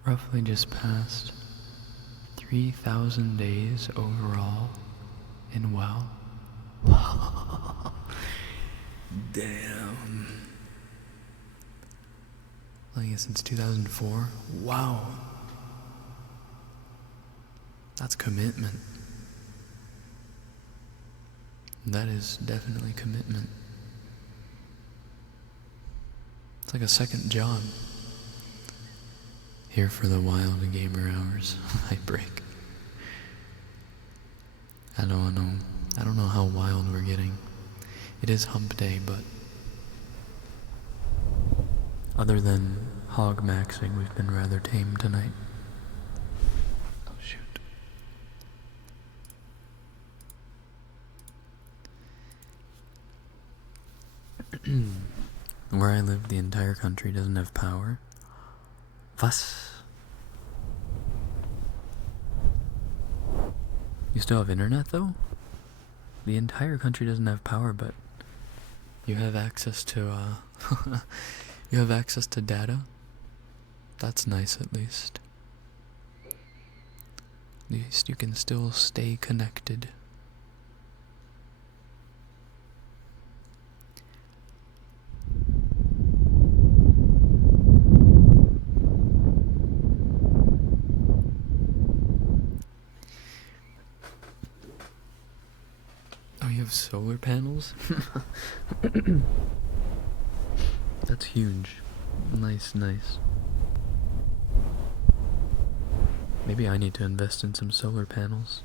roughly just passed 3,000 days overall in WoW. Damn. Playing it since 2004. Wow. That's commitment. That is definitely commitment. It's like a second job. Here for the wild gamer hours. I break. I don't know how wild we're getting. It is hump day, but other than hog maxing, we've been rather tame tonight. Oh shoot. Where I live, the entire country doesn't have power. Was? You still have internet though? The entire country doesn't have power, but you have access to you have access to data. That's nice, at least. At least you can still stay connected. Oh, you have solar panels? That's huge. Nice, nice. Maybe I need to invest in some solar panels.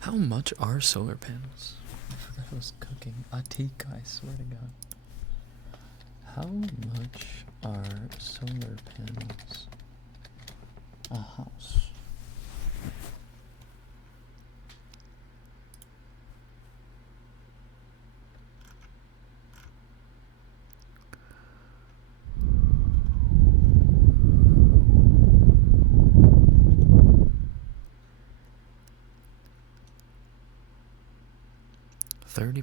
How much are solar panels? I forgot I was cooking. Atika, I swear to God. How much are solar panels a house?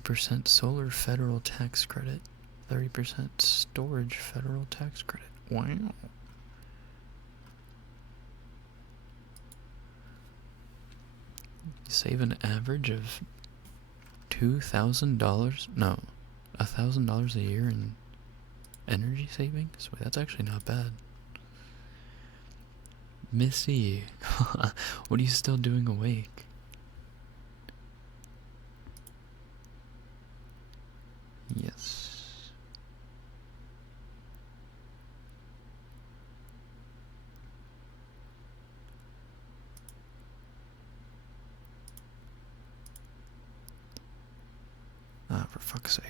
%, solar federal tax credit, 30% storage federal tax credit. Wow. You save an average of $2,000? No, $1,000 a year in energy savings? Wait, that's actually not bad. Missy, what are you still doing awake? Yes. Ah, for fuck's sake.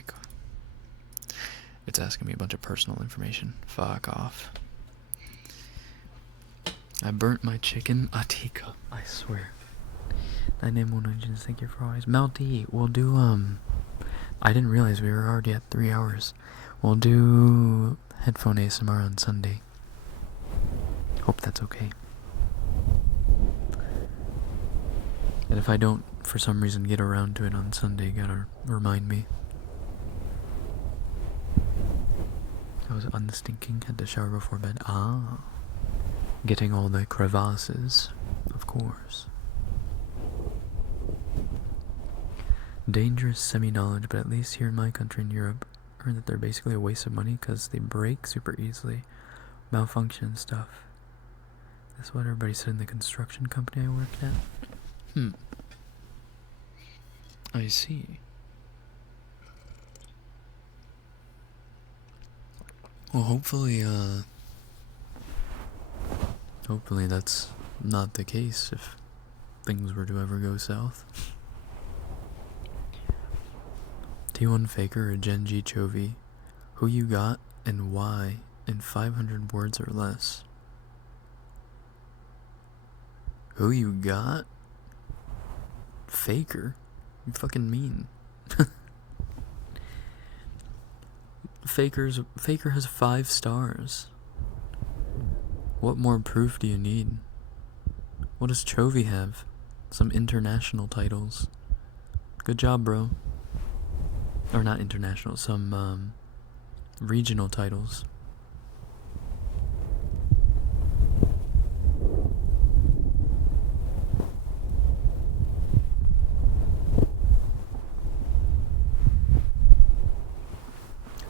It's asking me a bunch of personal information. Fuck off. I burnt my chicken. Atika, I swear. I name one engines, thank you for always. Melty, we'll do, I didn't realize we were already at 3 hours. We'll do headphone ASMR on Sunday. Hope that's okay. And if I don't, for some reason, get around to it on Sunday, gotta remind me. I was unstinking, had to shower before bed. Ah. Getting all the crevasses, of course. Dangerous semi-knowledge, but at least here in my country in Europe, I heard that they're basically a waste of money because they break super easily, malfunction and stuff. That's what everybody said in the construction company I worked at. I see. Well, hopefully that's not the case if things were to ever go south. T1 Faker or Gen G Chovy, who you got and why in 500 words or less? Who you got? Faker? You fucking mean. Faker has 5 stars. What more proof do you need? What does Chovy have? Some international titles. Good job, bro. Or not international, some regional titles.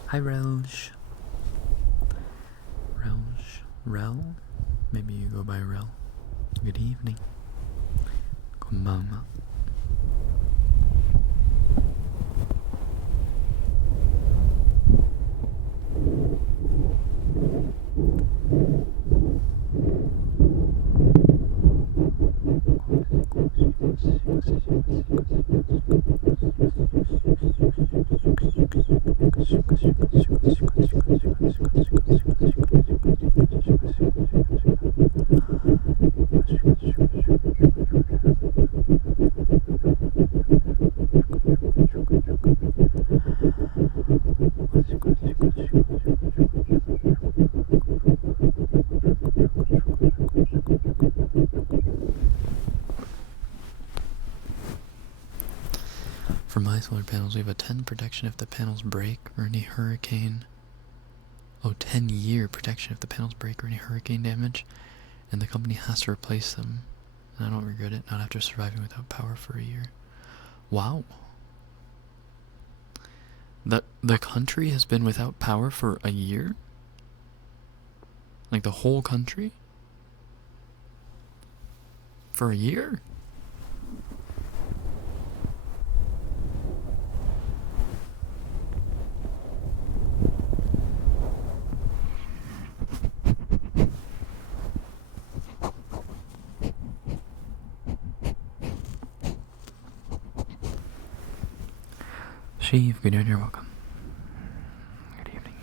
Hi, Relsh. Rel? Maybe you go by Rel. Good evening. Konbanwa. For my solar panels, we have a 10 protection if the panels break or any hurricane. Oh, 10-year protection if the panels break or any hurricane damage, and the company has to replace them. And I don't regret it, not after surviving without power for a year. Wow. The country has been without power for a year? Like the whole country? For a year? Sheev, good evening, you're welcome. Good evening.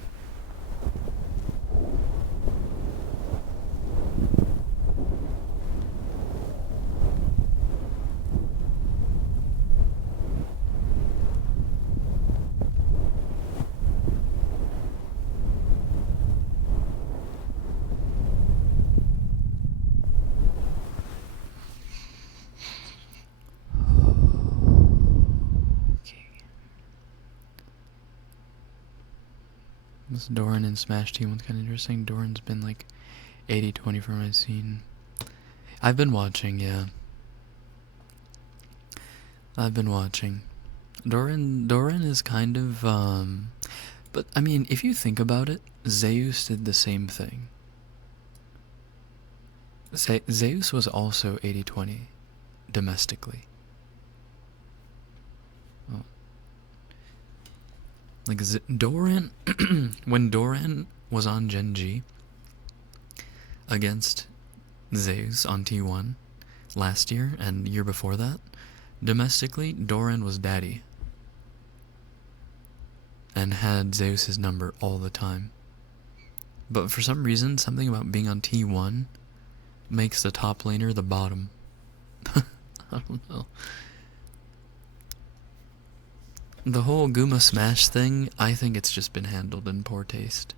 This Doran and Smash team was kind of interesting. Doran's been like 80-20 from what I've seen. I've been watching, yeah. I've been watching. Doran is kind of, but I mean, if you think about it, Zeus did the same thing. Zeus was also 80-20 domestically. Oh. Like Doran, when Doran was on Gen G against Zeus on T1 last year and year before that, domestically, Doran was daddy and had Zeus's number all the time. But for some reason, something about being on T1 makes the top laner the bottom. I don't know. The whole Guma Smash thing, I think it's just been handled in poor taste.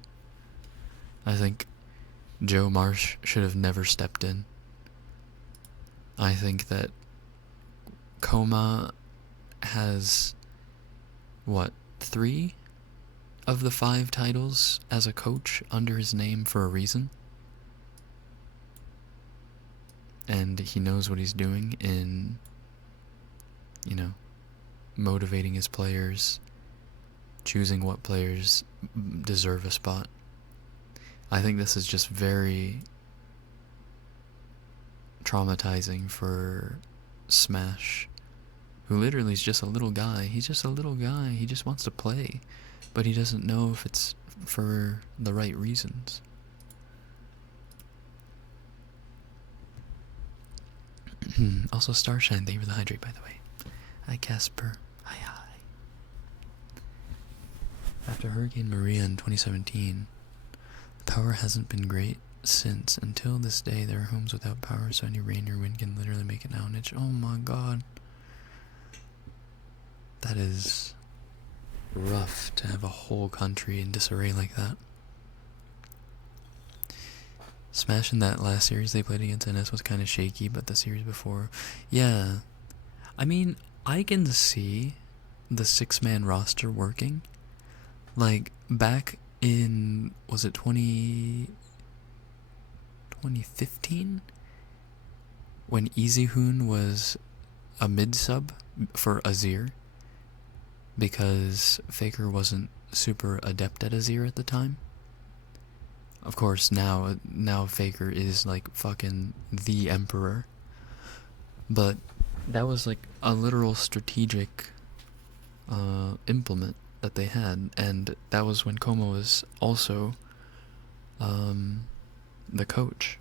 I think Joe Marsh should have never stepped in. I think that Koma has, what, 3 of the 5 titles as a coach under his name for a reason? And he knows what he's doing in, you know, motivating his players, choosing what players deserve a spot. I think this is just very traumatizing for Smash, who literally is just a little guy. He's just a little guy. He just wants to play, but he doesn't know if it's for the right reasons. Also, Starshine, thank you for the hydrate, by the way. Hi, Casper. Hi. After Hurricane Maria in 2017, the power hasn't been great since. Until this day, there are homes without power, so any rain or wind can literally make an outage. Oh my god. That is rough to have a whole country in disarray like that. Smash in that last series they played against NS was kind of shaky, but the series before, yeah. I mean, I can see the 6-man roster working. Like, back in, was it 2015? When Easyhoon was a mid-sub for Azir, because Faker wasn't super adept at Azir at the time. Of course, now Faker is like fucking the emperor. But that was like a literal strategic implement that they had, and that was when Como was also the coach.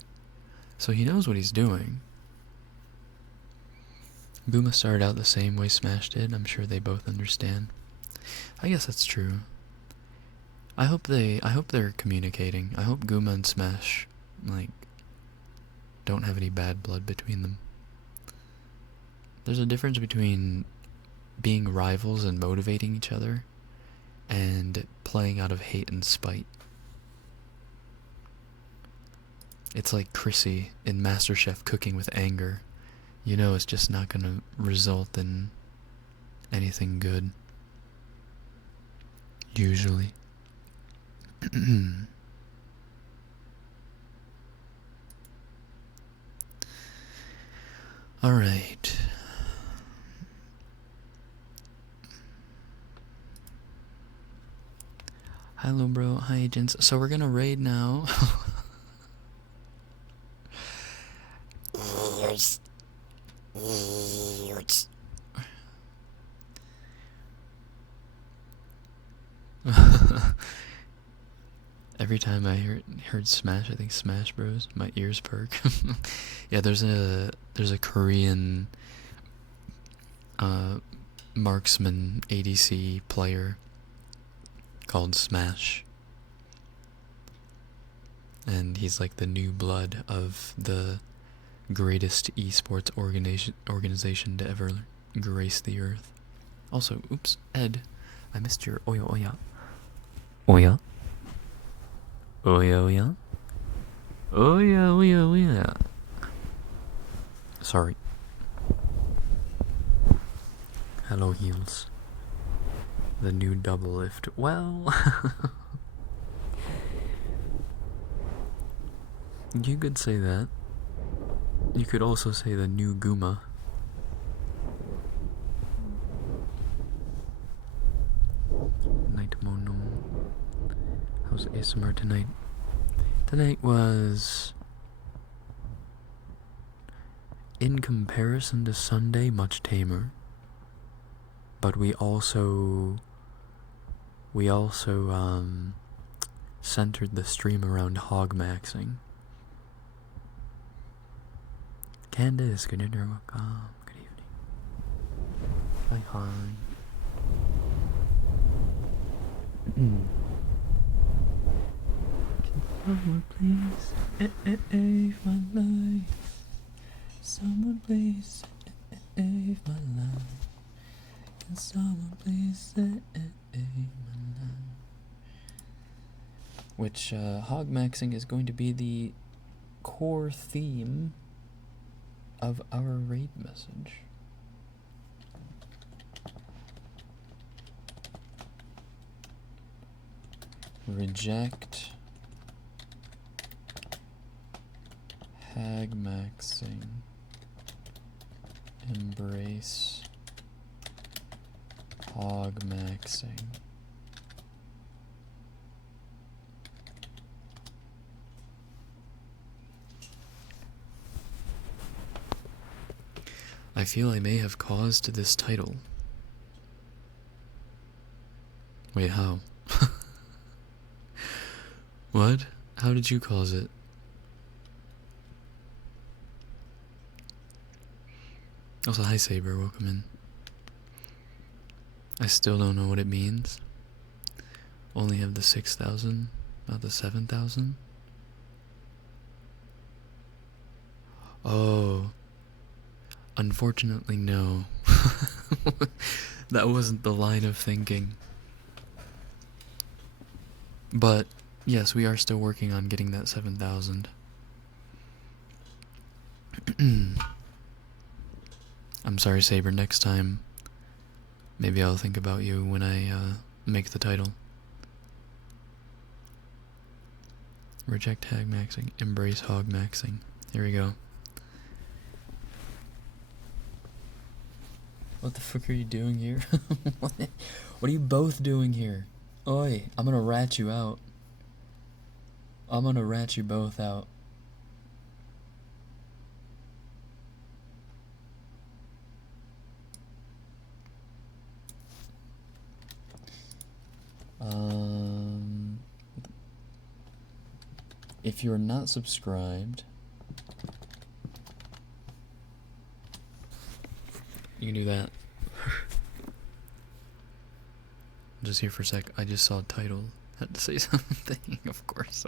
So he knows what he's doing. Buma started out the same way Smash did. I'm sure they both understand. I guess that's true. I hope they're communicating. I hope Guma and Smash, like, don't have any bad blood between them. There's a difference between being rivals and motivating each other and playing out of hate and spite. It's like Chrissy in MasterChef cooking with anger. You know it's just not gonna result in anything good. Usually. Alright. Hello, bro. Hi, agents. So we're gonna raid now. Every time I heard Smash, I think Smash Bros. My ears perk. Yeah, there's a Korean marksman ADC player called Smash, and he's like the new blood of the greatest esports organization to ever grace the earth. Also, oops, Ed, I missed your oya oya. Oya? Oya oya? Oya oya oya. Sorry. Hello, heels. The new double lift. Well, you could say that. You could also say the new Guma. Night Mono. How's ASMR tonight? Tonight was, in comparison to Sunday, much tamer. But we also centered the stream around hog maxing. Candace, good dinner, welcome. Good evening. Hi, hi. Someone please save my life. Someone please save my life. Can someone please save my life? Which hog maxing is going to be the core theme of our raid message. Reject hag maxing. Embrace hog maxing. I feel I may have caused this title. Wait, how? What? How did you cause it? Also, hi Saber, welcome in. I still don't know what it means. Only have the 6,000, not the 7,000. Oh. Unfortunately, no. That wasn't the line of thinking. But yes, we are still working on getting that 7,000. I'm sorry, Saber. Next time, maybe I'll think about you when I make the title. Reject hag maxing, embrace hog maxing. Here we go. What the fuck are you doing here? What are you both doing here? Oi, I'm gonna rat you out. I'm gonna rat you both out. If you're not subscribed, you can do that. I'm just here for a sec. I just saw a title. Had to say something. Of course.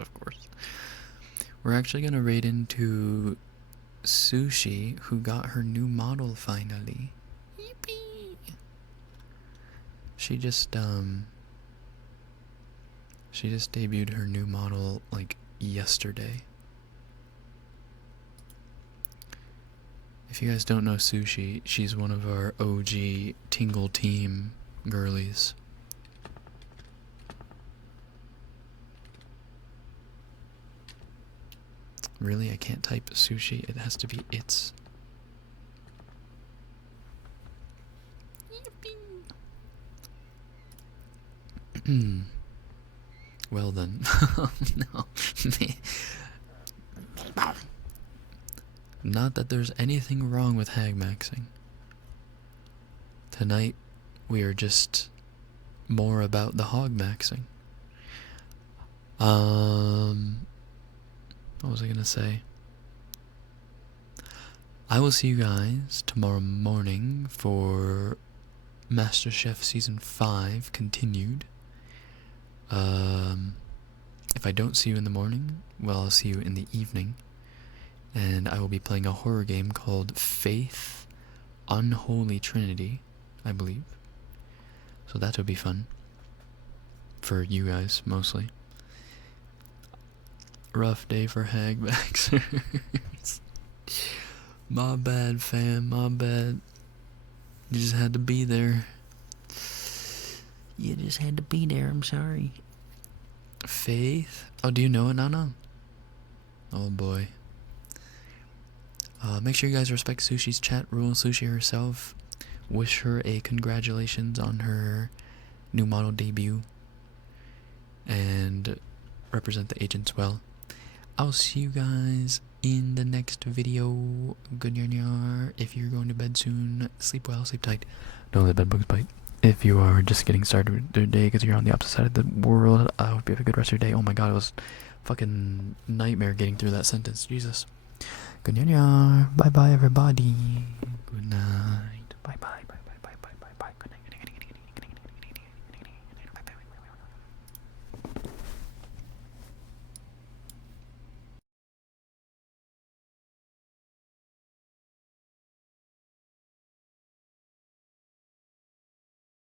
We're actually gonna raid into Sushi, who got her new model finally. Yippee! She just debuted her new model like yesterday. If you guys don't know Sushi, she's one of our OG Tingle Team girlies. Really? I can't type Sushi. It has to be it's. Well then. No. Not that there's anything wrong with hag maxing. Tonight, we are just more about the hog maxing. What was I gonna say? I will see you guys tomorrow morning for MasterChef Season 5 continued. If I don't see you in the morning, well, I'll see you in the evening. And I will be playing a horror game called Faith Unholy Trinity, I believe. So that will be fun. For you guys, mostly. Rough day for hag maxers. My bad, fam, my bad. You just had to be there. You just had to be there, I'm sorry. Faith? Oh, do you know it, Nana? Oh boy. Make sure you guys respect Sushi's chat rules. Sushi herself. Wish her a congratulations on her new model debut. And represent the agents well. I'll see you guys in the next video. Good yarn. If you're going to bed soon, sleep well, sleep tight. Don't let bed bugs bite. If you are just getting started with your day because you're on the opposite side of the world, I hope you have a good rest of your day. Oh my god, it was fucking nightmare getting through that sentence. Jesus. Good yarn. Bye bye, everybody. Good night. Bye bye.